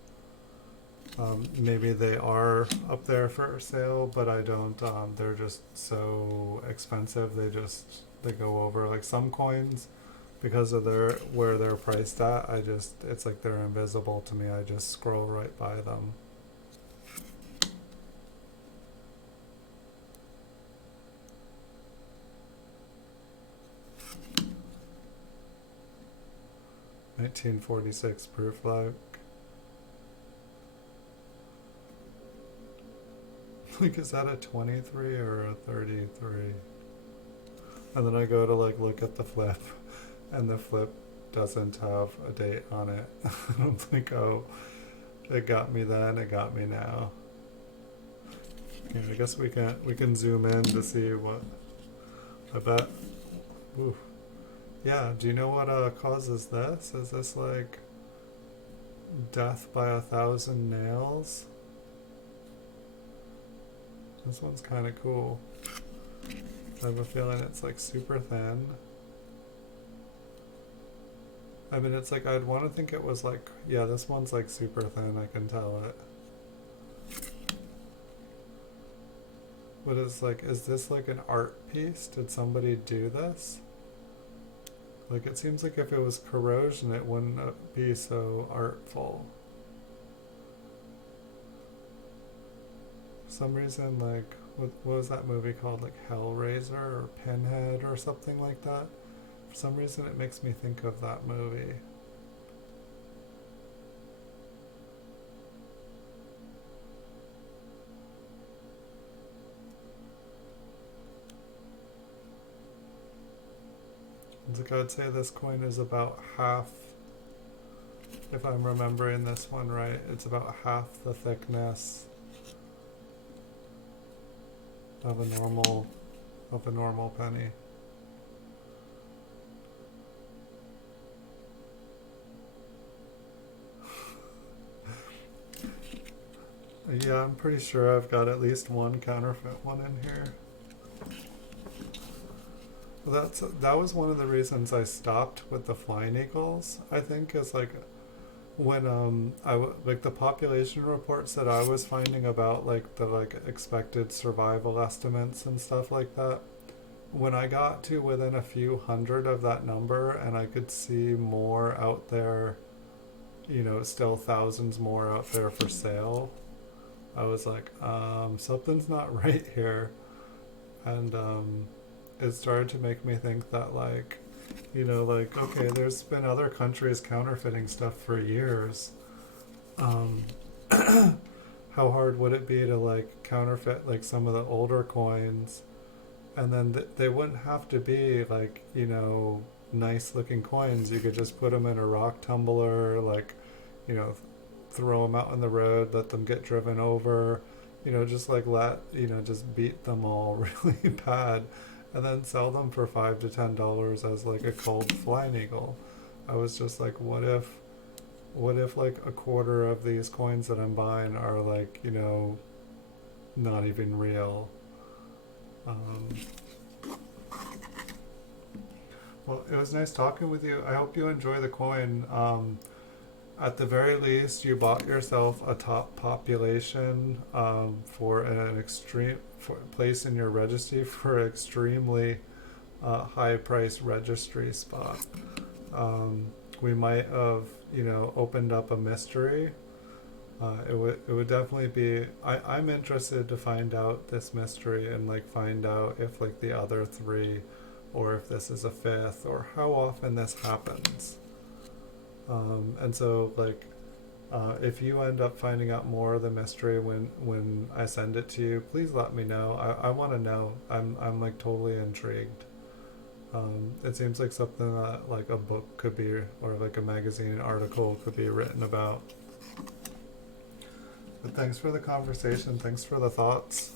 Maybe they are up there for sale, but I don't. They're just so expensive. They go over like some coins because of where they're priced at. It's like they're invisible to me. I just scroll right by them. $1946 proof like. Like, is that a 23 or a 33? And then I go to like look at the flip, and the flip doesn't have a date on it. I don't think, oh, it got me then, it got me now. Yeah, I guess we can zoom in to see what. I bet. Ooh. Yeah. Do you know what causes this? Is this like death by 1,000 nails? This one's kind of cool. I have a feeling it's like super thin. I mean, it's like I'd want to think it was like, yeah, this one's like super thin, I can tell it. But it's like, is this like an art piece? Did somebody do this? Like, it seems like if it was corrosion, it wouldn't be so artful. For some reason, like, what was that movie called? Like Hellraiser or Pinhead or something like that? For some reason, it makes me think of that movie. Like, I'd say this coin is about half, if I'm remembering this one right, it's about half the thickness of a normal penny. Yeah, I'm pretty sure I've got at least one counterfeit one in here. Well, that was one of the reasons I stopped with the flying eagles. I think is like when like the population reports that I was finding about like the like expected survival estimates and stuff like that. When I got to within a few hundred of that number, and I could see more out there, you know, still thousands more out there for sale, I was like, something's not right here. And it started to make me think that, like, you know, like, okay, there's been other countries counterfeiting stuff for years. How hard would it be to like counterfeit like some of the older coins, and then they wouldn't have to be like, you know, nice looking coins. You could just put them in a rock tumbler, like, you know, throw them out on the road, let them get driven over, you know, just like just beat them all really bad, and then sell them for $5 to $10 as like a culled flying eagle. I was just like, what if like a quarter of these coins that I'm buying are like, you know, not even real? Well, it was nice talking with you. I hope you enjoy the coin. At the very least, you bought yourself a top population for an extreme place in your registry for extremely high price registry spot. Um, we might have, opened up a mystery. It would definitely be. I'm interested to find out this mystery and like find out if like the other three, or if this is a fifth, or how often this happens. And so like, if you end up finding out more of the mystery when I send it to you, please let me know. I want to know. I'm like totally intrigued. It seems like something that like a book could be, or like a magazine article could be written about. But thanks for the conversation. Thanks for the thoughts.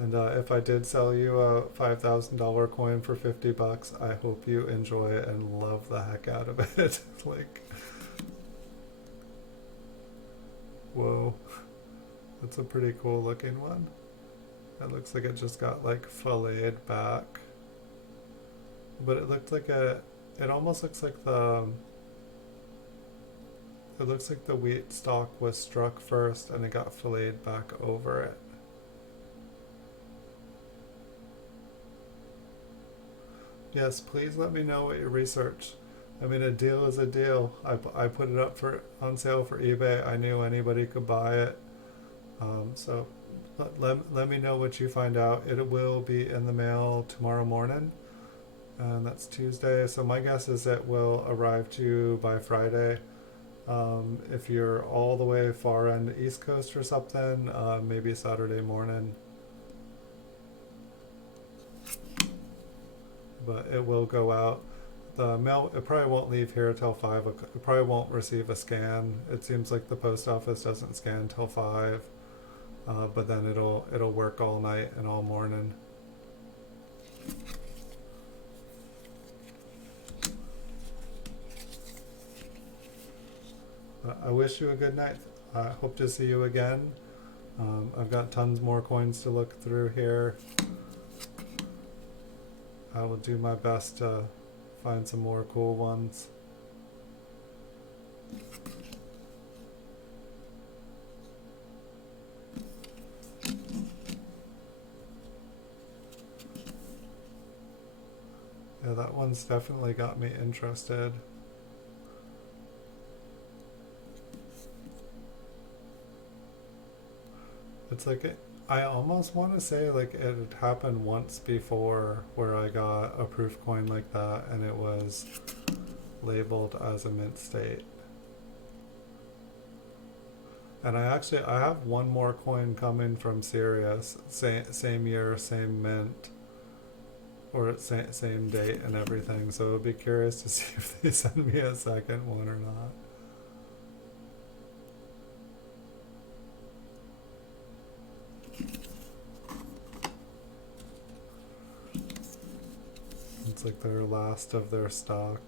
And if I did sell you a $5,000 coin for $50, I hope you enjoy it and love the heck out of it. Like, whoa, that's a pretty cool looking one. It looks like it just got like filleted back, but it looked like it almost looks like it looks like the wheat stalk was struck first and it got filleted back over it. Yes, please let me know what you research. I mean, a deal is a deal. I put it up on sale for eBay. I knew anybody could buy it. So let me know what you find out. It will be in the mail tomorrow morning, and that's Tuesday. So my guess is it will arrive to you by Friday. If you're all the way far on the East Coast or something, maybe Saturday morning. But it will go out. The mail, it probably won't leave here till 5 o'clock. It probably won't receive a scan. It seems like the post office doesn't scan till 5. But then it'll work all night and all morning. I wish you a good night. I hope to see you again. I've got tons more coins to look through here. I will do my best to find some more cool ones. Yeah, that one's definitely got me interested. It's like I almost want to say like it had happened once before where I got a proof coin like that and it was labeled as a mint state. And I have one more coin coming from Sirius, same year, same mint, or same date and everything. So I'd be curious to see if they send me a second one or not. It's like their last of their stock.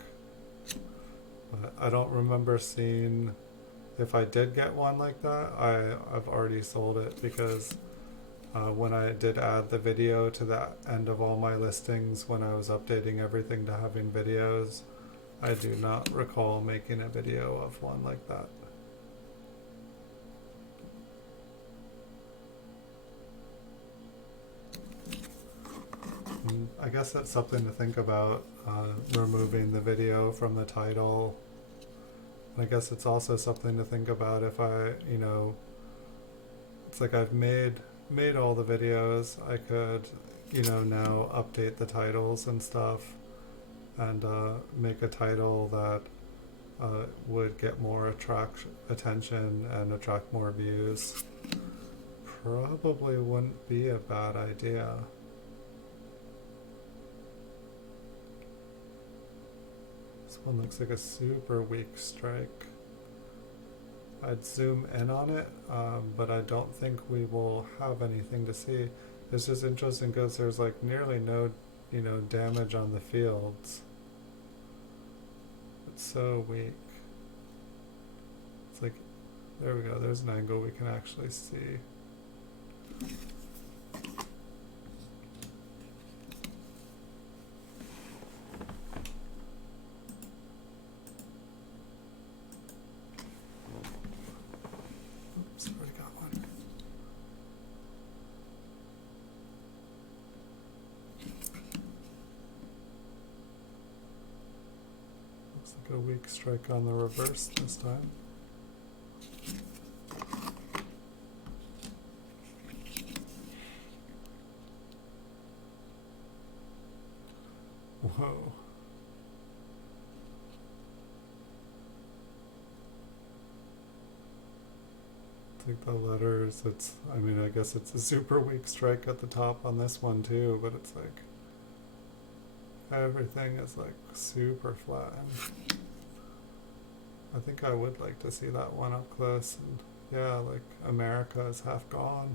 But I don't remember seeing, if I did get one like that, I've already sold it because when I did add the video to the end of all my listings, when I was updating everything to having videos, I do not recall making a video of one like that. I guess that's something to think about, removing the video from the title. I guess it's also something to think about if I, it's like I've made all the videos. I could, now update the titles and stuff and make a title that would get more attention and attract more views. Probably wouldn't be a bad idea. This one looks like a super weak strike. I'd zoom in on it, but I don't think we will have anything to see. It's just interesting because there's like nearly no, damage on the fields. It's so weak. It's like, there we go, there's an angle we can actually see. weak strike on the reverse this time. Whoa. I think the letters, I mean, I guess it's a super weak strike at the top on this one too, but it's like everything is like super flat. I think I would like to see that one up close, and yeah, like America is half gone.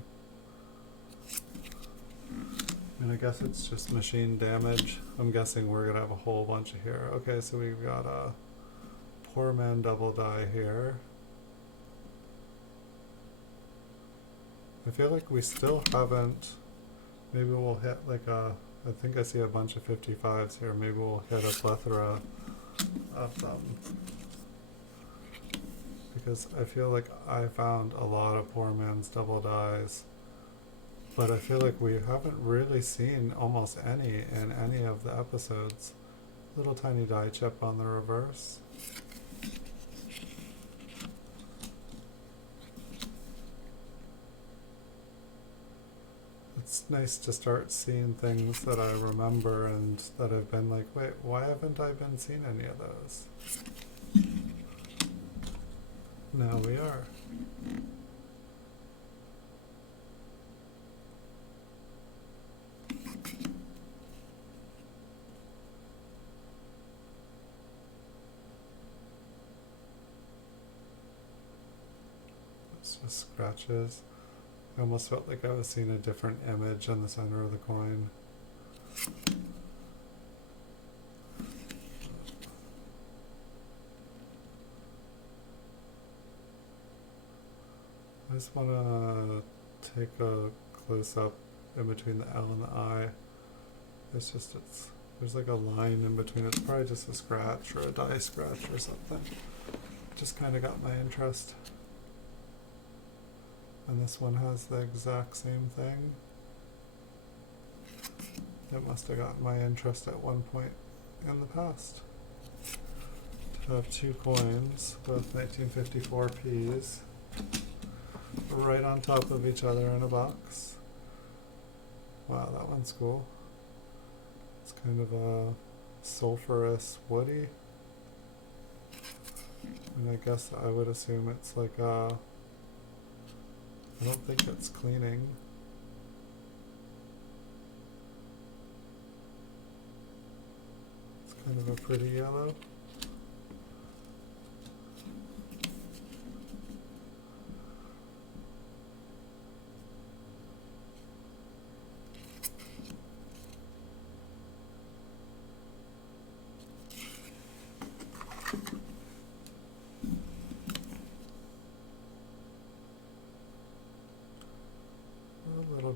I mean, I guess it's just machine damage. I'm guessing we're gonna have a whole bunch of here. Okay, so we've got a poor man double die here. I feel like we still haven't, maybe we'll hit like I think I see a bunch of 55s here. Maybe we'll hit a plethora of them. Because I feel like I found a lot of poor man's double dies. But I feel like we haven't really seen almost any in any of the episodes. Little tiny die chip on the reverse. It's nice to start seeing things that I remember and that I've been like, wait, why haven't I been seeing any of those? Now we are. It's just scratches. I almost felt like I was seeing a different image on the center of the coin. I just want to take a close-up in between the L and the I. There's like a line in between. It's probably just a scratch or a die scratch or something. Just kind of got my interest. And this one has the exact same thing. It must have gotten my interest at one point in the past. To have two coins with 1954 Ps right on top of each other in a box. Wow, that one's cool. It's kind of a sulfurous woody. And I guess I would assume it's like a, I don't think it's cleaning. It's kind of a pretty yellow.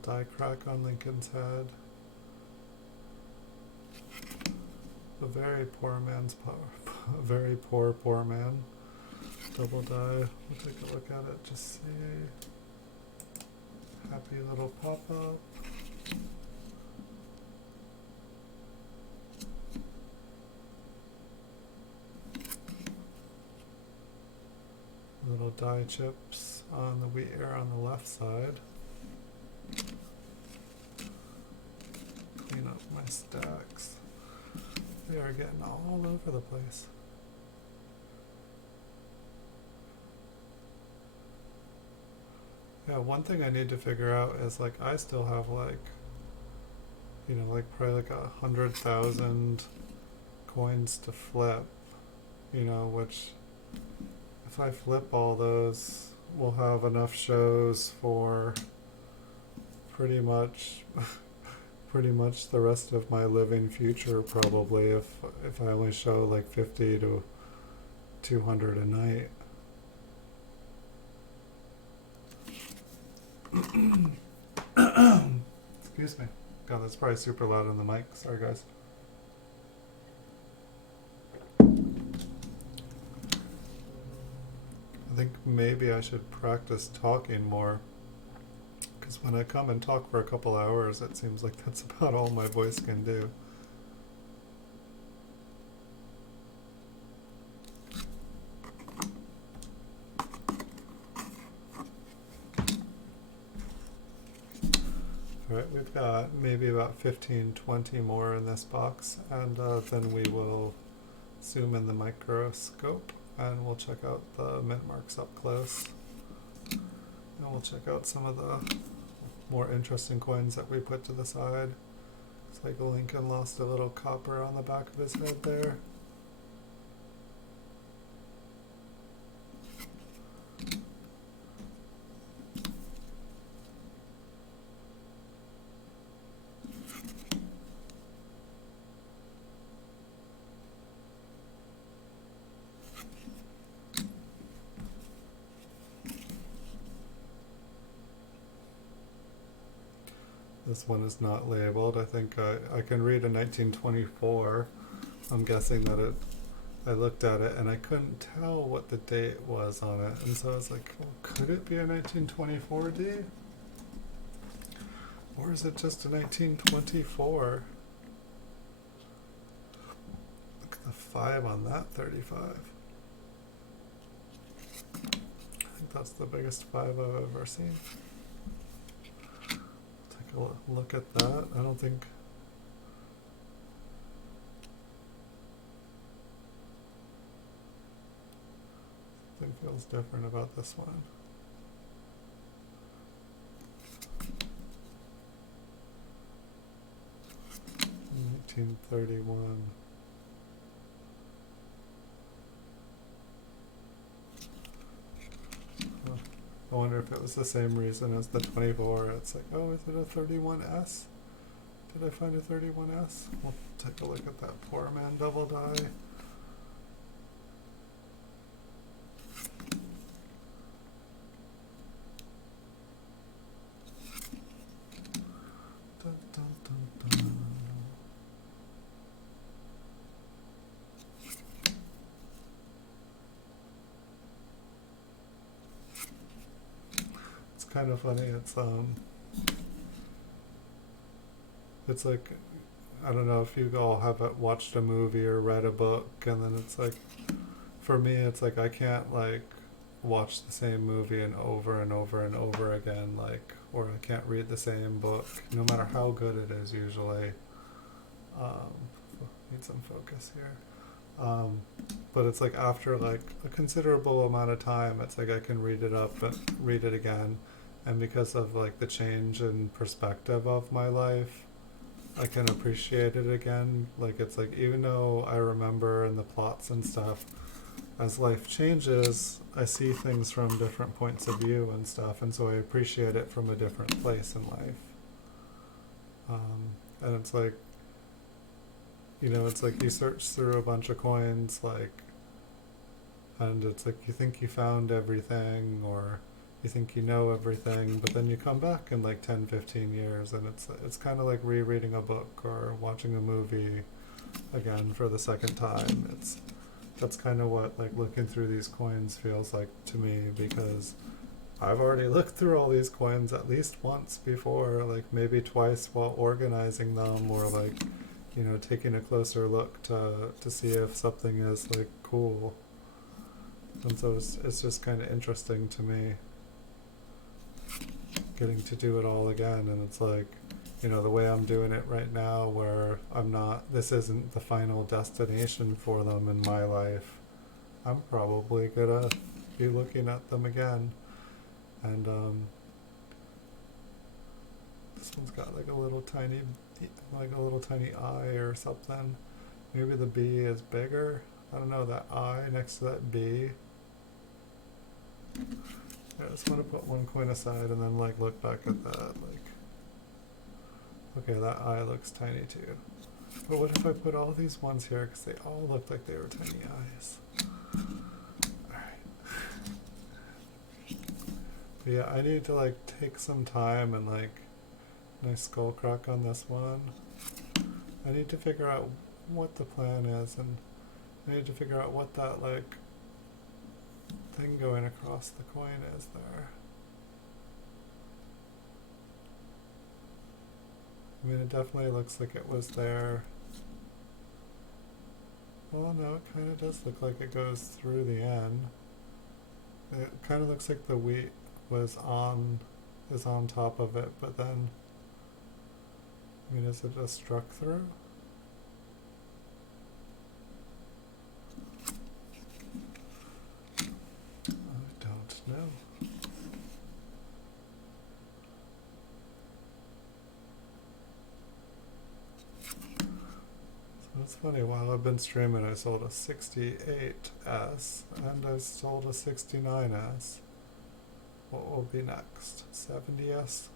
Die crack on Lincoln's head. A very poor man's a very poor man. Double die. We'll take a look at it. Just see. Happy little pop up. Little die chips on the wheat ear on the left side. Clean up my stacks. They are getting all over the place. Yeah, one thing I need to figure out is like I still have like, you know, like probably like 100,000 coins to flip, you know, which if I flip all those, we'll have enough shows for pretty much the rest of my living future, probably, if I only show like 50 to 200 a night. Excuse me. God, that's probably super loud on the mic. Sorry, guys. I think maybe I should practice talking more. Because when I come and talk for a couple hours, it seems like that's about all my voice can do. Alright, we've got maybe about 15, 20 more in this box, and then we will zoom in the microscope and we'll check out the mint marks up close. And we'll check out some of the more interesting coins that we put to the side. It's like Lincoln lost a little copper on the back of his head there. This one is not labeled. I think I can read a 1924. I'm guessing that I looked at it and I couldn't tell what the date was on it. And so I was like, well, could it be a 1924 D? Or is it just a 1924? Look at the 5 on that 35. I think that's the biggest 5 I've ever seen. Look at that. I don't think something feels different about this one. $1931. I wonder if it was the same reason as the 24. It's like, oh, is it a 31S? Did I find a 31S? We'll take a look at that poor man double die. Dun, dun, dun, dun. Kind of funny. It's like, I don't know if you all have watched a movie or read a book, and then it's like, for me it's like I can't like watch the same movie and over and over and over again, like, or I can't read the same book no matter how good it is usually. Need some focus here. But it's like after like a considerable amount of time, it's like I can read it again, and because of like the change in perspective of my life, I can appreciate it again. Like it's like, even though I remember and the plots and stuff, as life changes, I see things from different points of view and stuff, and so I appreciate it from a different place in life. And it's like, it's like you search through a bunch of coins, like, and it's like you think you found everything, or you think you know everything, but then you come back in like 10, 15 years, and it's kind of like rereading a book or watching a movie again for the second time. That's kind of what like looking through these coins feels like to me, because I've already looked through all these coins at least once before, like maybe twice while organizing them, or like, taking a closer look to see if something is like cool. And so it's just kind of interesting to me getting to do it all again. And it's like, the way I'm doing it right now, where this isn't the final destination for them in my life, I'm probably gonna be looking at them again. And this one's got like a little tiny eye or something. Maybe the B is bigger. I don't know, that I next to that B. I just want to put one coin aside and then like look back at that, like, okay, that eye looks tiny too. But what if I put all these ones here, because they all look like they were tiny eyes. Alright. But yeah, I need to like take some time and like, nice skull crack on this one. I need to figure out what the plan is, and I need to figure out what that like thing going across the coin is there. I mean, it definitely looks like it was there. Well, no, it kind of does look like it goes through the end. It kind of looks like the wheat is on top of it, but then I mean, is it just struck through? I don't know. So it's funny, while I've been streaming, I sold a 68S and I sold a 69S. What will be next? 70S?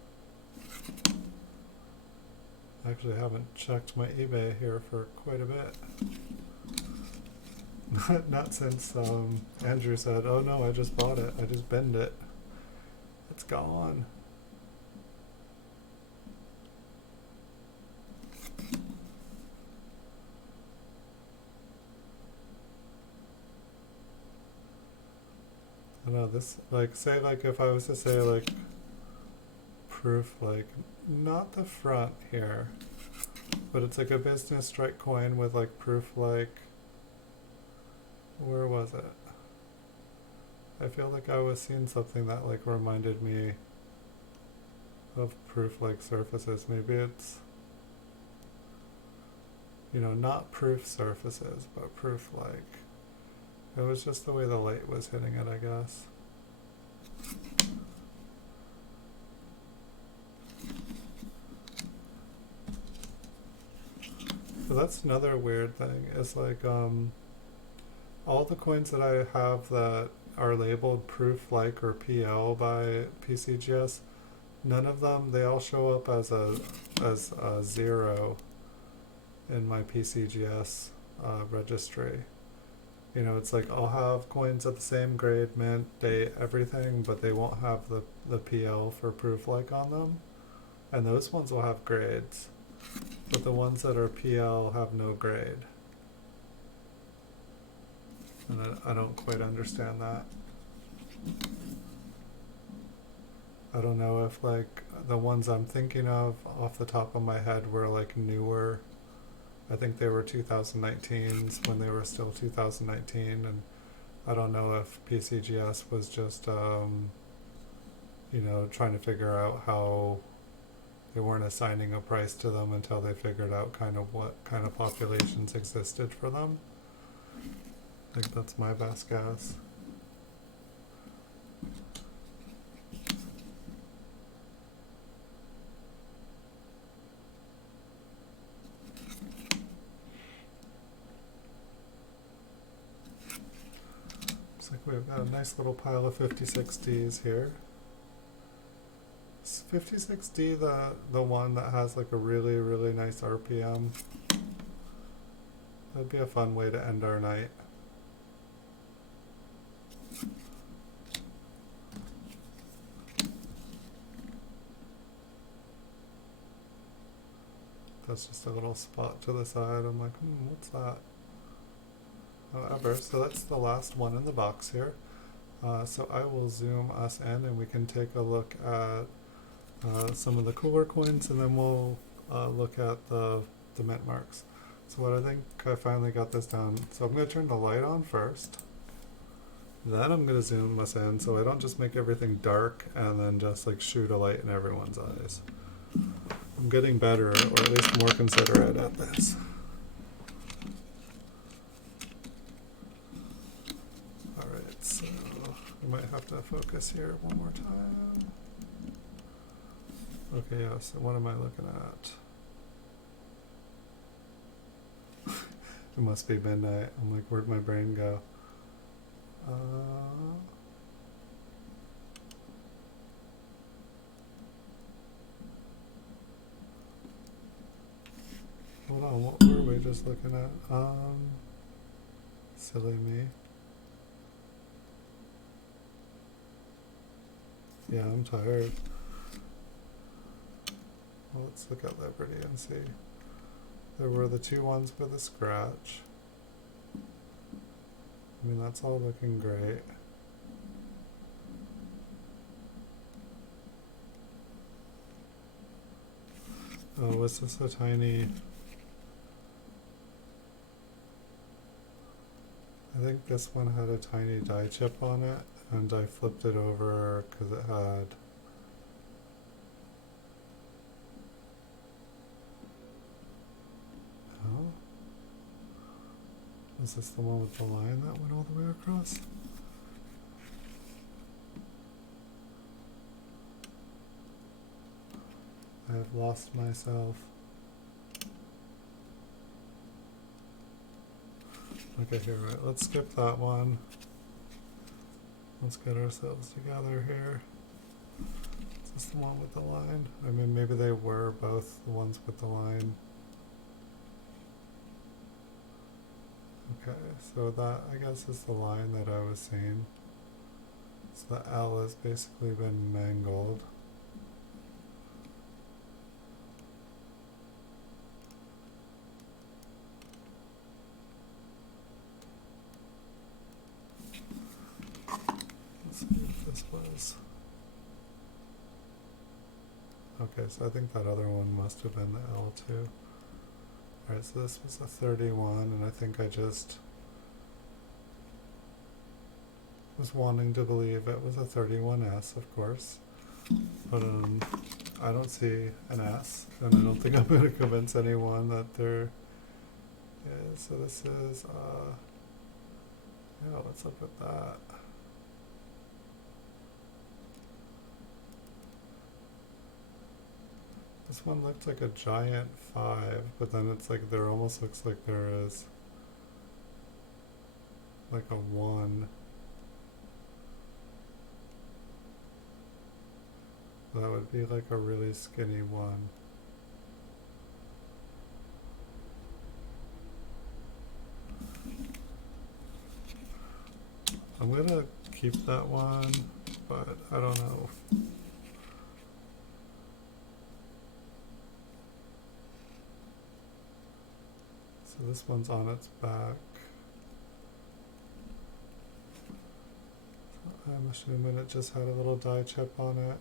I actually haven't checked my eBay here for quite a bit. Not since Andrew said, oh no, I just bought it. I just binned it. It's gone. I know this, like, say, like, if I was to say, like, proof, like, not the front here, but it's like a business strike coin with, like, proof, like, where was it? I feel like I was seeing something that, like, reminded me of proof, like, surfaces. Maybe it's, you know, not proof surfaces, but proof, like, it was just the way the light was hitting it, I guess. So that's another weird thing, is like, all the coins that I have that are labeled proof like or PL by PCGS, none of them, they all show up as a 0 in my PCGS registry. You know, it's like I'll have coins at the same grade, mint, date, everything, but they won't have the PL for proof like on them. And those ones will have grades. But the ones that are PL have no grade. And I don't quite understand that. I don't know if, like, the ones I'm thinking of off the top of my head were, like, newer. I think they were 2019s when they were still 2019, and I don't know if PCGS was just, you know, trying to figure out how they weren't assigning a price to them until they figured out kind of what kind of populations existed for them. I think that's my best guess. Looks like we've got a nice little pile of 56Ds here. Is 56D the one that has like a really, really nice RPM? That'd be a fun way to end our night. That's just a little spot to the side. I'm like, what's that? However, so that's the last one in the box here. So I will zoom us in and we can take a look at some of the cooler coins, and then we'll look at the mint marks. So what I think I finally got this down. So I'm going to turn the light on first. Then I'm going to zoom us in so I don't just make everything dark and then just like shoot a light in everyone's eyes. I'm getting better, or at least more considerate at this. Alright, so we might have to focus here one more time. Okay, yeah, so what am I looking at? It must be midnight. I'm like, where'd my brain go? Hold on, what were we just looking at? Silly me. Yeah, I'm tired. Well, let's look at Liberty and see. There were the two ones with a scratch. I mean, that's all looking great. Oh, was this a tiny... I think this one had a tiny die chip on it, and I flipped it over because it had... Is this the one with the line that went all the way across? I have lost myself. Okay, here, right, let's skip that one. Let's get ourselves together here. Is this the one with the line? I mean, maybe they were both the ones with the line. Okay, so that, I guess, is the line that I was seeing. So the L has basically been mangled. Let's see what this was. Okay, so I think that other one must have been the L too. Alright, so this was a 31, and I think I just was wanting to believe it was a 31S, of course. But I don't see an S, and I don't think I'm going to convince anyone that there is. So this is, yeah, let's look at that. This one looked like a giant 5, but then it's like there almost looks like there is like a 1. That would be like a really skinny 1. I'm gonna keep that one, but I don't know. So this one's on its back. So I'm assuming it just had a little die chip on it.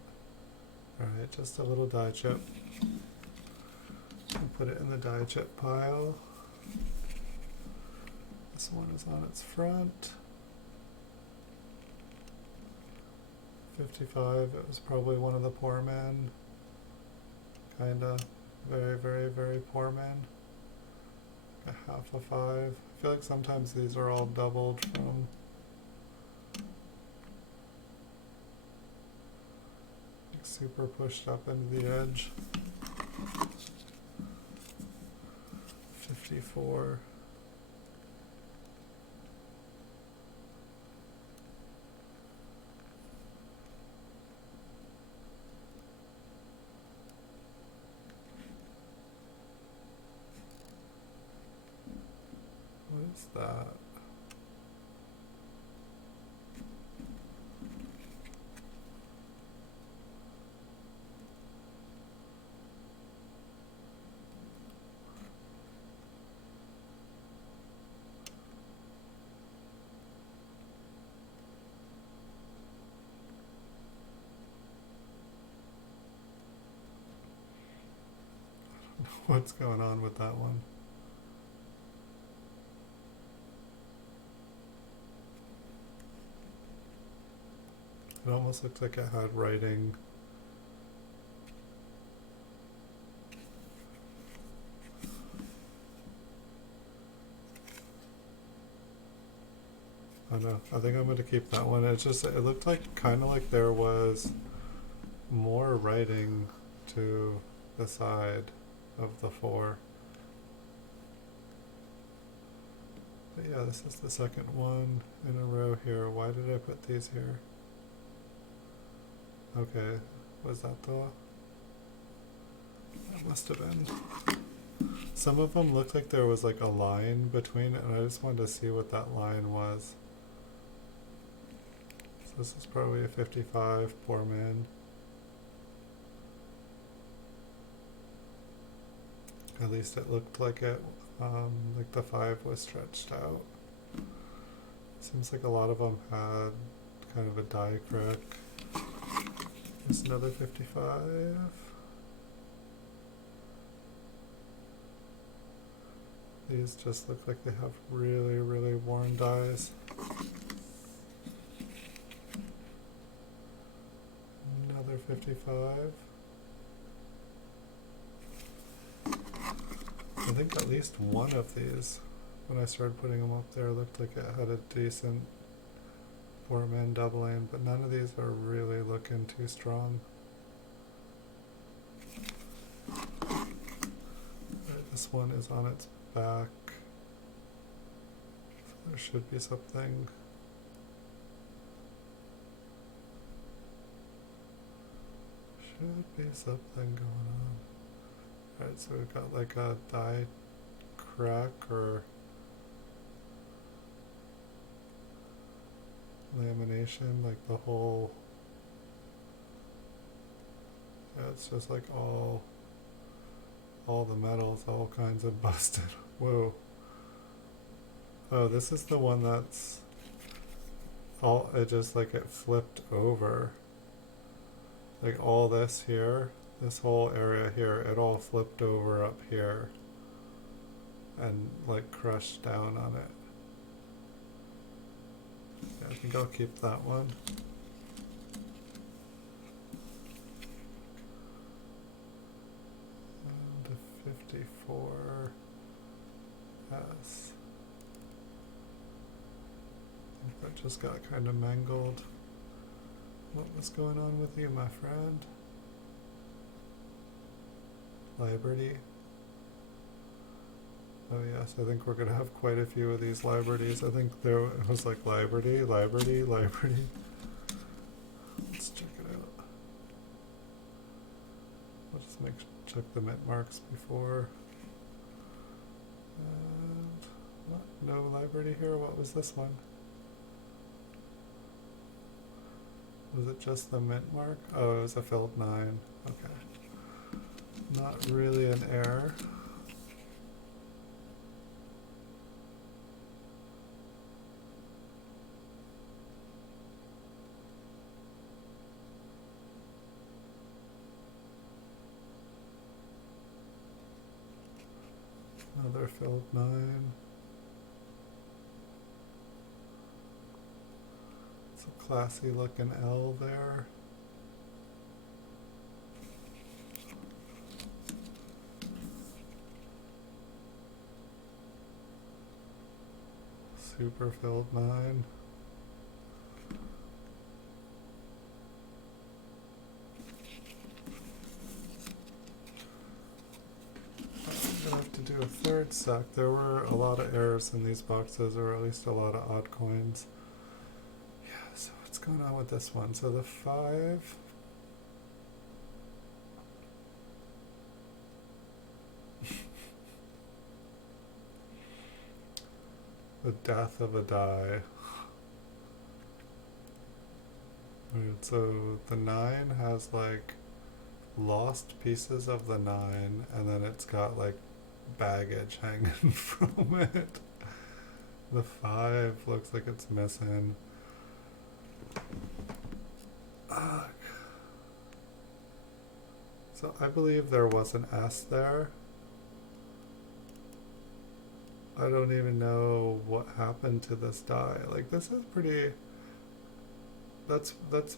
Alright, just a little die chip. I'll put it in the die chip pile. This one is on its front. 55, it was probably one of the poor men. Kinda. Very, very, very poor man. A half a 5. I feel like sometimes these are all doubled from like super pushed up into the edge. 54. What is that? What's going on with that one? It almost looks like it had writing. I don't know. I think I'm going to keep that one. It's just, it looked like kind of like there was more writing to the side of the 4. But yeah, this is the second one in a row here. Why did I put these here? Okay, was that the... That must have been. Some of them looked like there was like a line between it, and I just wanted to see what that line was. So this is probably a 55, poor man. At least it looked like it, like the 5 was stretched out. Seems like a lot of them had kind of a die crack. There's another 55. These just look like they have really, really worn dies. Another 55. I think at least one of these when I started putting them up there, it looked like it had a decent 4-man doubling, but none of these are really looking too strong. Right, this one is on its back, so there should be something. Should be something going on. Alright, so we've got like a die crack or lamination, like the whole, yeah, it's just like all the metals, all kinds of busted. Whoa. Oh, this is the one that's all, it just like it flipped over. Like all this here, this whole area here, it all flipped over up here and like crushed down on it. Yeah, I think I'll keep that one. And a 54S. I think that just got kind of mangled. What was going on with you, my friend? Liberty? Oh yes, I think we're gonna have quite a few of these Liberties. I think there was like Liberty. Let's check it out. We'll just check the mint marks before. And what? No Liberty here. What was this one? Was it just the mint mark? Oh, it was a filled 9. Okay. Not really an error. Another filled 9. It's a classy looking L there. Super filled 9. Do a third suck. There were a lot of errors in these boxes, or at least a lot of odd coins. Yeah, so what's going on with this one? So the 5. The death of a die. Right, so the 9 has like lost pieces of the 9, and then it's got like baggage hanging from it. The 5 looks like it's missing. So I believe there was an S there. I don't even know what happened to this die. Like this is pretty, that's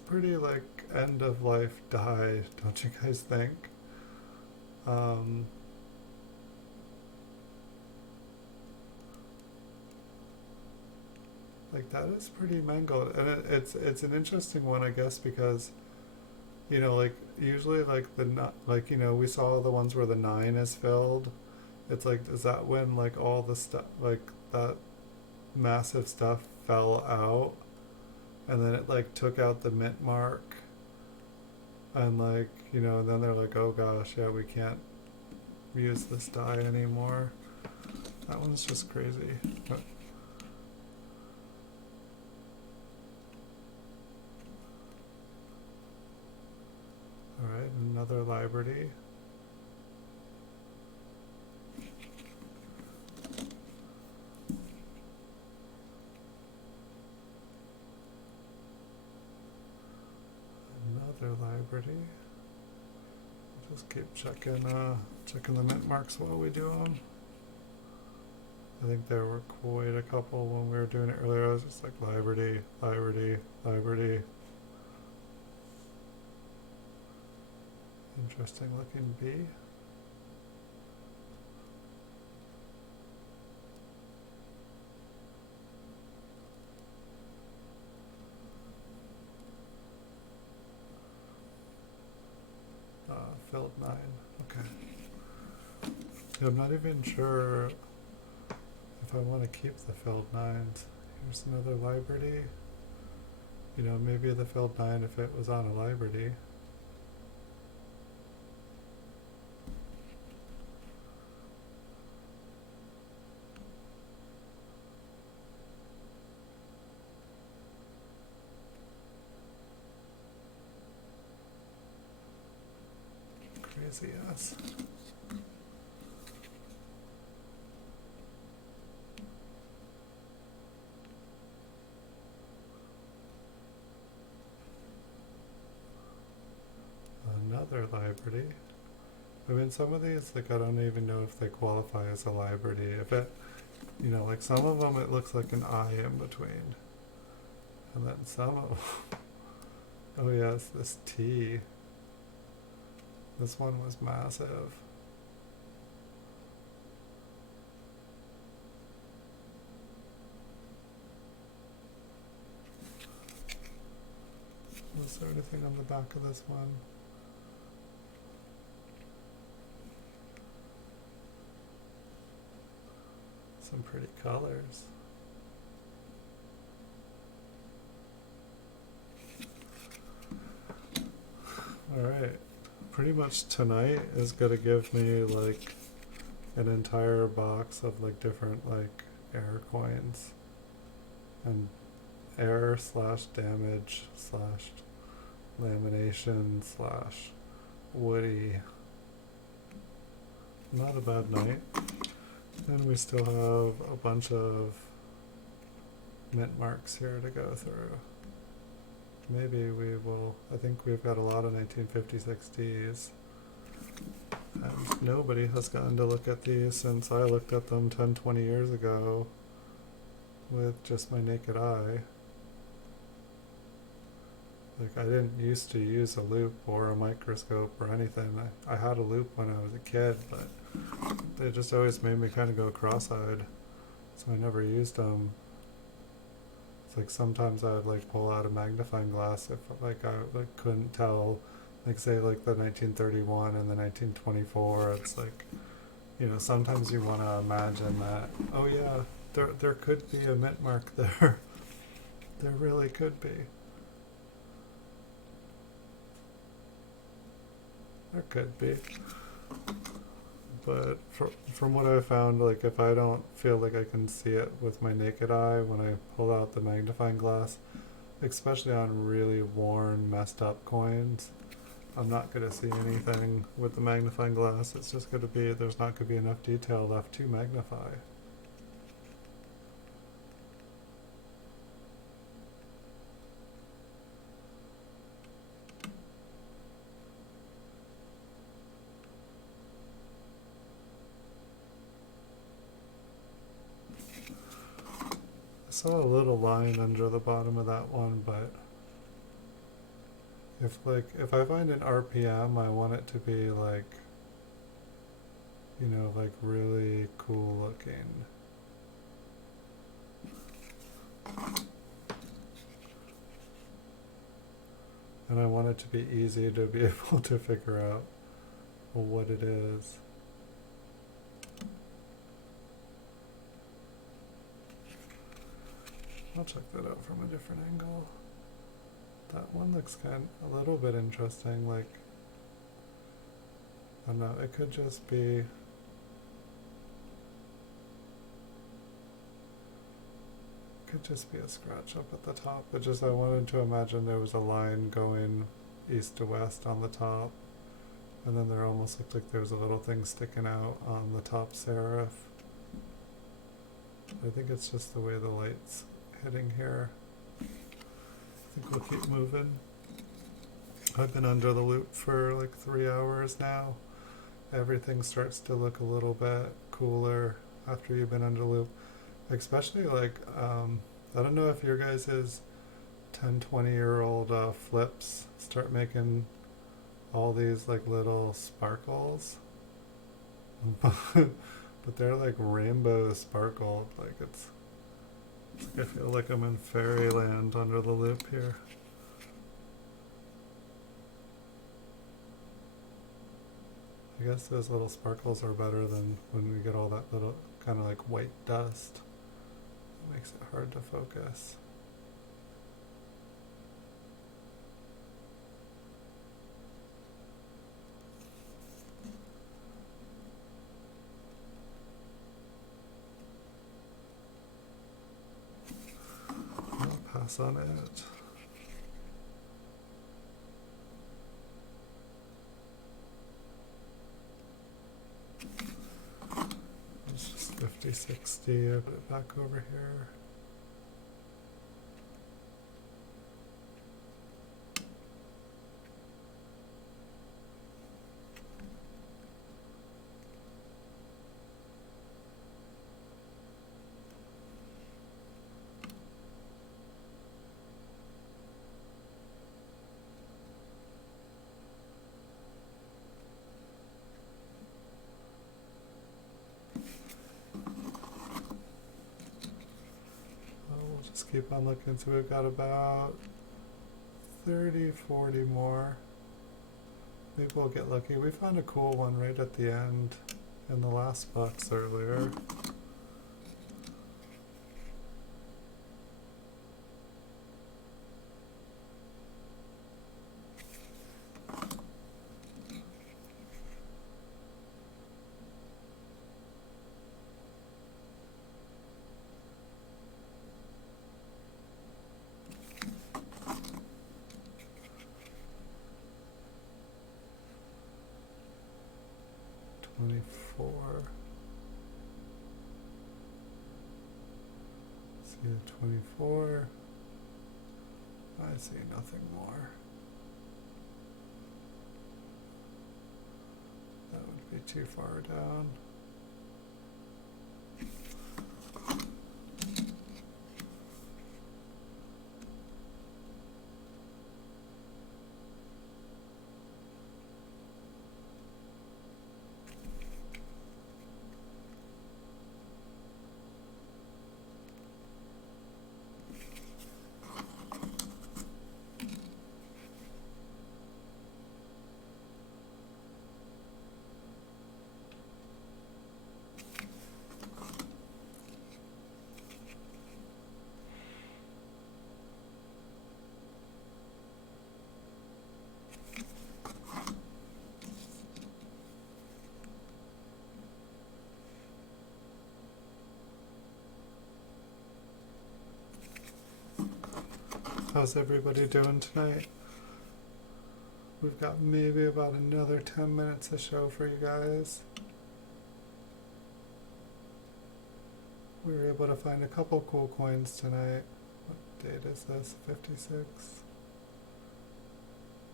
pretty like end of life die, don't you guys think? Like that is pretty mangled, and it's an interesting one, I guess, because you know, like usually like like you know, we saw the ones where the 9 is filled. It's like, is that when like all the stuff, like that massive stuff fell out, and then it like took out the mint mark, and like, you know, then they're like, oh gosh, yeah, we can't use this die anymore. That one's just crazy. But alright, another Liberty. Another Liberty. Just keep checking the mint marks while we do them. I think there were quite a couple when we were doing it earlier. I was just like Liberty. Interesting looking B. filled 9. Okay. Yeah, I'm not even sure if I want to keep the filled 9s. Here's another Liberty. You know, maybe the filled 9 if it was on a Liberty. Crazy ass. Another Liberty. I mean, some of these, like, I don't even know if they qualify as a Liberty. If it, you know, like some of them it looks like an I in between. And then some of oh yes, this T. This one was massive. Was there anything on the back of this one? Some pretty colors. Alright, pretty much tonight is gonna give me like an entire box of like different like air coins and air slash damage slash lamination slash woody. Not a bad night. And we still have a bunch of mint marks here to go through. Maybe we will, I think we've got a lot of 1956 Ds. And nobody has gotten to look at these since I looked at them 10, 20 years ago with just my naked eye. Like, I didn't used to use a loop or a microscope or anything. I had a loop when I was a kid, but they just always made me kind of go cross-eyed, so I never used them. It's like sometimes I would like pull out a magnifying glass if like I like couldn't tell, like say like the 1931 and the 1924. It's like, you know, sometimes you want to imagine that, oh yeah, there could be a mint mark there. There really could be. There could be. But from what I found, like if I don't feel like I can see it with my naked eye when I pull out the magnifying glass, especially on really worn, messed up coins, I'm not going to see anything with the magnifying glass. It's just going to be, there's not going to be enough detail left to magnify. I saw a little line under the bottom of that one, but if I find an RPM, I want it to be like, you know, like really cool looking. And I want it to be easy to be able to figure out what it is. I'll check that out from a different angle. That one looks a little bit interesting, like, I don't know, it could just be, a scratch up at the top. It just, I wanted to imagine there was a line going east to west on the top, and then there almost looked like there was a little thing sticking out on the top serif. I think it's just the way the light's hitting here. I think we'll keep moving. I've been under the loop for like 3 hours now. Everything starts to look a little bit cooler after you've been under the loop. Especially like, I don't know if your guys' 10, 20-year-old flips start making all these like little sparkles. But they're like rainbow sparkled, like it's like I feel like I'm in fairyland under the loop here. I guess those little sparkles are better than when we get all that little kind of like white dust. It makes it hard to focus. I'll pass on it. It's just 50, 60. I'll put it back over here. Just keep on looking. So we've got about 30, 40 more. Maybe we'll get lucky. We found a cool one right at the end in the last box earlier. See the 24. I see nothing more. That would be too far down. How's everybody doing tonight? We've got maybe about another 10 minutes of show for you guys. We were able to find a couple cool coins tonight. What date is this? 56?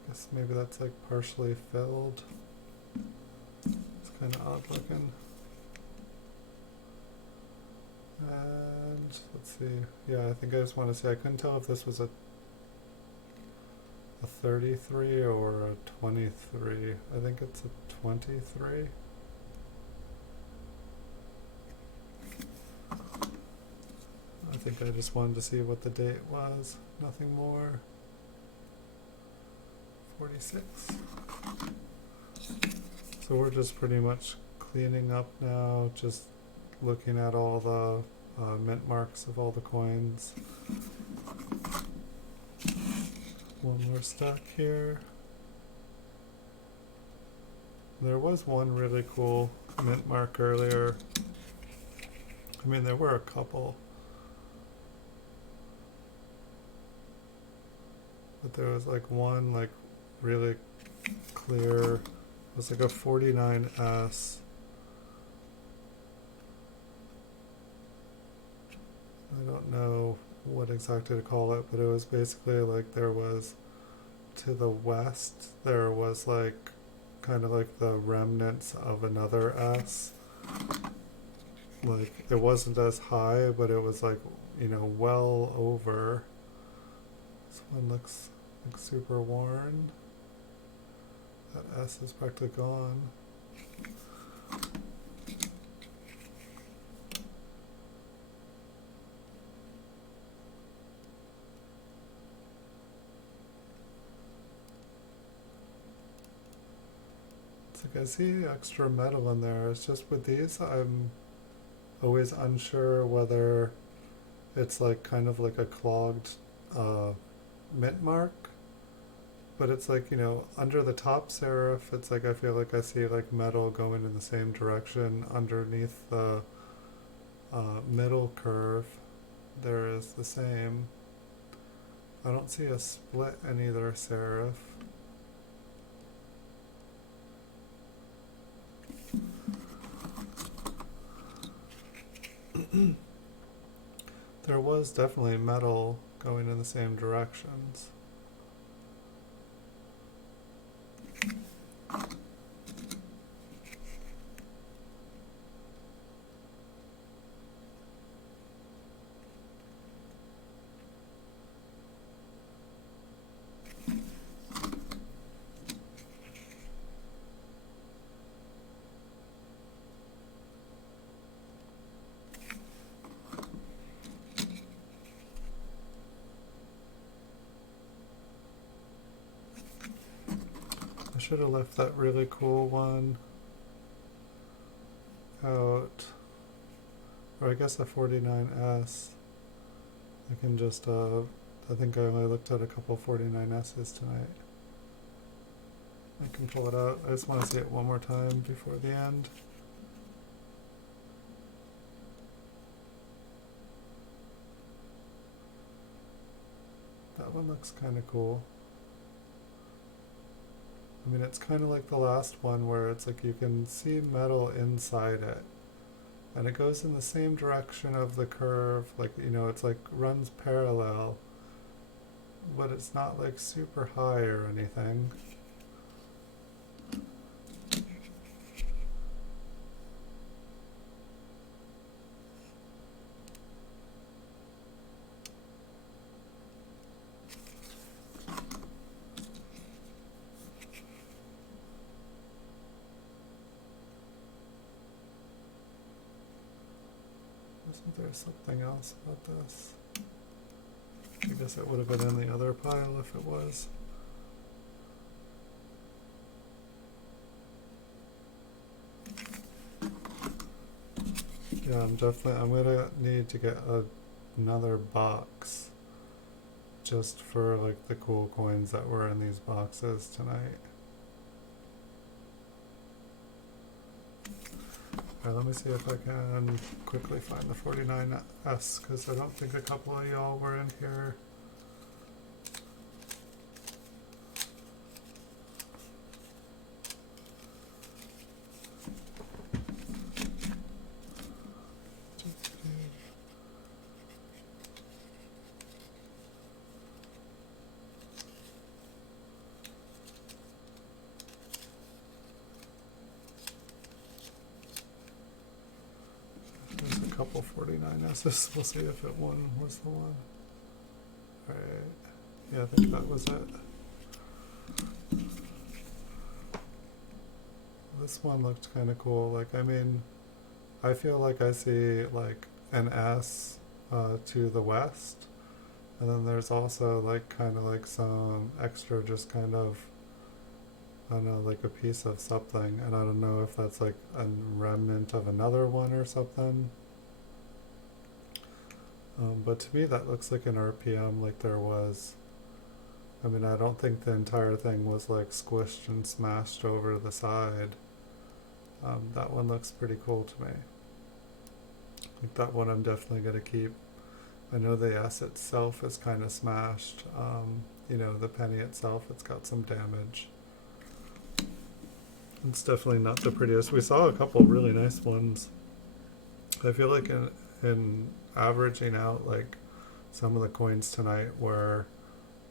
Guess maybe that's like partially filled. It's kind of odd looking. And let's see. Yeah, I think I just want to say I couldn't tell if this was a 33 or a 23. I think it's a 23. I think I just wanted to see what the date was. Nothing more. 46. So we're just pretty much cleaning up now, just looking at all the mint marks of all the coins. One more stack here. There was one really cool mint mark earlier. I mean, there were a couple. But there was like one like really clear. It was like a 49S. I don't know what exactly to call it, but it was basically like there was to the west, there was like kind of like the remnants of another S. Like it wasn't as high, but it was like, you know, well over. This one looks like super worn. That S is practically gone. It's like I see extra metal in there. It's just with these, I'm always unsure whether it's like kind of like a clogged mint mark, but it's like, you know, under the top serif, it's like I feel like I see like metal going in the same direction. Underneath the middle curve, there is the same. I don't see a split in either serif. There was definitely metal going in the same directions. I should have left that really cool one out, or I guess a 49S. I can just, I think I only looked at a couple 49S's tonight. I can pull it out. I just want to see it one more time before the end. That one looks kind of cool. I mean, it's kind of like the last one where it's like you can see metal inside it. And it goes in the same direction of the curve, like, you know, it's like runs parallel, but it's not like super high or anything. Isn't there something else about this? I guess it would have been in the other pile if it was. Yeah, I'm gonna need to get another box just for like the cool coins that were in these boxes tonight. Alright, let me see if I can quickly find the 49S, because I don't think a couple of y'all were in here. Couple 49S's. We'll see if it one was the one. Alright. Yeah, I think that was it. This one looked kind of cool. Like, I mean, I feel like I see like an S to the west, and then there's also like kind of like some extra just kind of, I don't know, like a piece of something, and I don't know if that's like a remnant of another one or something. But to me that looks like an RPM, like there was, I mean, I don't think the entire thing was like squished and smashed over the side. That one looks pretty cool to me. Like that one I'm definitely going to keep. I know the S itself is kind of smashed. You know, the penny itself, it's got some damage. It's definitely not the prettiest. We saw a couple really nice ones. I feel like in averaging out, like some of the coins tonight were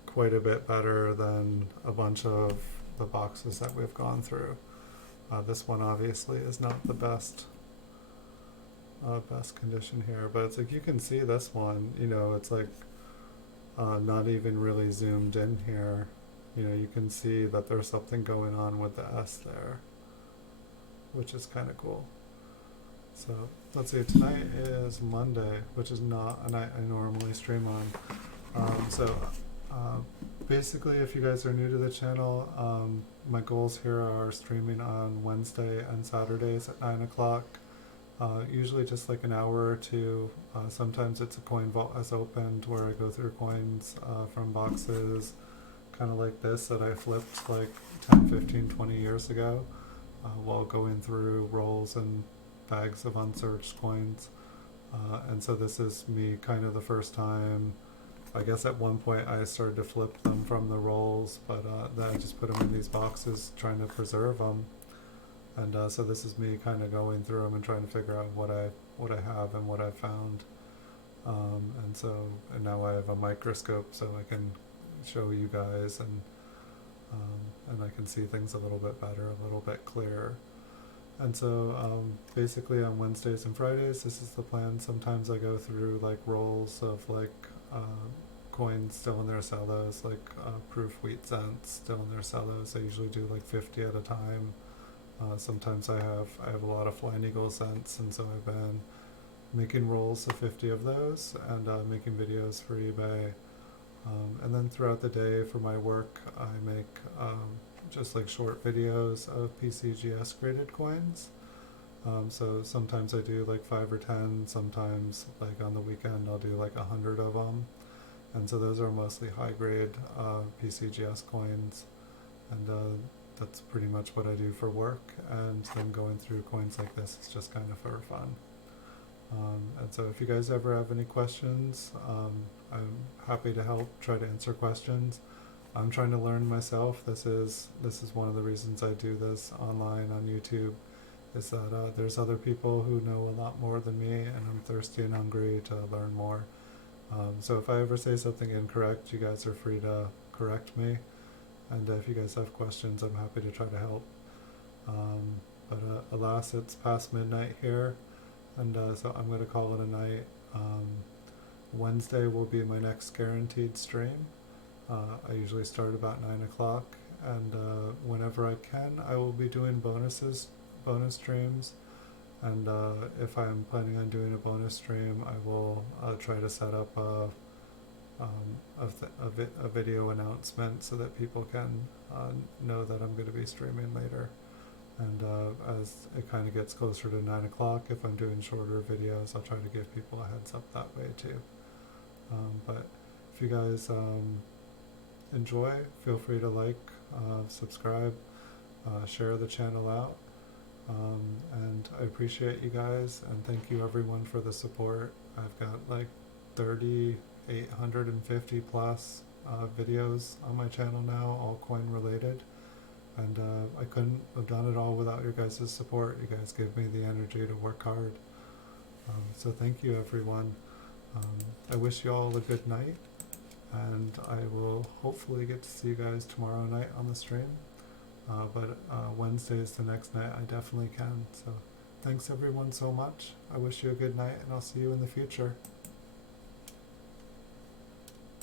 quite a bit better than a bunch of the boxes that we've gone through. This one obviously is not the best condition here, but it's like you can see this one, you know, it's like not even really zoomed in here. You know, you can see that there's something going on with the S there, which is kind of cool. So let's see, tonight is Monday, which is not a night I normally stream on. So Basically, if you guys are new to the channel, my goals here are streaming on Wednesday and Saturdays at 9 o'clock. Usually just like an hour or two. Sometimes it's a coin vault has opened where I go through coins from boxes kind of like this that I flipped like 10, 15, 20 years ago while going through rolls and bags of unsearched coins. And so this is me kind of the first time. I guess at one point I started to flip them from the rolls, but then I just put them in these boxes trying to preserve them. And so this is me kind of going through them and trying to figure out what I have and what I found. And now I have a microscope so I can show you guys, and I can see things a little bit better, a little bit clearer. And so basically on Wednesdays and Fridays, this is the plan. Sometimes I go through like rolls of like coins still in their cellos, like proof wheat cents still in their cellos. I usually do like 50 at a time. Sometimes I have a lot of flying eagle cents, and so I've been making rolls of 50 of those and making videos for eBay. And then throughout the day for my work, I make just like short videos of PCGS graded coins. So sometimes I do like 5 or 10, sometimes like on the weekend I'll do like 100 of them. And so those are mostly high grade PCGS coins, and that's pretty much what I do for work. And then going through coins like this is just kind of for fun. And so if you guys ever have any questions, I'm happy to help try to answer questions. I'm trying to learn myself. This is one of the reasons I do this online on YouTube, is that there's other people who know a lot more than me, and I'm thirsty and hungry to learn more. So if I ever say something incorrect, you guys are free to correct me. And if you guys have questions, I'm happy to try to help. But alas, it's past midnight here, and so I'm going to call it a night. Wednesday will be my next guaranteed stream. I usually start about 9 o'clock, and whenever I can, I will be doing bonus streams. And if I'm planning on doing a bonus stream, I will try to set up a video announcement so that people can know that I'm going to be streaming later. And as it kind of gets closer to 9 o'clock, if I'm doing shorter videos, I'll try to give people a heads up that way too. But if you guys enjoy, feel free to like, subscribe, share the channel out. And I appreciate you guys, and thank you everyone for the support. I've got like 3,850 plus videos on my channel now, all coin related, and I couldn't have done it all without your guys' support. You guys give me the energy to work hard. So thank you everyone. I wish you all a good night, and I will hopefully get to see you guys tomorrow night on the stream. But Wednesday is the next night I definitely can. So thanks everyone so much. I wish you a good night, and I'll see you in the future.